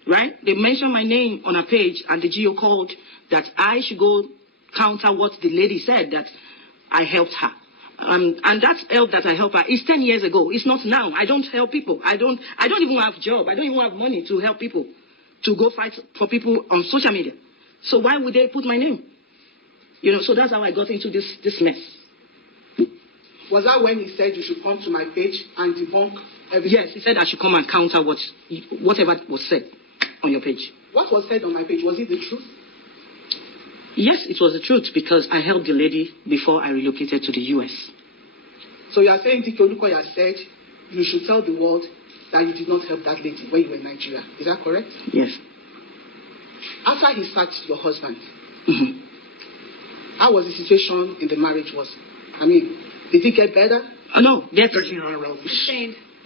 right? They mention my name on her page, and the GO called that I should go counter what the lady said, that I helped her. And that help that I help her is 10 years ago. It's not now. I don't help people. I don't even have a job. I don't even have money to help people, to go fight for people on social media. So why would they put my name? You know, so that's how I got into this mess. Was that when he said you should come to my page and debunk everything? Yes, he said I should come and counter whatever was said on your page. What was said on my page? Was it the truth? Yes, it was the truth, because I helped the lady before I relocated to the U.S. So you are saying Dr. Olukoya said you should tell the world that you did not help that lady when you were in Nigeria. Is that correct? Yes. After he sacked your husband, how was the situation in the marriage? Did it get better? No, They're irrelevant.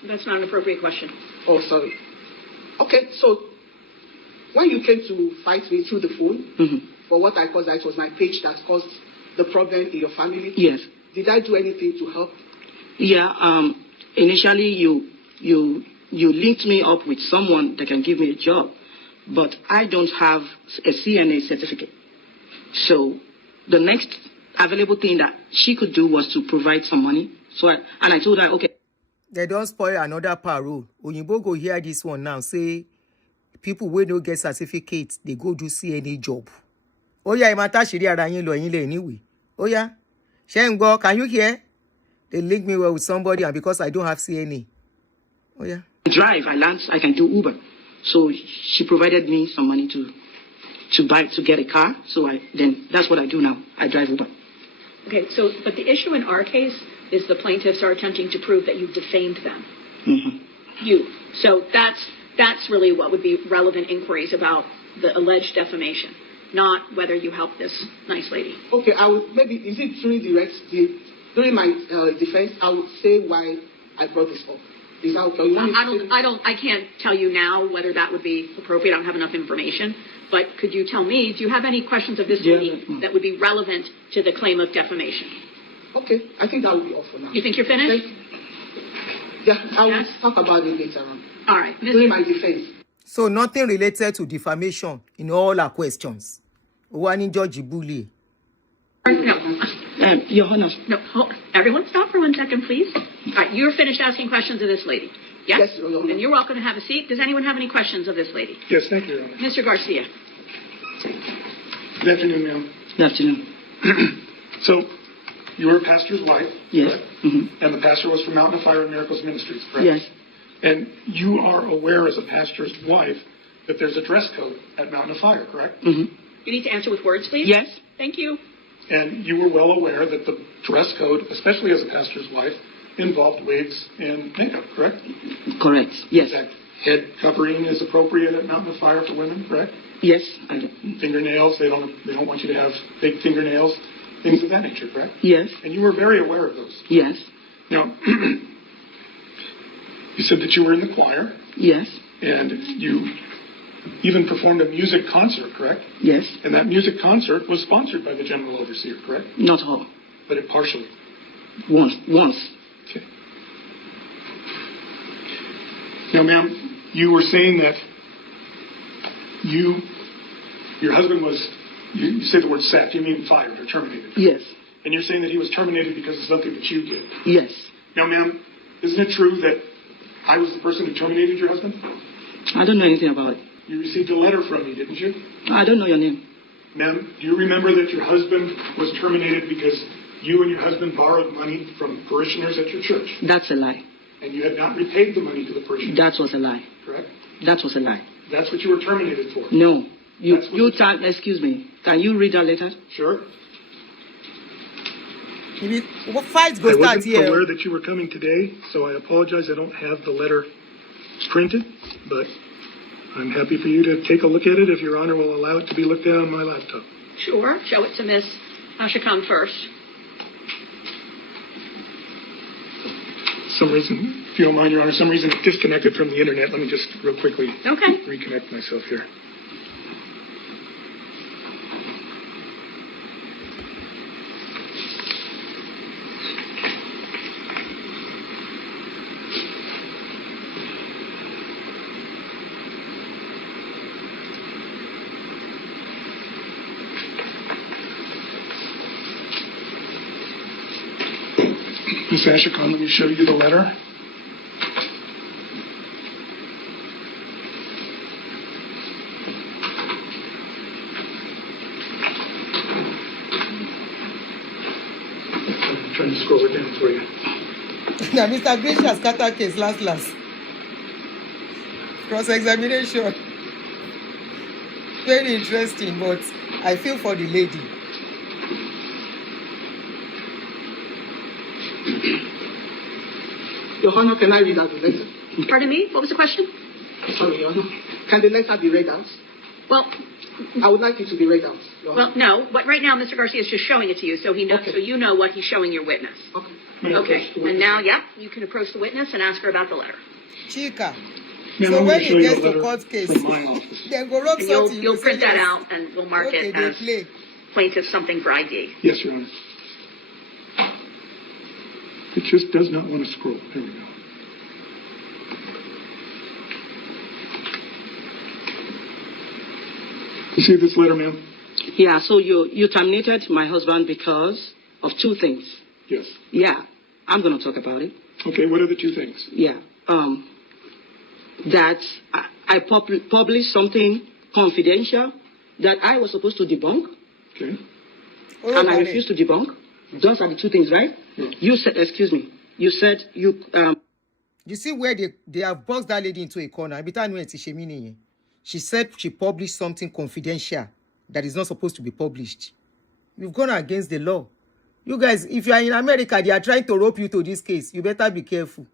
That's not an appropriate question. Oh, sorry. Okay, so when you came to fight me through the phone, for what I caused, it was my page that caused the problem in your family. Yes. Did I do anything to help? Yeah. Initially, you linked me up with someone that can give me a job, but I don't have a CNA certificate. So the next available thing that she could do was to provide some money. So I told her, okay. They don't spoil another parole. Oyinbo go hear this one now. Say people wey no get certificate, they go do CNA job. Oh yeah, imata shiri ara yin lo yin le anyway. Oh yeah. Shengo, can you hear? They link me well with somebody, and because I don't have CNA. Oh yeah. Drive. I learned I can do Uber. So she provided me some money to get a car. So then that's what I do now. I drive Uber. Okay, so, but the issue in our case is the plaintiffs are attempting to prove that you defamed them. You. So that's really what would be relevant inquiries about the alleged defamation, not whether you helped this nice lady. Okay, I would maybe, is it during my defense, I would say why I brought this up. Is that okay? I can't tell you now whether that would be appropriate. I don't have enough information. But could you tell me, do you have any questions of this lady that would be relevant to the claim of defamation? Okay, I think that would be all for now. You think you're finished? Okay. Yeah, I will talk about it later on. All right. During my defense. So nothing related to defamation in all our questions. One Judge Bully. No. Your Honor. No, everyone stop for 1 second, please. All right, you're finished asking questions of this lady. Yes? Yes, Your Honor. Then you're welcome to have a seat. Does anyone have any questions of this lady? Yes, thank you, Your Honor. Mr. Garcia. Good afternoon, ma'am. Good afternoon. So, you were a pastor's wife, Yes. correct? And the pastor was from Mountain of Fire and Miracles Ministries, correct? Yes. And you are aware as a pastor's wife that there's a dress code at Mountain of Fire, correct? You need to answer with words, please. Yes. Thank you. And you were well aware that the dress code, especially as a pastor's wife, involved wigs and makeup, correct? Correct. Yes. That head covering is appropriate at Mountain of Fire for women, correct? Yes. Fingernails, they don't want you to have big fingernails, things of that nature, correct? Yes. And you were very aware of those. Yes. Now, you said that you were in the choir. Yes. And you even performed a music concert, correct? Yes. And that music concert was sponsored by the General Overseer, correct? Not all. But it partially. Once. Okay. Now, ma'am, you were saying that your husband was, you say the word sacked, you mean fired or terminated? Yes. And you're saying that he was terminated because of something that you did? Yes. Now, ma'am, isn't it true that I was the person who terminated your husband? I don't know anything about it. You received a letter from me, didn't you? I don't know your name. Ma'am, do you remember that your husband was terminated because you and your husband borrowed money from parishioners at your church? That's a lie. And you had not repaid the money to the parishioners? That was a lie. Correct? That was a lie. That's what you were terminated for? No. Excuse me. Can you read that letter? Sure. What fight go I start wasn't here? aware that you were coming today, so I apologize. I don't have the letter printed, but I'm happy for you to take a look at it if Your Honor will allow it to be looked at on my laptop. Sure. Show it to Miss Asekun first. Some reason, if you don't mind, Your Honor, some reason it disconnected from the internet. Let me just real quickly reconnect myself here. Ms. Asekun, let me show you the letter. I'm trying to scroll it down for you. Now, Mr. Gracious scatter case last. Cross-examination. Very interesting, but I feel for the lady. Your Honor, can I read out the letter? Pardon me? What was the question? Sorry, Your Honor. Can the letter be read out? Well, I would like it to be read out. Well, no, but right now Mr. Garcia is just showing it to you, so he knows, Okay. so you know what he's showing your witness. Okay. May I Okay, approach the and witness? now, you can approach the witness and ask her about the letter. Chica. Ma'am, So I'm when going to show it you gets a to letter court case, from my office. then go rub And something. you'll say print that yes. out and we'll mark Okay, it they as play. plaintiff something for ID. Yes, Your Honor. It just does not want to scroll. There we go. You see this letter, ma'am? Yeah, so you terminated my husband because of two things. Yes. Yeah, I'm going to talk about it. Okay, what are the two things? Yeah, that I published something confidential that I was supposed to debunk, Okay. and I refused to debunk. Those are the two things, right? Yeah. You said, excuse me, you said you... You see where they have boxed that lady into a corner. Every time she said she published something confidential that is not supposed to be published. You've gone against the law. You guys, if you are in America, they are trying to rope you to this case. You better be careful.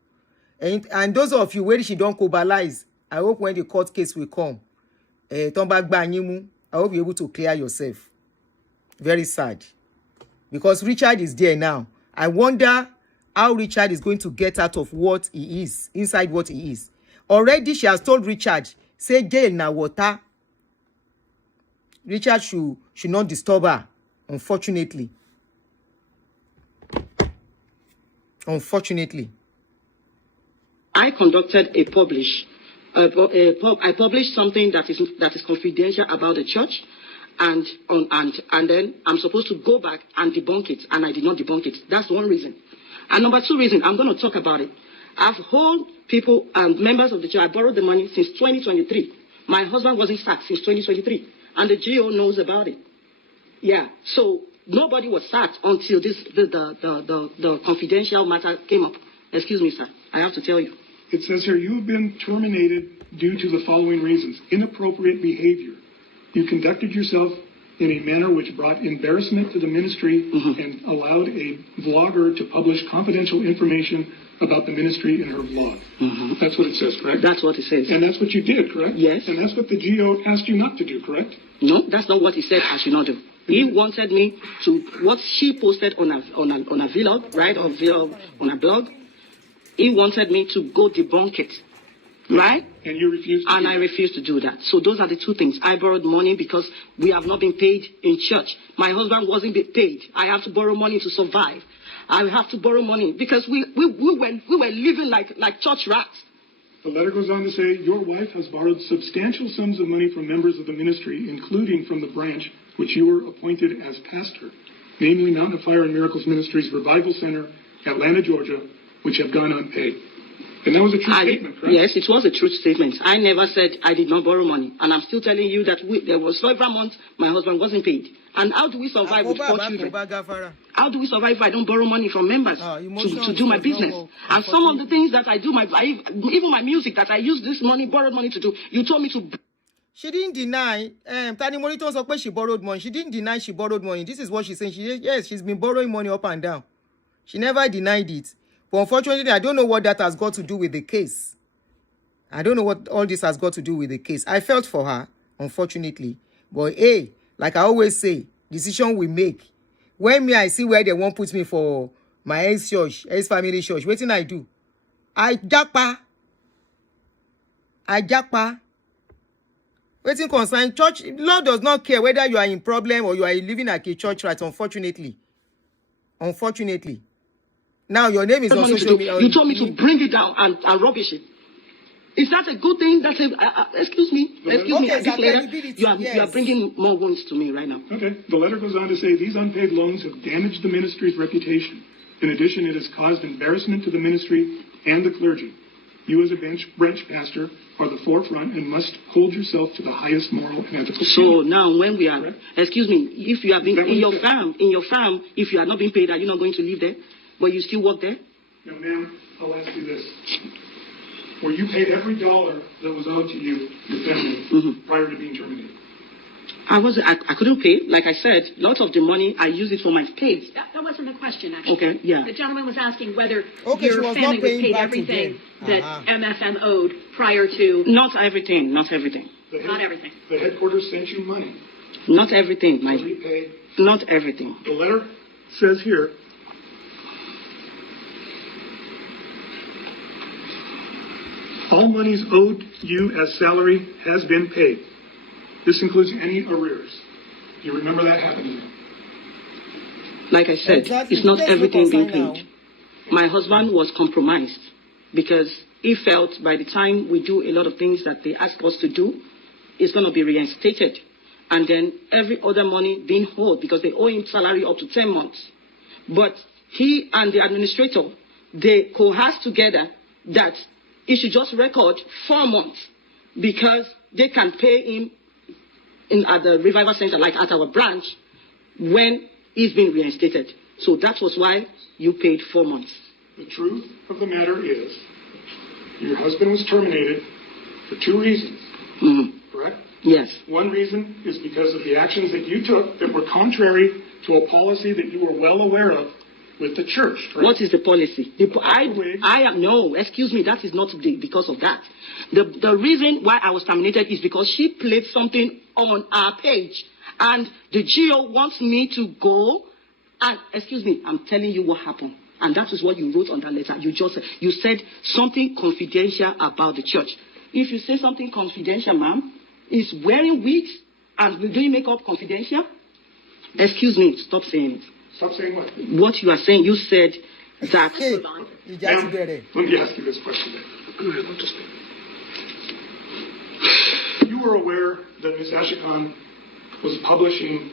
And those of you where she don't cobalize, I hope when the court case will come, I hope you're able to clear yourself. Very sad. Because Richard is there now. I wonder how Richard is going to get out of what he is, inside what he is. Already she has told Richard, say jail na water. Richard should not disturb her, unfortunately. Unfortunately. I conducted I published something that is confidential about the church, and then I'm supposed to go back and debunk it, and I did not debunk it. That's one reason. And number two reason, I'm going to talk about it. I've hold people and members of the church. I borrowed the money since 2023. My husband wasn't sacked since 2023, and the GO knows about it. Yeah, so nobody was sacked until the confidential matter came up. Excuse me, sir. I have to tell you. It says here, you have been terminated due to the following reasons. Inappropriate behavior. You conducted yourself in a manner which brought embarrassment to the ministry and allowed a vlogger to publish confidential information about the ministry in her vlog. That's what it says, correct? That's what it says. And that's what you did, correct? Yes. And that's what the GO asked you not to do, correct? No, that's not what he said I should not do. He wanted me to, what she posted on a vlog, right, or on a blog, he wanted me to go debunk it, right? And you refused to do And I refused to do that. So those are the two things. I borrowed money because we have not been paid in church. My husband wasn't being paid. I have to borrow money to survive. I have to borrow money because we were living like church rats. The letter goes on to say, your wife has borrowed substantial sums of money from members of the ministry, including from the branch which you were appointed as pastor, namely Mountain of Fire and Miracles Ministries Revival Center, Atlanta, Georgia, which have gone unpaid. And that was a true statement, correct? Yes, it was a true statement. I never said I did not borrow money. And I'm still telling you that there was several months my husband wasn't paid. And how do we survive with 4 children? How do we survive if I don't borrow money from members to do my business? And some of the things that I do, even my music that I use this money, borrowed money to do, you told me to... She didn't deny, Tani Monitor said she borrowed money. She didn't deny she borrowed money. This is what she's saying. Yes, she's been borrowing money up and down. She never denied it. But unfortunately, I don't know what that has got to do with the case. I don't know what all this has got to do with the case. I felt for her, unfortunately. But hey, like I always say, decision we make. When I see where they won't put me for my ex-church, ex-family church, what thing I do? I japa. Waiting concern church. Lord does not care whether you are in problem or you are living like a church rat, unfortunately. Now your name is on social media. You told me to bring it down and rubbish it. Is that a good thing? That's excuse me. Okay, this letter, you are bringing more wounds to me right now. Okay. The letter goes on to say these unpaid loans have damaged the ministry's reputation. In addition, it has caused embarrassment to the ministry and the clergy. You as a branch pastor are the forefront and must hold yourself to the highest moral and ethical So standard. now when we are, Correct? excuse me, if you have been That in your was farm, if you are not being paid, are you not going to live there? But you still work there? Now, ma'am, I'll ask you this. Were you paid every dollar that was owed to you, your family, prior to being terminated? I couldn't pay. Like I said, lots of the money, I use it for my pay. That wasn't the question, actually. Okay, yeah. The gentleman was asking whether Okay, your she was family not was paying paid back to everything them. that MFM owed prior to... Not everything. Not everything. The headquarters sent you money Not everything, my. Repaid. Not everything. The letter says here, all monies owed you as salary has been paid. This includes any arrears. Do you remember that happening? Like I said, Exactly. it's not There's no everything being concern paid. now. My husband was compromised because he felt by the time we do a lot of things that they ask us to do, it's going to be reinstated. And then every other money being owed because they owe him salary up to 10 months. But he and the administrator, they coerced together that he should just record 4 months because they can pay him at the revival center, like at our branch, when he's been reinstated. So that was why you paid 4 months. The truth of the matter is, your husband was terminated for 2 reasons, correct? Yes. One reason is because of the actions that you took that were contrary to a policy that you were well aware of with the church, correct? What is the policy? I am, no, excuse me, that is not because of that. The reason why I was terminated is because she played something on our page. And the GO wants me to go and, excuse me, I'm telling you what happened. And that is what you wrote on that letter. You said something confidential about the church. If you say something confidential, ma'am, is wearing wigs and doing makeup confidential? Excuse me, stop saying it. Stop saying what? What you are saying, you said that. Hey, you just Ma'am, get it. let me ask you this question then. Go ahead, I'll just You were aware that Ms. Asekun was publishing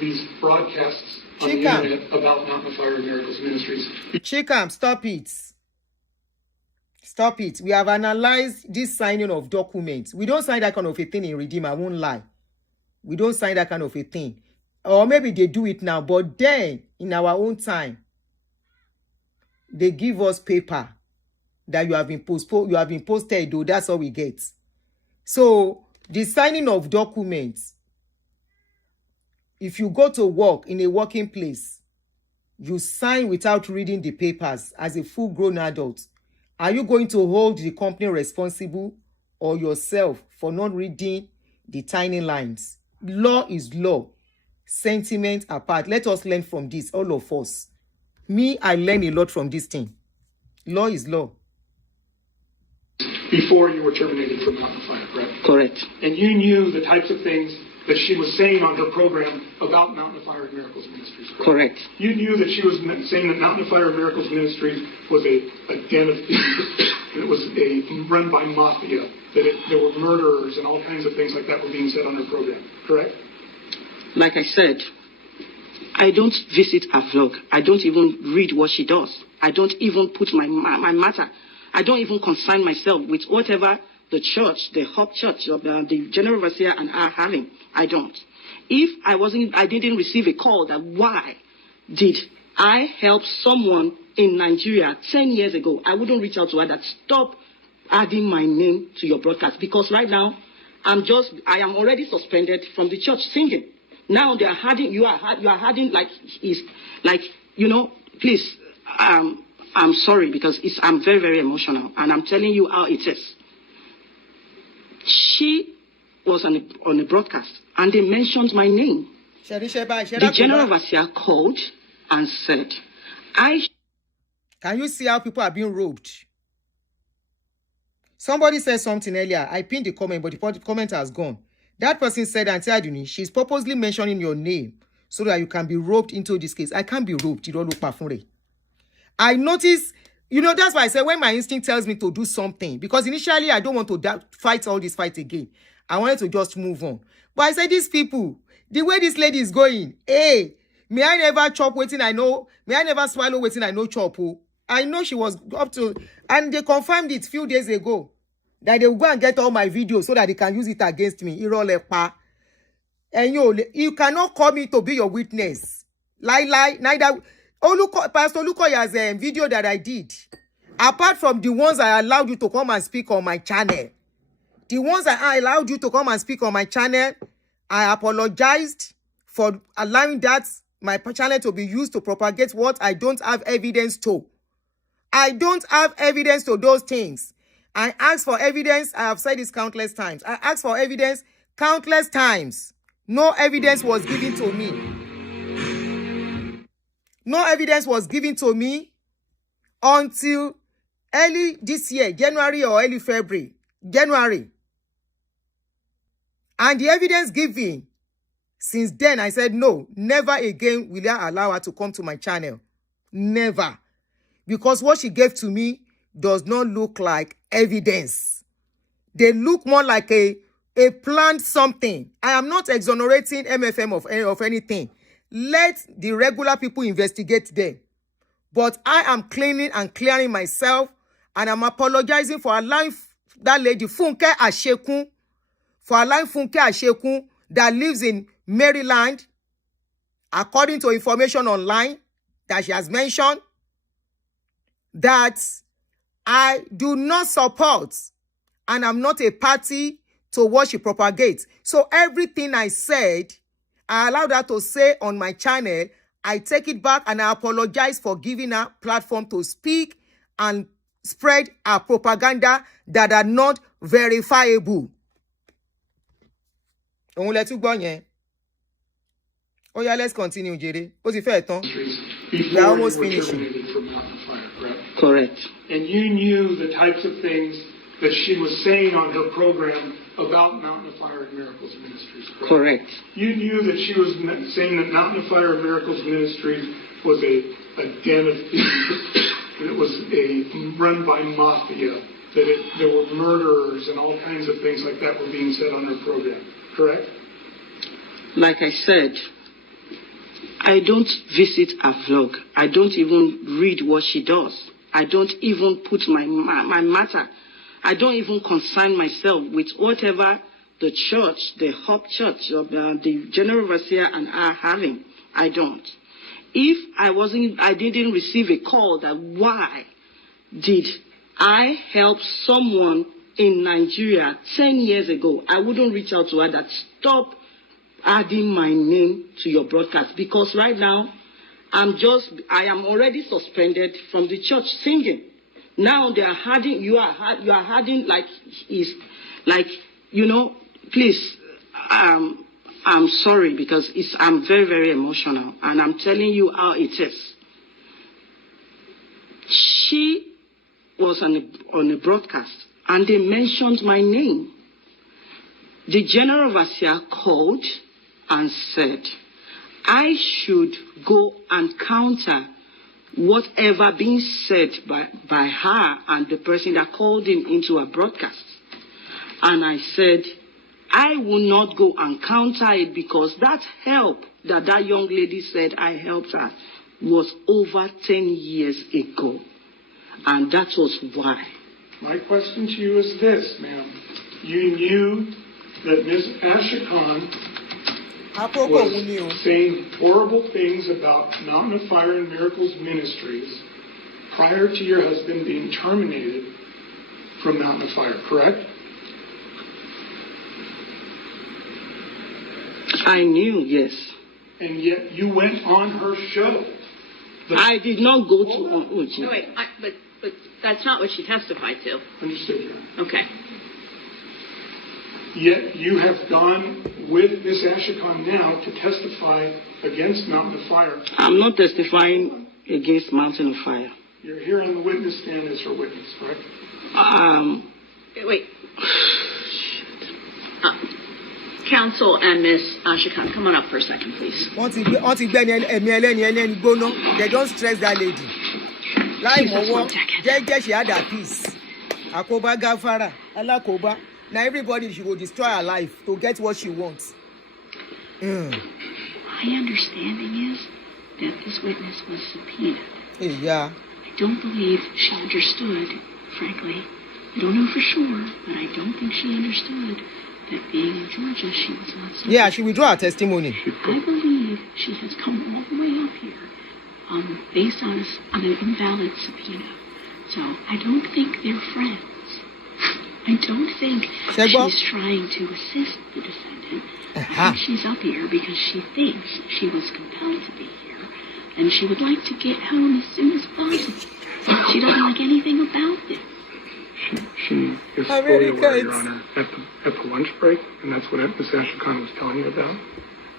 these broadcasts on the Chika. internet about Mountain of Fire and Miracles Ministries. Chikam, stop it. Stop it. We have analyzed this signing of documents. We don't sign that kind of a thing in Redeem. I won't lie. We don't sign that kind of a thing. Or maybe they do it now. But then, in our own time, they give us paper that you have been posted, though. That's all we get. So, the signing of documents, if you go to work in a working place, you sign without reading the papers as a full-grown adult. Are you going to hold the company responsible or yourself for not reading the tiny lines? Law is law. Sentiment apart. Let us learn from this, all of us. Me, I learn a lot from this thing. Law is law. Before you were terminated from Mountain of Fire, correct? Correct. And you knew the types of things that she was saying on her program about Mountain of Fire and Miracles Ministries, correct? Correct. You knew that she was saying that Mountain of Fire and Miracles Ministries was a den of thieves, that it was run by mafia, that there were murderers and all kinds of things like that were being said on her program, correct? Like I said, I don't visit her vlog. I don't even read what she does. I don't even put my matter. I don't even concern myself with whatever the church, the Hub Church, or the General Overseer and I are having. I don't. If I didn't receive a call that why did I help someone in Nigeria 10 years ago, I wouldn't reach out to her that stop adding my name to your broadcast, because right now I am already suspended from the church singing. Now they are adding, you are adding please, I'm sorry because I'm very, very emotional and I'm telling you how it is. She was on a broadcast and they mentioned my name. The General Overseer called and said, Can you see how people are being robbed? Somebody said something earlier. I pinned the comment, but the comment has gone. That person said, Aunty Aduni, she's purposely mentioning your name so that you can be roped into this case. I can't be roped. You don't look pafunre. I notice, that's why I say when my instinct tells me to do something, because initially I don't want to fight all this fight again. I wanted to just move on. But I said, these people, the way this lady is going, hey, may I never chop waiting I know, may I never swallow waiting I know chop. I know she was up to, and they confirmed it a few days ago, that they will go and get all my videos so that they can use it against me. And you cannot call me to be your witness. Lie, neither. Pastor Olukoya's video that I did, apart from the ones I allowed you to come and speak on my channel, the ones I allowed you to come and speak on my channel, I apologized for allowing my channel to be used to propagate what I don't have evidence to. I don't have evidence to those things. I asked for evidence. I have said this countless times. I asked for evidence countless times. No evidence was given to me. No evidence was given to me until early this year, January or early February. January. And the evidence given, since then I said, no, never again will I allow her to come to my channel. Never. Because what she gave to me does not look like evidence. They look more like a planned something. I am not exonerating MFM of anything. Let the regular people investigate them. But I am cleaning and clearing myself, and I'm apologizing for allowing that lady, Funke Asekun, for allowing Funke Asekun that lives in Maryland, according to information online that she has mentioned, that I do not support, and I'm not a party to what she propagates. So everything I said, I allowed her to say on my channel, I take it back and I apologize for giving her platform to speak and spread her propaganda that are not verifiable. Oh yeah, let's continue, Jerry. What's the fair tone? We are almost finishing. Correct. And you knew the types of things that she was saying on her program about Mountain of Fire and Miracles Ministries, correct? Correct. You knew that she was saying that Mountain of Fire and Miracles Ministries was a den of thieves, that it was run by mafia, that there were murderers and all kinds of things like that were being said on her program, correct? Like I said, I don't visit a vlog. I don't even read what she does. I don't even put my matter. I don't even concern myself with whatever the church, the Hop Church, or the General Overseer and I are having. I don't. If I didn't receive a call that why did I help someone in Nigeria 10 years ago, I wouldn't reach out to her that stop adding my name to your broadcast, because right now I am already suspended from the church singing. Now they are adding, you are adding please, I'm sorry because I'm very, very emotional, and I'm telling you how it is. She was on a broadcast and they mentioned my name. The General Overseer called and said, I should go and counter whatever being said by her and the person that called him into a broadcast. And I said, I will not go and counter it, because that help that young lady said I helped her was over 10 years ago. And that was why. My question to you is this, ma'am. You knew that Ms. Asekun was saying horrible things about Mountain of Fire and Miracles Ministries prior to your husband being terminated from Mountain of Fire, correct? I knew, yes. And yet you went on her show. I did not go to... No, wait, but that's not what she testified to. Understood, Your Honor. Okay. Yet you have gone with Ms. Asekun now to testify against Mountain of Fire. I'm not testifying against Mountain of Fire. You're here on the witness stand as her witness, correct? Wait. Counsel and Ms. Asekun, come on up for a second, please. They don't stress that lady. She had her peace. Akoba Gafara, Alakoba. Now everybody, she will destroy her life to get what she wants. My understanding is that this witness was subpoenaed. Yeah. I don't believe she understood, frankly. I don't know for sure, but I don't think she understood that being in Georgia, she was not subpoenaed. Yeah, she withdrew her testimony. I believe she has come all the way up here based on an invalid subpoena. So I don't think they're friends. I don't think she's trying to assist the defendant. I think she's up here because she thinks she was compelled to be here, and she would like to get home as soon as possible. She doesn't like anything about this. she is fully aware, Your Honor, at the lunch break, and that's what Ms. Asekun was telling you about.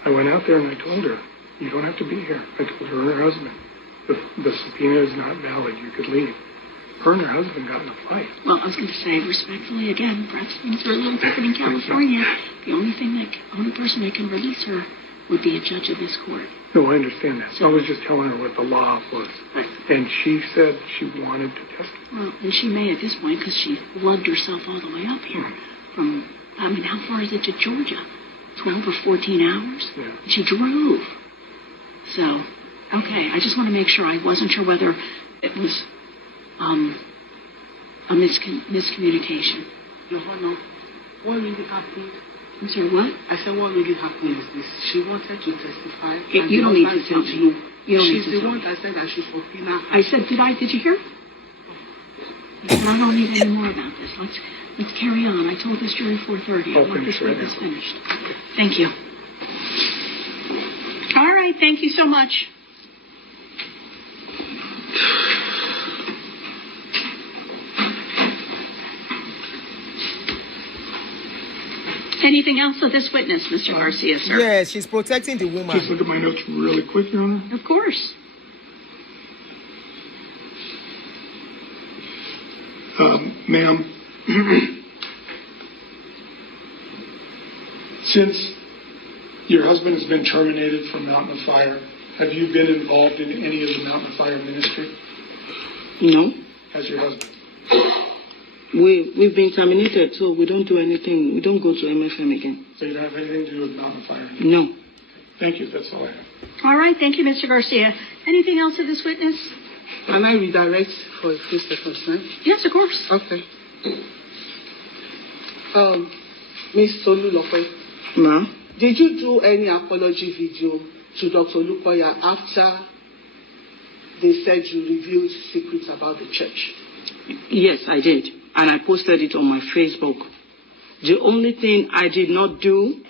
I went out there and I told her, you don't have to be here. I told her and her husband, the subpoena is not valid. You could leave. Her and her husband got in a fight. Well, I was going to say, respectfully, again, perhaps things are a little different in California. The only person that can release her would be a judge of this court. No, I understand that. So I was just telling her what the law was. Right. And she said she wanted to testify. Well, and she may at this point, because she lugged herself all the way up here from, how far is it to Georgia? 12 or 14 hours? Yeah. She drove. So, okay, I just want to make sure. I wasn't sure whether it was a miscommunication. Your Honor, what really happened? I'm sorry, what? I said what really happened is this. She wanted to testify. You don't need to tell me. She's the one that said I should subpoena her. I said, did you hear? I don't need any more about this. Let's carry on. I told this jury 4:30. I want this witness finished. Thank you. All right, thank you so much. Anything else with this witness, Mr. Garcia, sir? Yes, she's protecting the woman. Just look at my notes really quick, Your Honor. Of course. Ma'am, since your husband has been terminated from Mountain of Fire, have you been involved in any of the Mountain of Fire ministry? No. As your husband? We've been terminated, so we don't do anything. We don't go to MFM again. So you don't have anything to do with Mountain of Fire? No. Thank you. That's all I have. All right, thank you, Mr. Garcia. Anything else with this witness? Can I redirect for a few seconds, ma'am? Yes, of course. Okay. Miss Olukoya, Ma? did you do any apology video to Dr. Olukoya after they said you revealed secrets about the church? Yes, I did. And I posted it on my Facebook. The only thing I did not do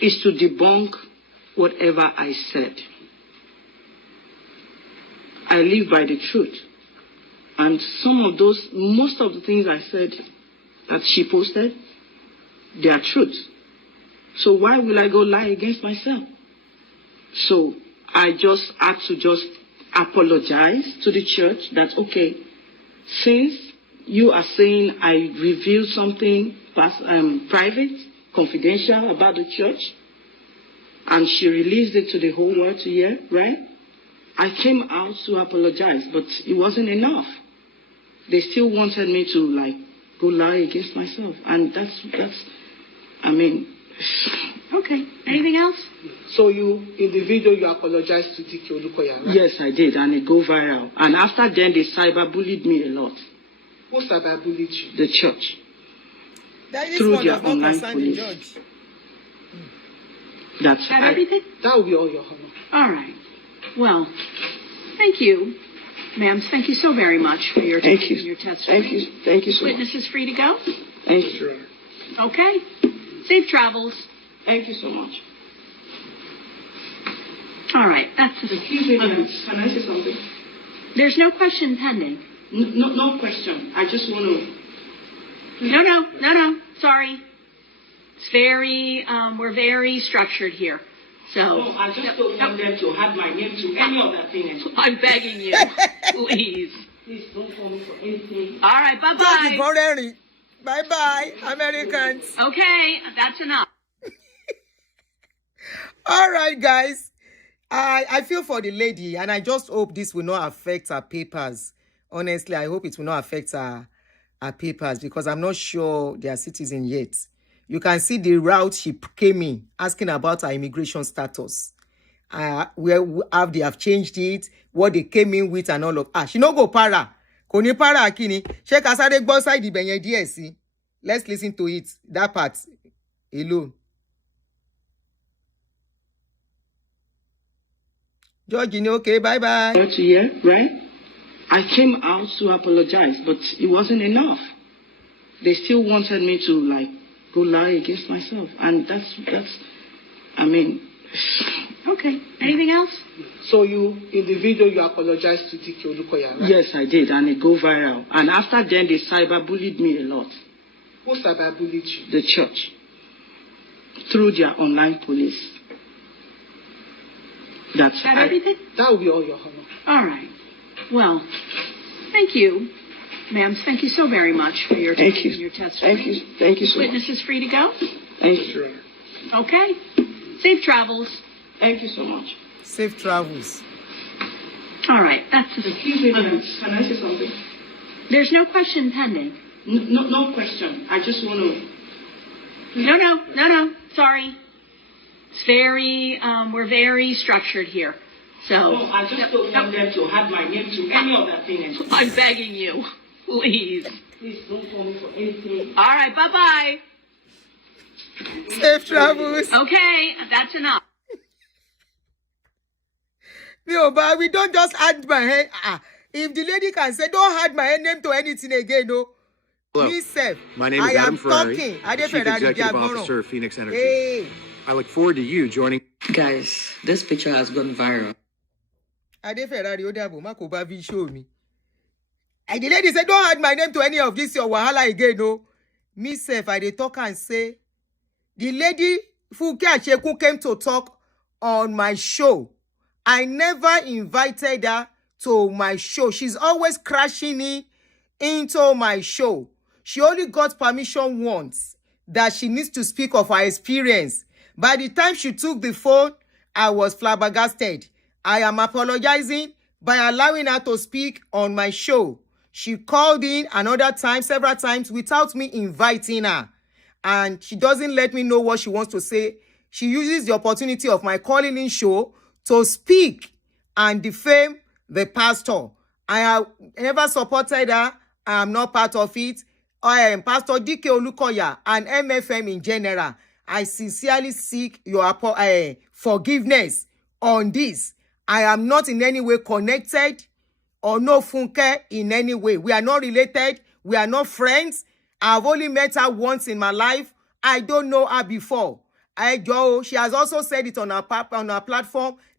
is to debunk whatever I said. I live by the truth. And most of the things I said that she posted, they are truth. So why will I go lie against myself? So I just had to apologize to the church that, okay, since you are saying I revealed something private, confidential about the church, and she released it to the whole world to hear, right? I came out to apologize, but it wasn't enough. They still wanted me to, go lie against myself. And that's Okay. Anything else? So in the video, you apologized to Dr. Olukoya, right? Yes, I did, and it go viral. And after then, they cyberbullied me a lot. Who cyberbullied you? The church. This Through one their does not online concern the police. judge. That's Got everything? That will be all, Your Honor. All right. Well, thank you, ma'am. Thank you so very much for your time and your testimony. Thank you so much. Witness is free to go? Thank you. Your Honor. Okay. Safe travels. Thank you so much. All right. That's Excuse me, ma'am. Can I say something? There's no question pending. No question. I just want to... No. Sorry. It's we're very structured here. So. No, I just don't want them to add my name to any of that thing. I'm begging you. Please. Please don't call me for anything. All right. Bye-bye. Bye-bye, Americans. Okay. That's enough. All right, guys. I feel for the lady, and I just hope this will not affect her papers. Honestly, I hope it will not affect her papers, because I'm not sure they are citizen yet. You can see the route she came in, asking about her immigration status. They have changed it, what they came in with and all of. She no go para. Koni para kini. She kasade gbo side ibenye díẹ̀ sí. Let's listen to it. That part alone. Georgie, okay, bye-bye. To hear, right? I came out to apologize, but it wasn't enough. They still wanted me to, go lie against myself. And that's Okay. Anything else? So in the video, you apologized to Dike Olukoya, right? Yes, I did, and it go viral. And after then, they cyberbullied me a lot. Who cyberbullied you? The church. Through their online police. Is that everything? That will be all, Your Honor. All right. Well, thank you, ma'am. Thank you so very much for your time and your testimony. Thank you so much. Witness is free to go? Thank you. Okay. Safe travels. Thank you so much. Safe travels. All right. That's Excuse me, madam. Can I say something? There's no question pending. No question. I just want to... No. Sorry. It's very, we're very structured here. So. No, I just don't want them to have my name to any other thing. I'm begging you. Please. Please don't call me for anything. All right. Bye-bye. Safe travels. Okay. That's enough. No, but we don't just add my head. If the lady can say, don't add my head name to anything again, no. Hello. Me, Seth, My name is Adam Ferrari, talking. Chief Executive Officer of Phoenix Energy. Hey. I look forward to you joining. Guys, this picture has gone viral. Ade Ferrari, Odabo, Mako Bavi show me. And the lady said, don't add my name to any of this your wahala again, no. Me, Seth, I dey talk and say, the lady Funke Asekun came to talk on my show. I never invited her to my show. She's always crashing into my show. She only got permission once that she needs to speak of her experience. By the time she took the phone, I was flabbergasted. I am apologizing by allowing her to speak on my show. She called in another time, several times, without me inviting her. And she doesn't let me know what she wants to say. She uses the opportunity of my calling in show to speak and defame the pastor. I have never supported her. I am not part of it. Pastor Dike Olukoya and MFM in general, I sincerely seek your forgiveness on this. I am not in any way connected or no Funke in any way. We are not related. We are not friends. I've only met her once in my life. I don't know her before. She has also said it on her platform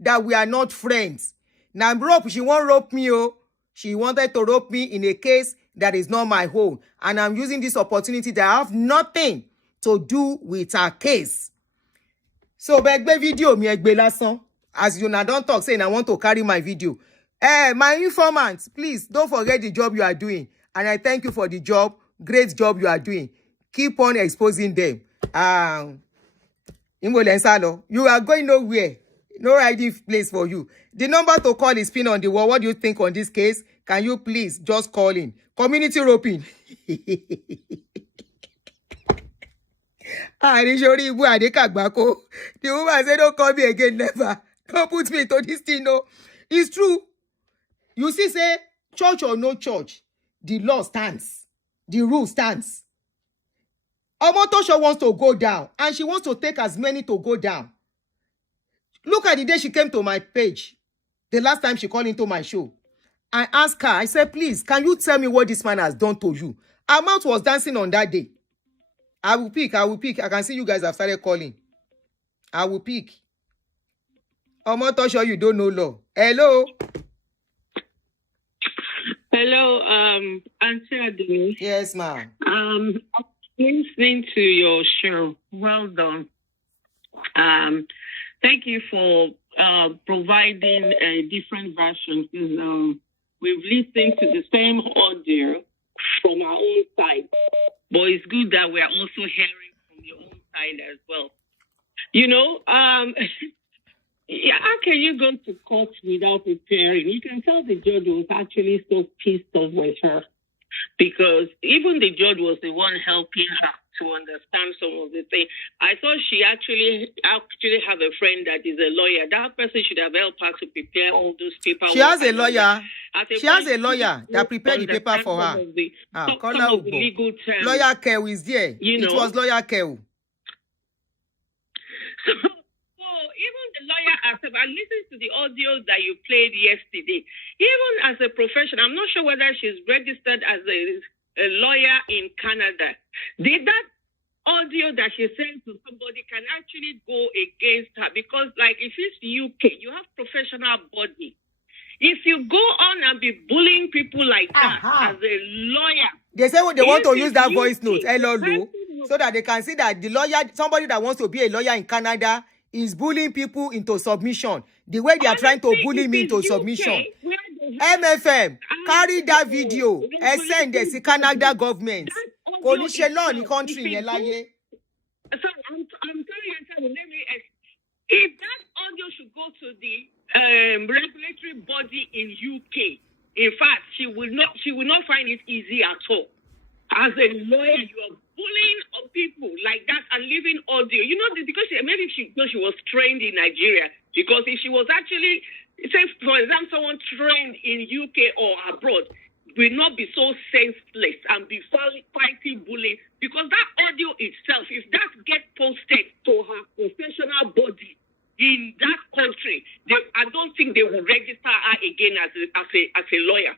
that we are not friends. Now, she won't rope me. She wanted to rope me in a case that is not my own. And I'm using this opportunity that I have nothing to do with her case. So, begbe video mi egbe lasan. As you now don't talk, saying I want to carry my video. My informant, please don't forget the job you are doing. And I thank you for the job. Great job you are doing. Keep on exposing them. You are going nowhere. No hiding place for you. The number to call is pinned on the wall. What do you think on this case? Can you please just call in? Community roping. The woman said, don't call me again, never. Don't put me into this thing, no. It's true. You see, say, church or no church, the law stands. The rule stands. Omotosho wants to go down, and she wants to take as many to go down. Look at the day she came to my page. The last time she called into my show. I asked her, I said, please, can you tell me what this man has done to you? Her mouth was dancing on that day. I will pick. I can see you guys have started calling. I will pick. Omotosho, you don't know law. Hello? Hello, Aunty Aduni. Yes, ma'am. Listening to your show. Well done. Thank you for providing a different version, because we've listened to the same audio from our own side. But it's good that we're also hearing from your own side as well. You know, how can you go to court without preparing? You can tell the judge was actually so pissed off with her, because even the judge was the one helping her to understand some of the things. I thought she actually have a friend that is a lawyer. That person should have helped her to prepare all those papers. She has a lawyer. She has a lawyer that prepared the paper for her. Legal terms. Lawyer Kew is there. It was Lawyer Kew. So even the lawyer herself, I listened to the audio that you played yesterday. Even as a professional, I'm not sure whether she's registered as a lawyer in Canada. Did that audio that she sent to somebody can actually go against her because, like, if it's UK, you have professional body. If you go on and be bullying people like that as a lawyer, they say they want to use that voice note, hello, so that they can see that the lawyer, somebody that wants to be a lawyer in Canada, is bullying people into submission. The way they are trying to bully me into submission. MFM, carry that video and send it to Canada government. Kò ní ṣe law ní country yẹn láyé. So I'm telling you, let me. If that audio should go to the regulatory body in UK, in fact, she will not find it easy at all. As a lawyer, you are bullying people like that and leaving audio. You know, because she was trained in Nigeria. Because if she was actually, say, for example, someone trained in UK or abroad, will not be so senseless and be fighting bullying, because that audio itself, if that gets posted to her professional body in that country, I don't think they will register her again as a lawyer.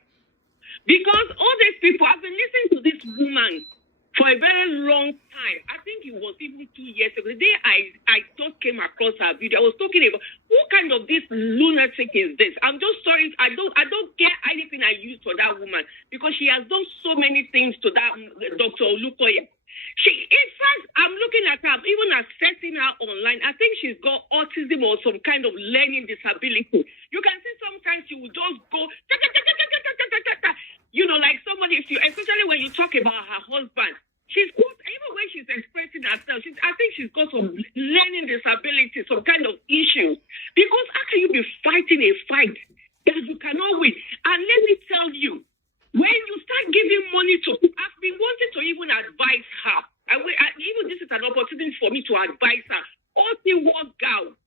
Because all these people, I've been listening to this woman for a very long time. I think it was even 2 years ago. The day I just came across her video, I was talking about what kind of this lunatic is this? I'm just sorry. I don't get anything I use for that woman because she has done so many things to that Dr. Olukoya. In fact, I'm looking at her, even assessing her online. I think she's got autism or some kind of learning disability. You can see sometimes she will just go, you know, like somebody, especially when you talk about her husband, even when she's expressing herself, I think she's got some learning disability, some kind of issue. Because how can you be fighting a fight that you cannot win? And let me tell you, when you start giving money to, I've been wanting to even advise her. Even this is an opportunity for me to advise her. Work out.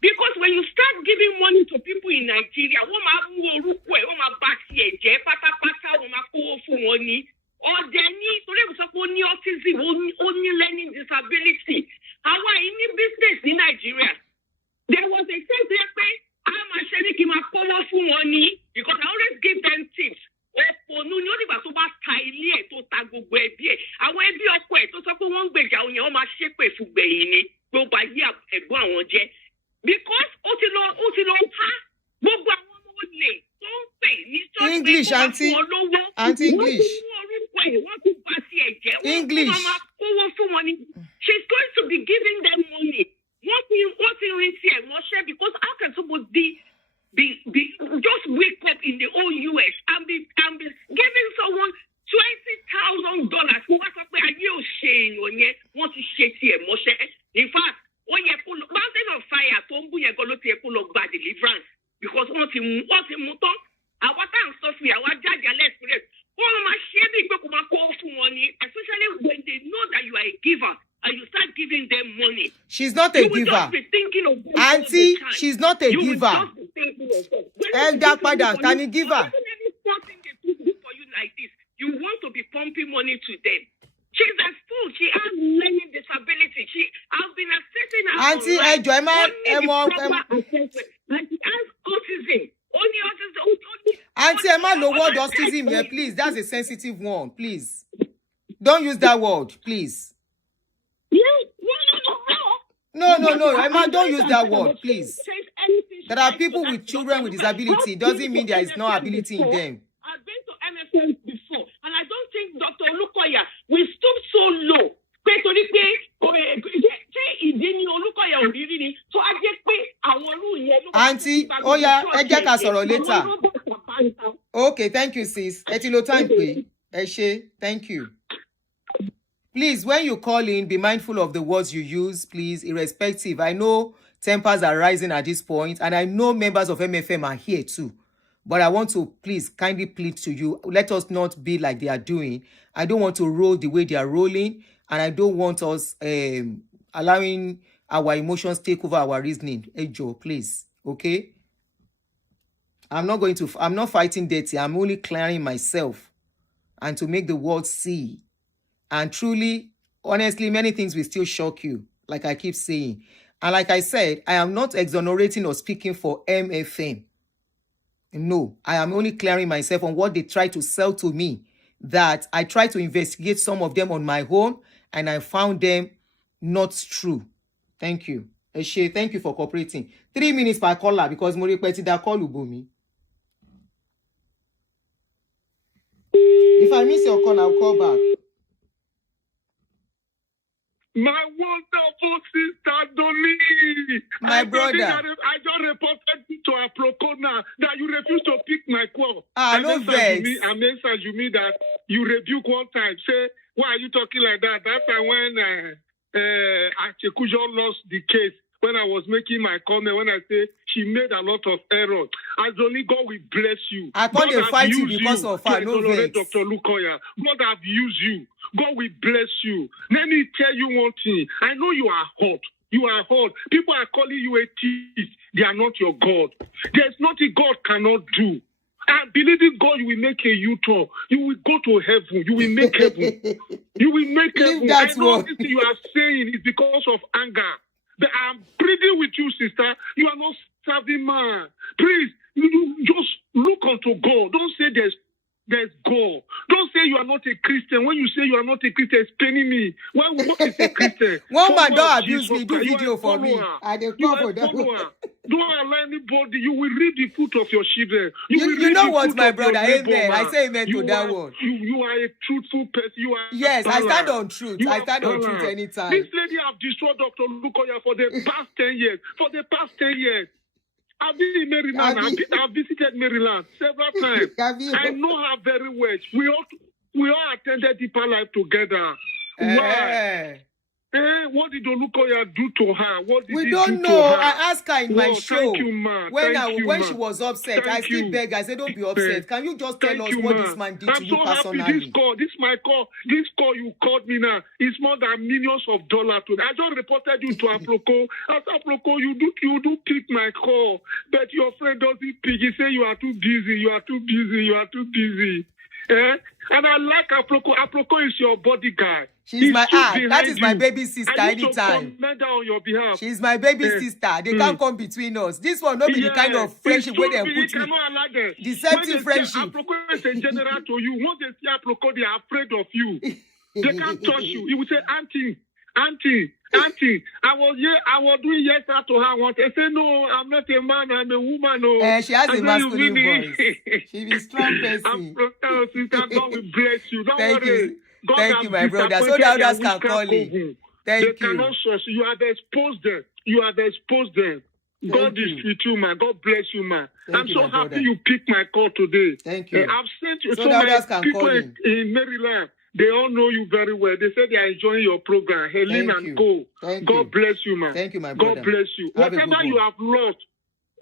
Because when you start giving money to people in Nigeria, or they need autism, only learning disability. How are any business in Nigeria? There was a sense where I'm a powerful money because I always give them tips. English, Aunty. Aunty English. English. She's going to be giving them money. Because how can somebody just wake up in the whole US and be giving someone $20,000 who was up there, you saying on ye want to shake here, Moshe. In fact, when you pull mountain of fire, Tombu you go look pull up by deliverance. Because what's in motor, our time Sophia, our judge less place. Oh my shabby people call for money, especially when they know that you are a giver and you start giving them money. She's not a giver. Auntie, she's not a giver. Elder Pada, can you give her? You want to be pumping money to them. She's a fool. She has learning disability. I've been assessing her. Auntie, like she has autism. Only autism. Auntie Emma, no word autism here, please. That's a sensitive one, please. Don't use that word, please. No, Emma, don't use that word, please. There are people with children with disability. It doesn't mean there is no ability in them. I've been to MFM before, and I don't think Dr. Olukoya will stoop so low. Auntie, oh yeah, ẹ jẹ́ ká sọ̀rọ̀ later. Okay, thank you, sis. Ẹ ti lo time pé. Ẹ ṣé, thank you. Please, when you call in, be mindful of the words you use, please, irrespective. I know tempers are rising at this point, and I know members of MFM are here too. But I want to please kindly plead to you, let us not be like they are doing. I don't want to roll the way they are rolling, and I don't want us allowing our emotions take over our reasoning. Hey, Joe, please, okay? I'm not fighting dirty. I'm only clearing myself and to make the world see. And truly, honestly, many things will still shock you, like I keep saying. And like I said, I am not exonerating or speaking for MFM. No, I am only clearing myself on what they try to sell to me, that I try to investigate some of them on my own, and I found them not true. Thank you. Eshe, thank you for cooperating. 3 minutes per caller because mo repeti that call Ubomi. If I miss your call, I'll call back. My wonderful sister Aduni. My brother. I just reported to a Procona that you refuse to pick my call. No vex. I message you that you rebuke one time. Say, why are you talking like that? That's when Asekun lost the case. When I was making my comment, when I say she made a lot of errors. Aduni, God will bless you. I can't fight you because of her. No vex. Dr. Olukoya. God have used you. God will bless you. Let me tell you one thing. I know you are hot. You are hot. People are calling you a thief. They are not your God. There's nothing God cannot do. I believe in God, you will make a U-turn. You will go to heaven. You will make heaven. You will make heaven. I know this thing you are saying is because of anger. But I'm pleading with you, sister. You are not serving man. Please, you just look unto God. Don't say there's God. Don't say you are not a Christian. When you say you are not a Christian, it's paining me. What is a Christian? One man don't abuse me, do video for me. I dey come for that. Don't allow anybody. You will read the fruit of your children. You know what, my brother? Amen. I say amen to that word. You are a truthful person. You are yes, I stand on truth. I stand on truth anytime. This lady have destroyed Dr. Olukoya for the past 10 years. For the past 10 years. I've been in Maryland. I've visited Maryland several times. I know her very well. We all attended Deeper Life together. Why? What did Olukoya do to her? What did we he don't do know. To her? I asked her in my show. Thank you, ma. When she was upset, I still beg. I said, "Don't be upset. Can you just tell us what this man did to you personally?" I'm so happy. This call you called me now is more than millions of dollars. I just reported you to Aproko. As Aproko, you do pick my call, but your friend doesn't pick. He say you are too busy. You are too busy. You are too busy. And I like Aproko. Aproko is your bodyguard. She's my aunt. That is my baby sister anytime. On your behalf. She's my baby sister. They can't come between us. This one not be the kind of friendship where they put me. Deceptive friendship. Aproko is a general to you. Once they see Aproko, they are afraid of you. They can't touch you. He will say, Aunty, I was doing yes to her once. I say, no, I'm not a man, I'm a woman. No. She has a masculine voice. She's a strong person. Sister, God will bless you. Don't worry. Thank you, my brother. So the others can call in. Thank you. Cannot source. You have exposed them. God is with you, man. God bless you, man. I'm so happy you picked my call today. Thank you. I've sent you so the others can people call in Maryland. They all know you very well. They say they are enjoying your program. Helen and Co. God bless you, man. Thank you, my brother. God bless you. Whatever you have lost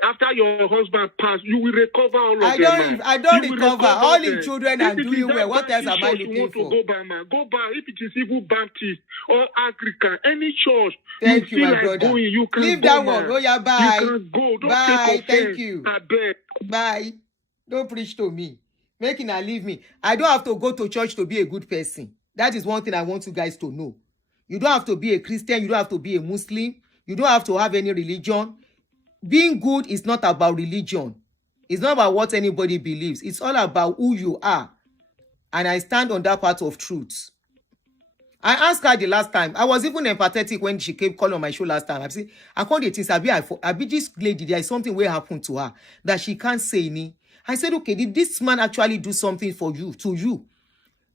after your husband passed, you will recover all of them. I don't recover. All the children are doing well. What else am I looking for? Go back. If it is even Baptist or African, any church. Thank you, my brother. Going, you can leave go, that one. Oh yeah, bye. You can go. Don't bye. Take offense. Thank you. I beg. Bye. Don't preach to me. Making her leave me. I don't have to go to church to be a good person. That is one thing I want you guys to know. You don't have to be a Christian. You don't have to be a Muslim. You don't have to have any religion. Being good is not about religion. It's not about what anybody believes. It's all about who you are. And I stand on that part of truth. I asked her the last time. I was even empathetic when she came calling on my show last time. I said, I can't do things. I be this lady. There is something will happen to her that she can't say any. I said, okay, did this man actually do something for you, to you?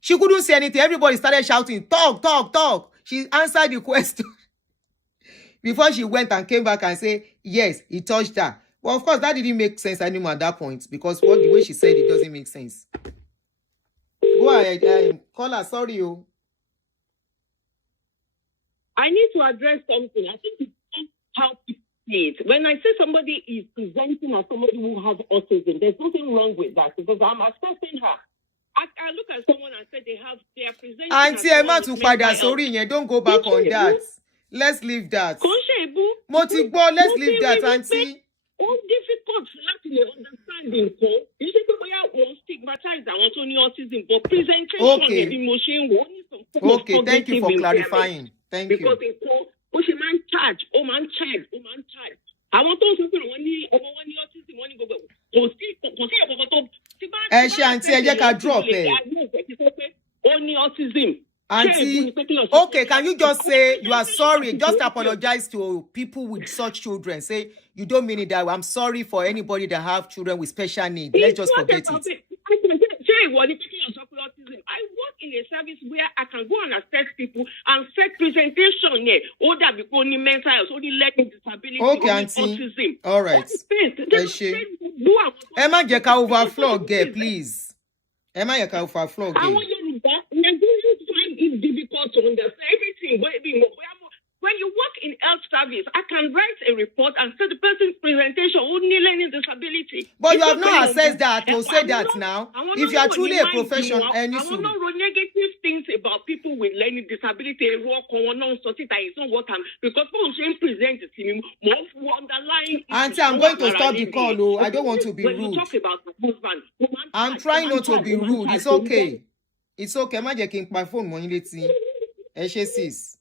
She couldn't say anything. Everybody started shouting, talk. She answered the question. Before she went and came back and said, yes, he touched her. Well, of course, that didn't make sense anymore at that point because the way she said it doesn't make sense. Go ahead, call her. Sorry, you. I need to address something. I think it's how to see it. When I say somebody is presenting as somebody who has autism, there's nothing wrong with that because I'm assessing her. I look at someone and say they are presenting. Aunty, Emma to father, sorry, don't go back on that. Let's leave that. Motibo, let's leave that, Aunty. All difficult to understanding. You say we are stigmatized. I want only autism, but presentation emotion. Okay, thank you for clarifying. Thank you. Because man charge. I want to say Aunty, ẹ jẹ́ ká drop only autism. Auntie, okay, can you just say you are sorry? Just apologize to people with such children. Say you don't mean it that way. I'm sorry for anybody that have children with special needs. Let's just forget it. I work in a service where I can go and assess people and set presentation here. Or that be only mental health, only learning disability, okay, only Auntie. autism. All right. Emma Jeka overflow, girl, please. Emma Jeka overflow, girl. I want you to find it difficult to understand everything. When you work in health service, I can write a report and say the person's presentation only learning disability. But you have not assessed that to say that now. If you are truly a professional, and I will not know negative things about people with learning disability. It's not what I'm because when present it to me, more underlying. Auntie, I'm going to stop the call. Oh, I don't want to be rude. When you talk about the husband, I'm trying not to be rude. It's okay. It's okay. I'm just my phone when you sis.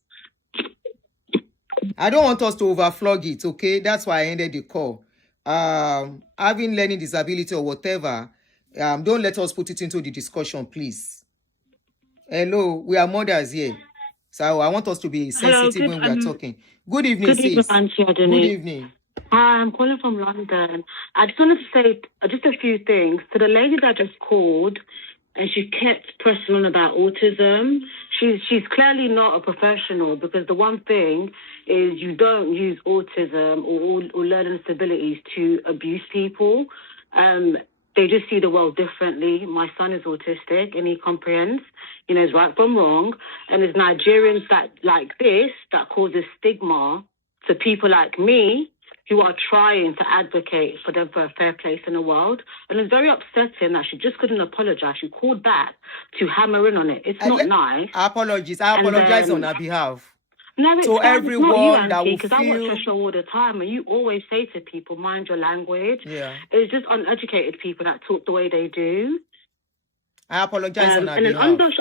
I don't want us to overflog it, okay? That's why I ended the call. Having learning disability or whatever, don't let us put it into the discussion, please. Hello, we are mothers here. So I want us to be sensitive when we are talking. Good evening, sis. Evening, Aunty Aduni. Good evening. Hi, I'm calling from London. I just wanted to say just a few things to the lady that just called, and she kept pressing on about autism. She's clearly not a professional, because the one thing is you don't use autism or learning disabilities to abuse people. They just see the world differently. My son is autistic and he comprehends, he knows right from wrong. And there's Nigerians that like this that causes stigma to people like me who are trying to advocate for them for a fair place in the world. And it's very upsetting that she just couldn't apologize. She called back to hammer in on it. It's not nice. Apologies. I apologize on her behalf. No, it's to it's everyone not you, Aunty, that will because I watch feel... your show all the time, and you always say to people, mind your language. Yeah. It's just uneducated people that talk the way they do. I apologize on her and behalf.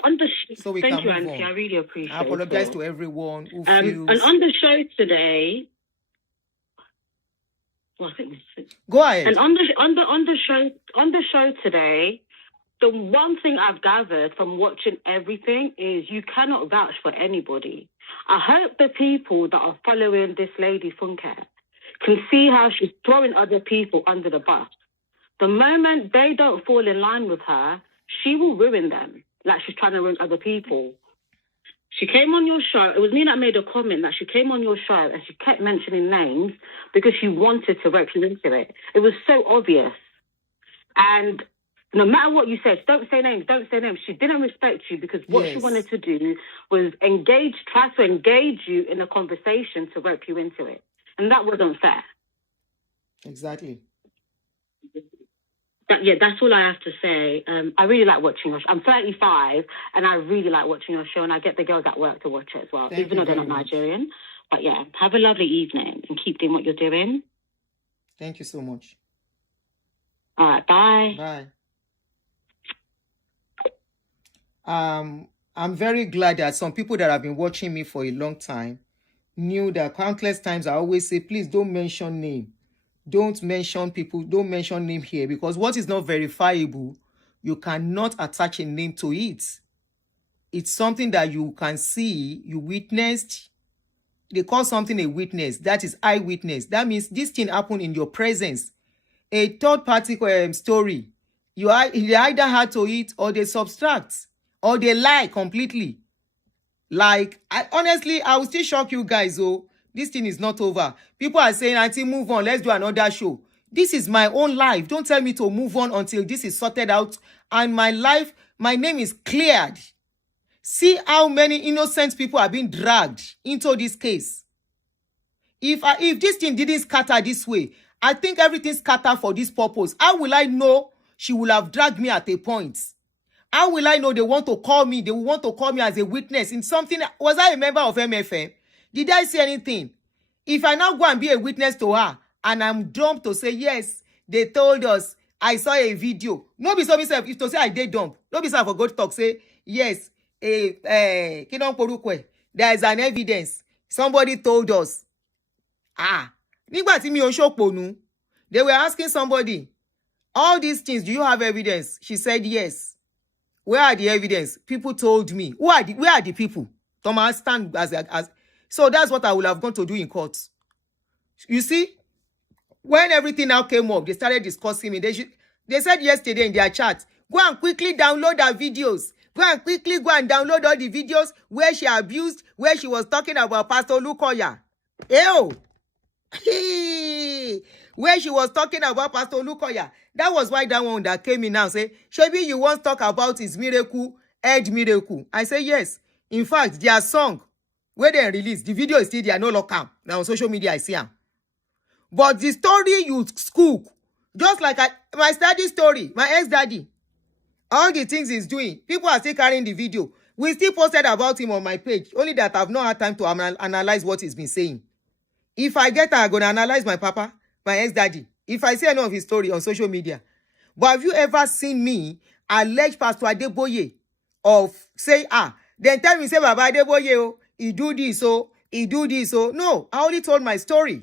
So thank you, Aunty. I really appreciate it. I apologize to everyone who feels... And on the show today... Go ahead. And on the show today, the one thing I've gathered from watching everything is you cannot vouch for anybody. I hope the people that are following this lady Funke can see how she's throwing other people under the bus. The moment they don't fall in line with her, she will ruin them, like she's trying to ruin other people. She came on your show. It was me that made a comment that she came on your show and she kept mentioning names because she wanted to rope you into it. It was so obvious. And no matter what you said, don't say names. She didn't respect you because what she wanted to do was try to engage you in a conversation to rope you into it. And that wasn't fair. Exactly. That's all I have to say. I really like watching your show. I'm 35 and I really like watching your show, and I get the girls at work to watch it as well, even though they're not Nigerian. But yeah, have a lovely evening and keep doing what you're doing. Thank you so much. All right, bye. Bye. I'm very glad that some people that have been watching me for a long time knew that countless times I always say, please don't mention name. Don't mention people, don't mention name here, because what is not verifiable, you cannot attach a name to it. It's something that you can see, you witnessed. They call something a witness. That is eyewitness. That means this thing happened in your presence. A third-party story. They either had to it or they subtract or they lie completely. Like, honestly, I will still shock you guys, oh. This thing is not over. People are saying, Auntie, move on. Let's do another show. This is my own life. Don't tell me to move on until this is sorted out. And my life, my name is cleared. See how many innocent people are being dragged into this case. If this thing didn't scatter this way, I think everything scattered for this purpose. How will I know she will have dragged me at a point? How will I know they want to call me? They will want to call me as a witness in something. Was I a member of MFM? Did I say anything? If I now go and be a witness to her, and I'm dumb to say, yes, they told us, I saw a video. No be so myself, if to say I did dumb. No be so for God talk, say, yes, there is an evidence. Somebody told us. They were asking somebody, all these things, do you have evidence? She said, yes. Where are the evidence? People told me. Where are the people? Thomas stand as so that's what I would have gone to do in court. You see, when everything now came up, they started discussing me. They said yesterday in their chat, go and quickly download her videos. Go and download all the videos where she abused, where she was talking about Pastor Olukoya. Ew. Where she was talking about Pastor Olukoya. That was why that one that came in now say, Shebi, you want to talk about his miracle, Ed miracle. I say yes. In fact, their song, where they released, the video is still there, no lockdown. Now on social media, I see them. But the story you cook, just like my study story, my ex-daddy, all the things he's doing, people are still carrying the video. We still posted about him on my page, only that I've not had time to analyze what he's been saying. If I get I'm going to analyze my papa, my ex-daddy, if I see any of his story on social media. But have you ever seen me allege Pastor Adeboye of say, then tell me, say, Baba Adeboye, oh, he do this, oh, he do this, oh. No, I only told my story.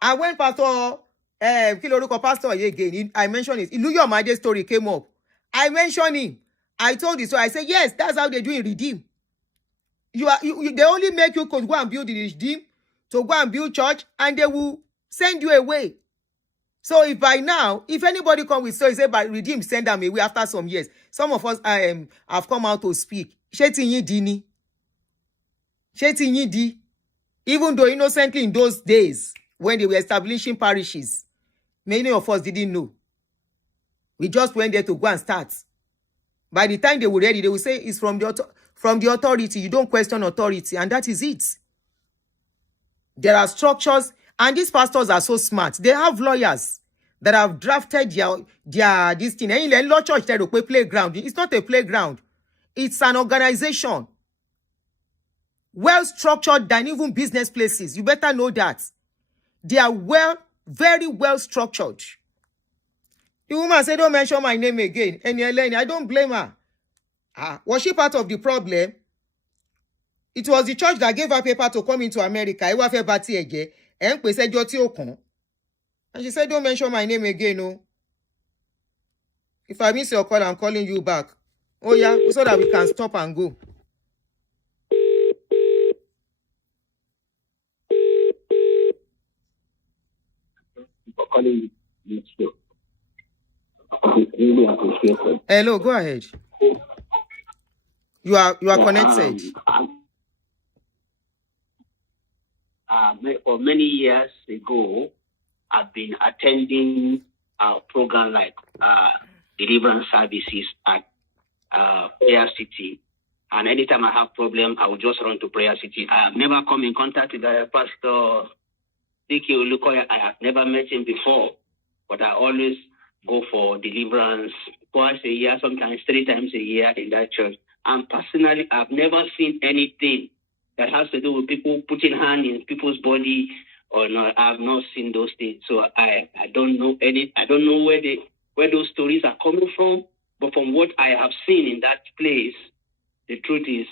And when Pastor Pastor again, I mentioned it. Your Made story came up. I mentioned him. I told you so. I said, yes, that's how they do in Redeem. They only make you go and build the Redeem, to go and build church, and they will send you away. So if by now, if anybody come with story, say, but Redeem, send them away after some years. Some of us have come out to speak. Even though innocently in those days, when they were establishing parishes, many of us didn't know. We just went there to go and start. By the time they were ready, they will say it's from the authority. You don't question authority, and that is it. There are structures, and these pastors are so smart. They have lawyers that have drafted their this thing. And law church there to playground. It's not a playground. It's an organization. Well structured than even business places. You better know that. They are very well structured. The woman said, don't mention my name again. And I don't blame her. Was she part of the problem? It was the church that gave her paper to come into America. And she said, don't mention my name again. No. If I miss your call, I'm calling you back. Oh, yeah, so that we can stop and go. Hello, go ahead. You are connected. For many years ago, I've been attending a program like deliverance services at Prayer City. And anytime I have problem, I will just run to Prayer City. I have never come in contact with Pastor Olukoya. I have never met him before, but I always go for deliverance twice a year, sometimes 3 times a year in that church. And personally, I've never seen anything that has to do with people putting hand in people's body or not. I've not seen those things. So I don't know I don't know where those stories are coming from. But from what I have seen in that place, the truth is,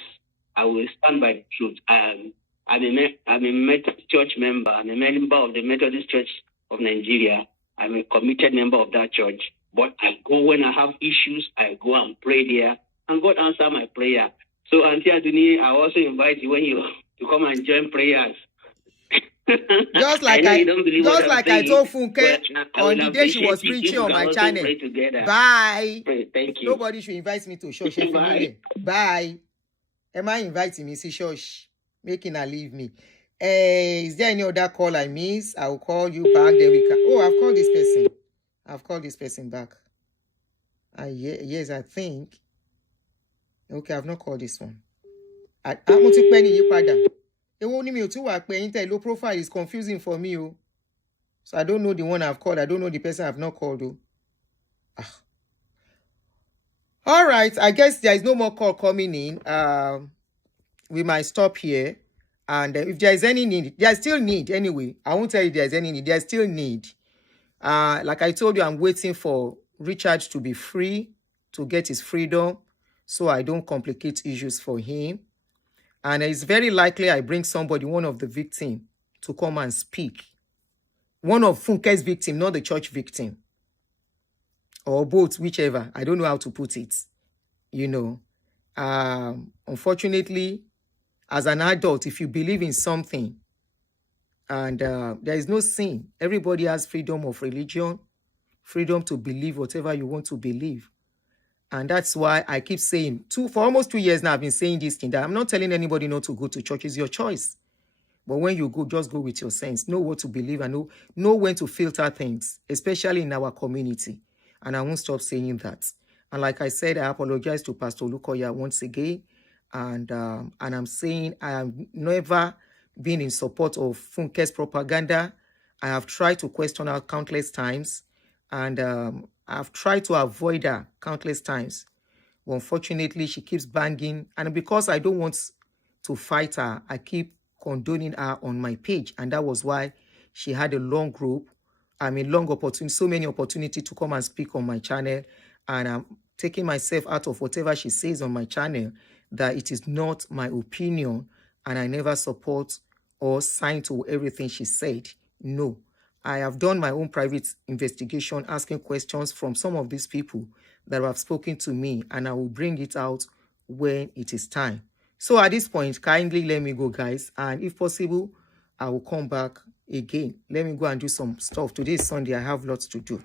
I will stand by the truth. I'm a Methodist church member. I'm a member of the Methodist Church of Nigeria. I'm a committed member of that church. But I go when I have issues, I go and pray there, and God answer my prayer. So, Aunty Aduni, I also invite you when you to come and join prayers. Just like I told Funke on the day she was preaching on my channel. Bye. Thank you. Nobody should invite me to church. Bye. Bye. Am I inviting me to church? Making her leave me. Is there any other call I miss? I will call you back. Then we can. Oh, I've called this person. I've called this person back. Yes, I think. Okay, I've not called this one. I'm going to pay you pada. The one me to work paying low profile is confusing for me. Oh. So I don't know the one I've called. I don't know the person I've not called. Oh. All right. I guess there is no more call coming in. We might stop here. And if there is any need, there's still need anyway. I won't tell you there's any need. There's still need. Like I told you, I'm waiting for Richard to be free, to get his freedom, so I don't complicate issues for him. And it's very likely I bring somebody, one of the victim, to come and speak. One of Funke's victim, not the church victim. or both, whichever. I don't know how to put it. Unfortunately, as an adult, if you believe in something, and there is no sin, everybody has freedom of religion, freedom to believe whatever you want to believe. And that's why I keep saying, for almost 2 years now, I've been saying this thing, that I'm not telling anybody not to go to church. It's your choice. But when you go, just go with your sense. Know what to believe and know when to filter things, especially in our community. And I won't stop saying that. And like I said, I apologize to Pastor Olukoya once again. And I'm saying I have never been in support of Funke's propaganda. I have tried to question her countless times. And I've tried to avoid her countless times. But unfortunately, she keeps banging. And because I don't want to fight her, I keep condoning her on my page. And that was why she had a long opportunity, so many opportunities to come and speak on my channel. And I'm taking myself out of whatever she says on my channel, that it is not my opinion and I never support or sign to everything she said. No, I have done my own private investigation, asking questions from some of these people that have spoken to me, and I will bring it out when it is time. So at this point, kindly let me go, guys. And if possible, I will come back again. Let me go and do some stuff. Today is Sunday. I have lots to do.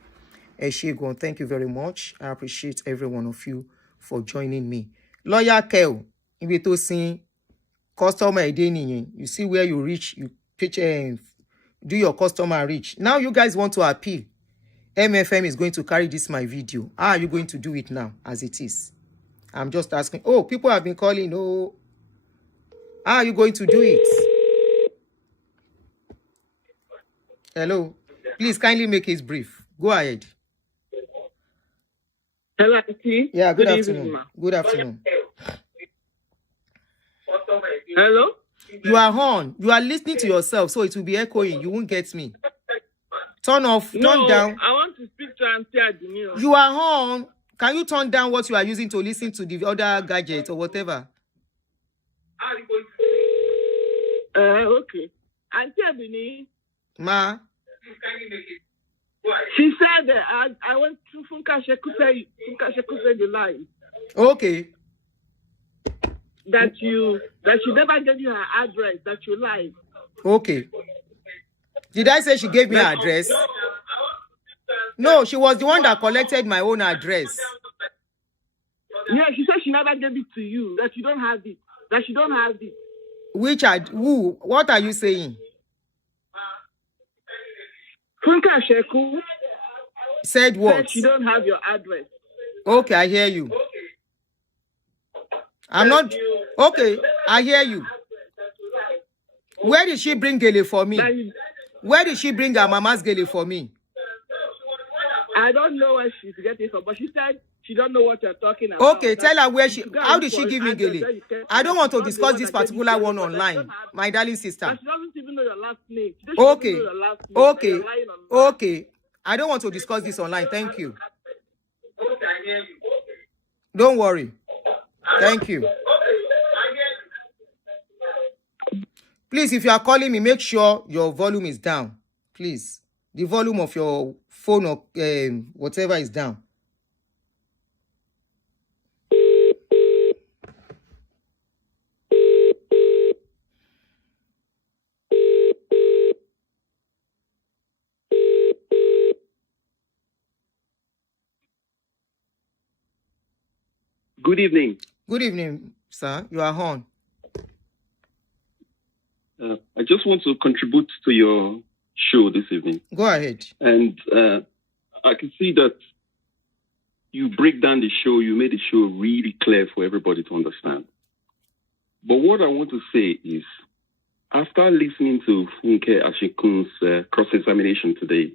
Eshegon, thank you very much. I appreciate every one of you for joining me. Lawyer Kel, if you to see customer identity, you see where you reach, you pitch, do your customer reach. Now you guys want to appeal. MFM is going to carry this my video. How are you going to do it now as it is? I'm just asking. Oh, people have been calling. Oh, how are you going to do it? Hello. Please kindly make it brief. Go ahead. Hello, Aunty. Yeah, good evening, afternoon. ma. Good afternoon. Hello? You are on. You are listening to yourself, so it will be echoing. You won't get me. Turn off. No, turn down. I want to speak to Aunty Aduni. You are on. Can you turn down what you are using to listen to the other gadget or whatever? Okay. Aunty Aduni. Ma. She said that I went to Funke said the lie. Okay. That she never gave you her address, that you lied. Okay. Did I say she gave me her address? No, she was the one that collected my own address. Yeah, she said she never gave it to you, that you don't have it. That she don't have it. Who? What are you saying? Funke Asekun said what? Said she don't have your address. Okay, I hear you. I'm not... Okay, I hear you. Where did she bring gele for me? Where did she bring her mama's gele for me? I don't know where she's getting it from, but she said she don't know what you're talking about. Okay, tell her where she... How did she give me gele? I don't want to discuss this particular one online, my darling sister. She doesn't even know your last name. Okay, okay, okay. I don't want to discuss this online. Thank you. Don't worry. Thank you. Please, if you are calling me, make sure your volume is down. Please. The volume of your phone or whatever is down. Good evening. Good evening, sir. You are on. I just want to contribute to your show this evening. Go ahead. And I can see that you break down the show. You made the show really clear for everybody to understand. But what I want to say is, after listening to Funke Asekun's cross-examination today,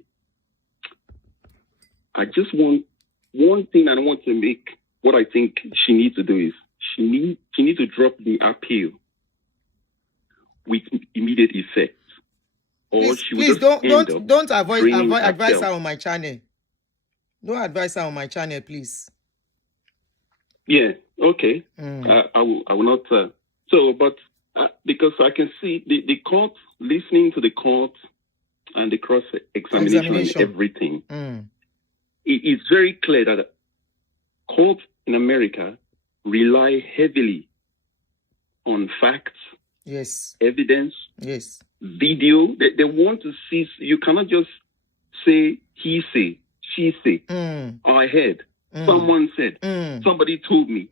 I just want one thing I want to make. What I think she needs to do is she needs to drop the appeal with immediate effect, or please don't advise her on my channel. Don't advise her on my channel, please. Yeah. Okay. I will not. But because I can see the court, listening to the court and the cross examination and everything. it's very clear that courts in America rely heavily on facts, yes, evidence, yes, video. They want to see. You cannot just say he say, she say, I heard, someone said, somebody told me.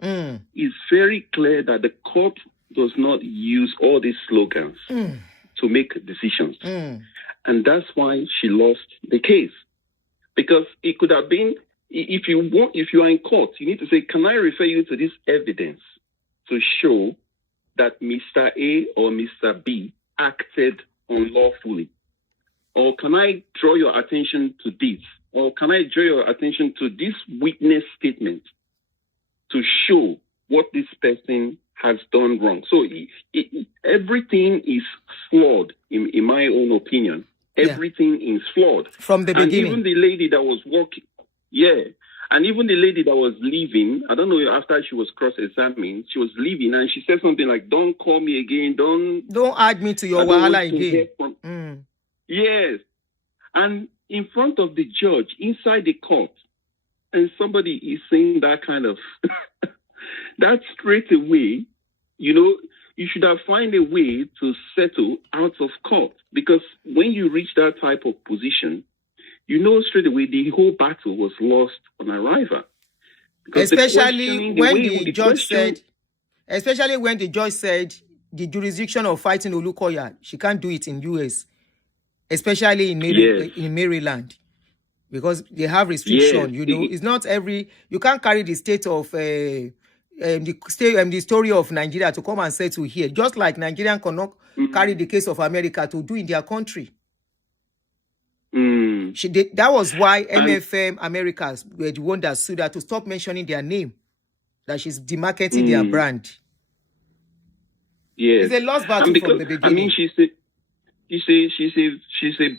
It's very clear that the court does not use all these slogans to make decisions. And that's why she lost the case. Because it could have been, if you are in court, you need to say, can I refer you to this evidence to show that Mr. A or Mr. B acted unlawfully? Or can I draw your attention to this? Or can I draw your attention to this witness statement to show what this person has done wrong? So everything is flawed, in my own opinion. Everything is flawed. From the beginning. And even the lady that was working, and even the lady that was leaving, I don't know, after she was cross-examined, she was leaving and she said something like, don't call me again, don't add me to your wahala again. Yes. And in front of the judge, inside the court, and somebody is saying that kind of, that straight away, you should have found a way to settle out of court. Because when you reach that type of position, straight away the whole battle was lost on arrival. Especially when the judge said the jurisdiction of fighting Olukoya, she can't do it in US, especially in Maryland, because they have restriction. It's not you can't carry the state of the story of Nigeria to come and settle here, just like Nigerian cannot carry the case of America to do in their country. That was why MFM Americas were the one that sued her to stop mentioning their name, that she's demarketing their brand. Yes. It's a lost battle from the beginning. I mean, she's a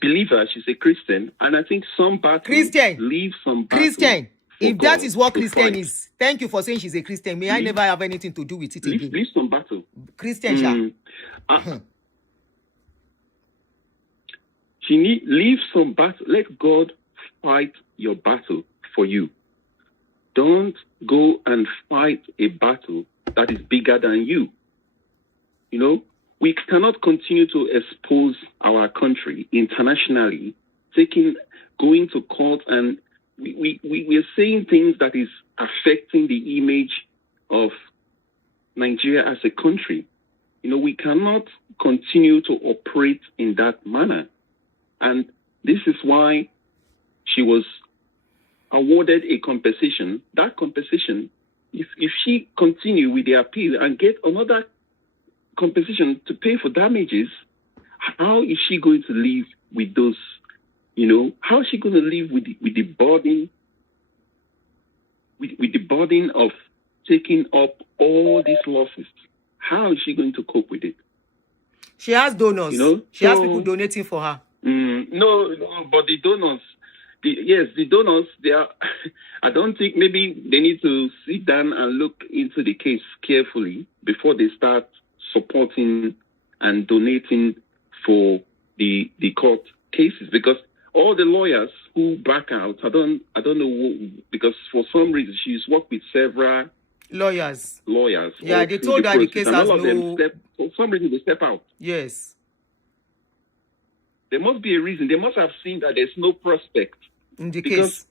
believer, she's a Christian, and I think some battles leave some battles. Christian. If that is what Christian is, thank you for saying she's a Christian. May I never have anything to do with it again. Leave some battle. Christian, leave some battle. Let God fight your battle for you. Don't go and fight a battle that is bigger than you. We cannot continue to expose our country internationally, going to court, and we are saying things that is affecting the image of Nigeria as a country. We cannot continue to operate in that manner. And this is why she was awarded a compensation. That compensation, if she continue with the appeal and get another compensation to pay for damages, how is she going to live with those? How is she going to live with the burden, with the burden of taking up all these losses? How is she going to cope with it? She has donors. She has people donating for her. No, but the donors, the donors, they are. I don't think, maybe they need to sit down and look into the case carefully before they start supporting and donating for the court cases, because all the lawyers who back out, I don't know, because for some reason she's worked with several lawyers. Yeah, they told her the case has no. For some reason they step out. Yes. There must be a reason. They must have seen that there's no prospect in the case.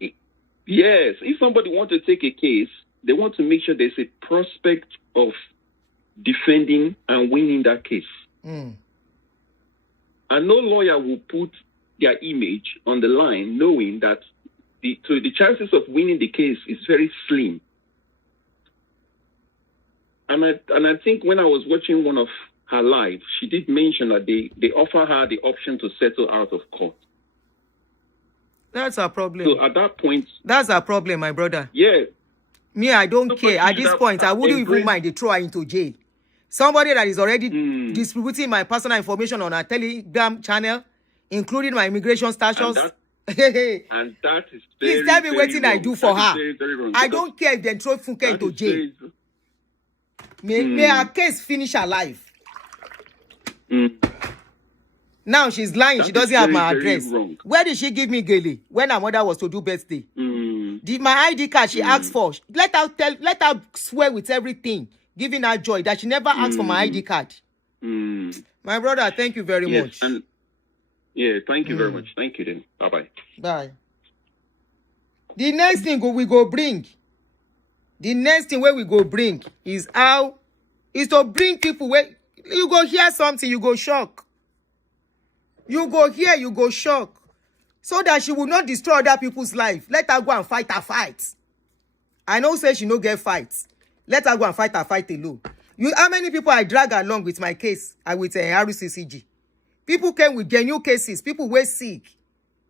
Yes, if somebody wants to take a case, they want to make sure there's a prospect of defending and winning that case. And no lawyer will put their image on the line knowing that the chances of winning the case is very slim. And I think when I was watching one of her live, she did mention that they offer her the option to settle out of court. That's our problem. So at that point... That's our problem, my brother. Yeah. Me, I don't care. At this point, I wouldn't even mind they throw her into jail. Somebody that is already distributing my personal information on our Telegram channel, including my immigration status. And that is very, please tell me what I do for her. Very, very wrong. I don't care if they throw Funke into jail. May her case finish alive. Now she's lying. She doesn't have my address. Wrong. Where did she give me gele when her mother was to do birthday? My ID card she asked for. Let her swear with everything, giving her joy that she never asked for my ID card. My brother, thank you very much. And thank you very much. Thank you then. Bye-bye. Bye. The next thing we go bring. The next thing where we go bring is to bring people where you go hear something, you go shock. You go hear, you go shock. So that she will not destroy other people's life. Let her go and fight her fight. I know say she no get fights. Let her go and fight her fight alone. How many people I drag along with my case and with RCCG? People came with genuine cases. People were sick.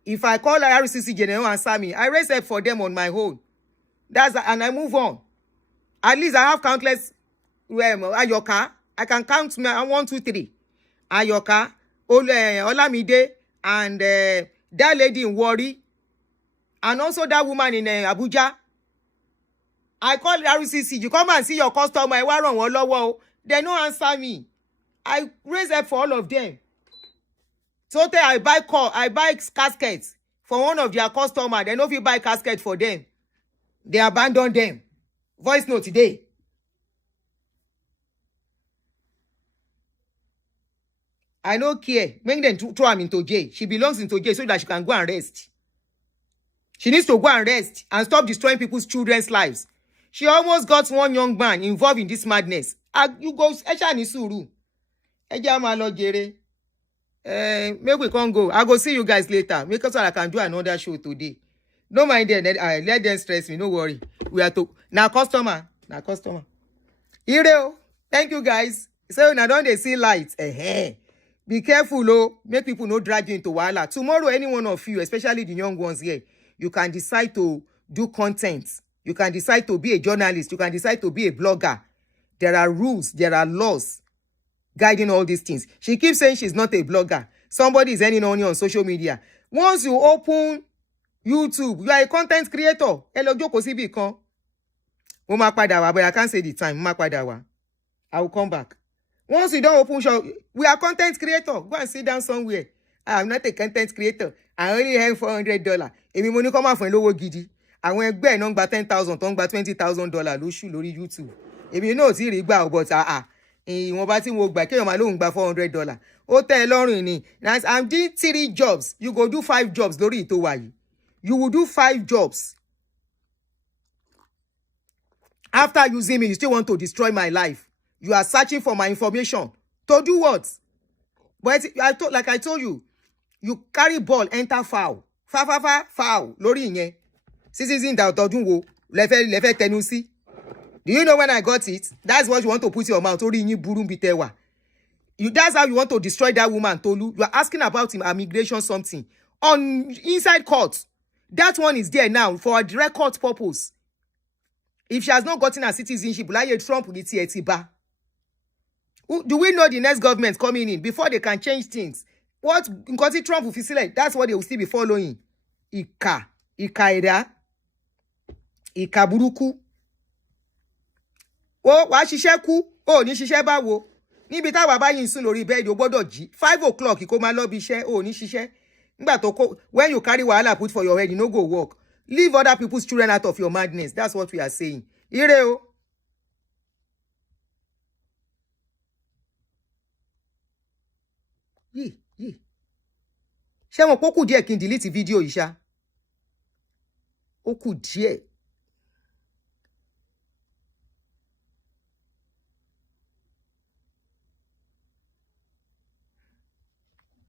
If I call RCCG, they don't answer me. I raise up for them on my own. And I move on. At least I have countless Ayoka. I can count 1, 2, 3. Ayoka, Olamide, and that lady in Warri, and also that woman in Abuja. I call RCC. You come and see your customer. They don't answer me. I raise up for all of them. So I buy caskets for one of their customers. They know if you buy casket for them, they abandon them. Voice note today. I don't care. Make them throw her into jail. She belongs into jail so that she can go and rest. She needs to go and rest and stop destroying people's children's lives. She almost got one young man involved in this madness. You go, make we can't go. I go see you guys later. Make sure I can do another show today. Don't mind them. Let them stress me. No worry. We are to now customer. Ireo. Thank you guys. So now don't they see lights? Be careful, make people not drag you into wahala. Tomorrow, any one of you, especially the young ones here, you can decide to do content. You can decide to be a journalist. You can decide to be a blogger. There are rules, there are laws guiding all these things. She keeps saying she's not a blogger. Somebody is earning money on social media. Once you open YouTube, you are a content creator. Hello, Joko Sibi kan. But I can't say the time. I will come back. Once you don't open shop, we are content creator. Go and sit down somewhere. I'm not a content creator. I only have $400. If you money come out from low gidi, I went back and got $10,000, $20,000 lóṣù lórí YouTube. If you know, see but wọ́n bá ti wo gbà kéèyàn máa lóhùn gba $400. Ó tẹ́ ẹ lọ́rùn ni. I'm doing 3 jobs. You go do 5 jobs lórí ìtò wa yìí. You will do 5 jobs. After using me, you still want to destroy my life. You are searching for my information. To do what? But like I told you, you carry ball, enter foul. Foul. Lórí ìyẹn. Citizen that ọdún wo lẹ́fẹ́ tẹnu sí. Do you know when I got it? That's what you want to put in your mouth. That's how you want to destroy that woman, Tolu. You are asking about immigration something. On inside court. That one is there now for a direct court purpose. If she has not gotten her citizenship, like Trump with it, do we know the next government coming in before they can change things? What Trump will facilitate? That's what they will still be following. Ika buruku. Wá ṣiṣẹ́ kú, ní ṣiṣẹ́ báwo. Níbi táwa bá yín sùn lórí bẹ́ẹ̀dì ó gbọ́dọ̀ jí. 5 o'clock kó máa lọ bí iṣẹ́, ní ṣiṣẹ́. Nígbà tó when you carry wahala put for your head, you no go work. Leave other people's children out of your madness. That's what we are saying. Ire o. Yìí. Ṣé mo kú díẹ̀ kí n delete video yìí ṣá? Ó kù díẹ̀.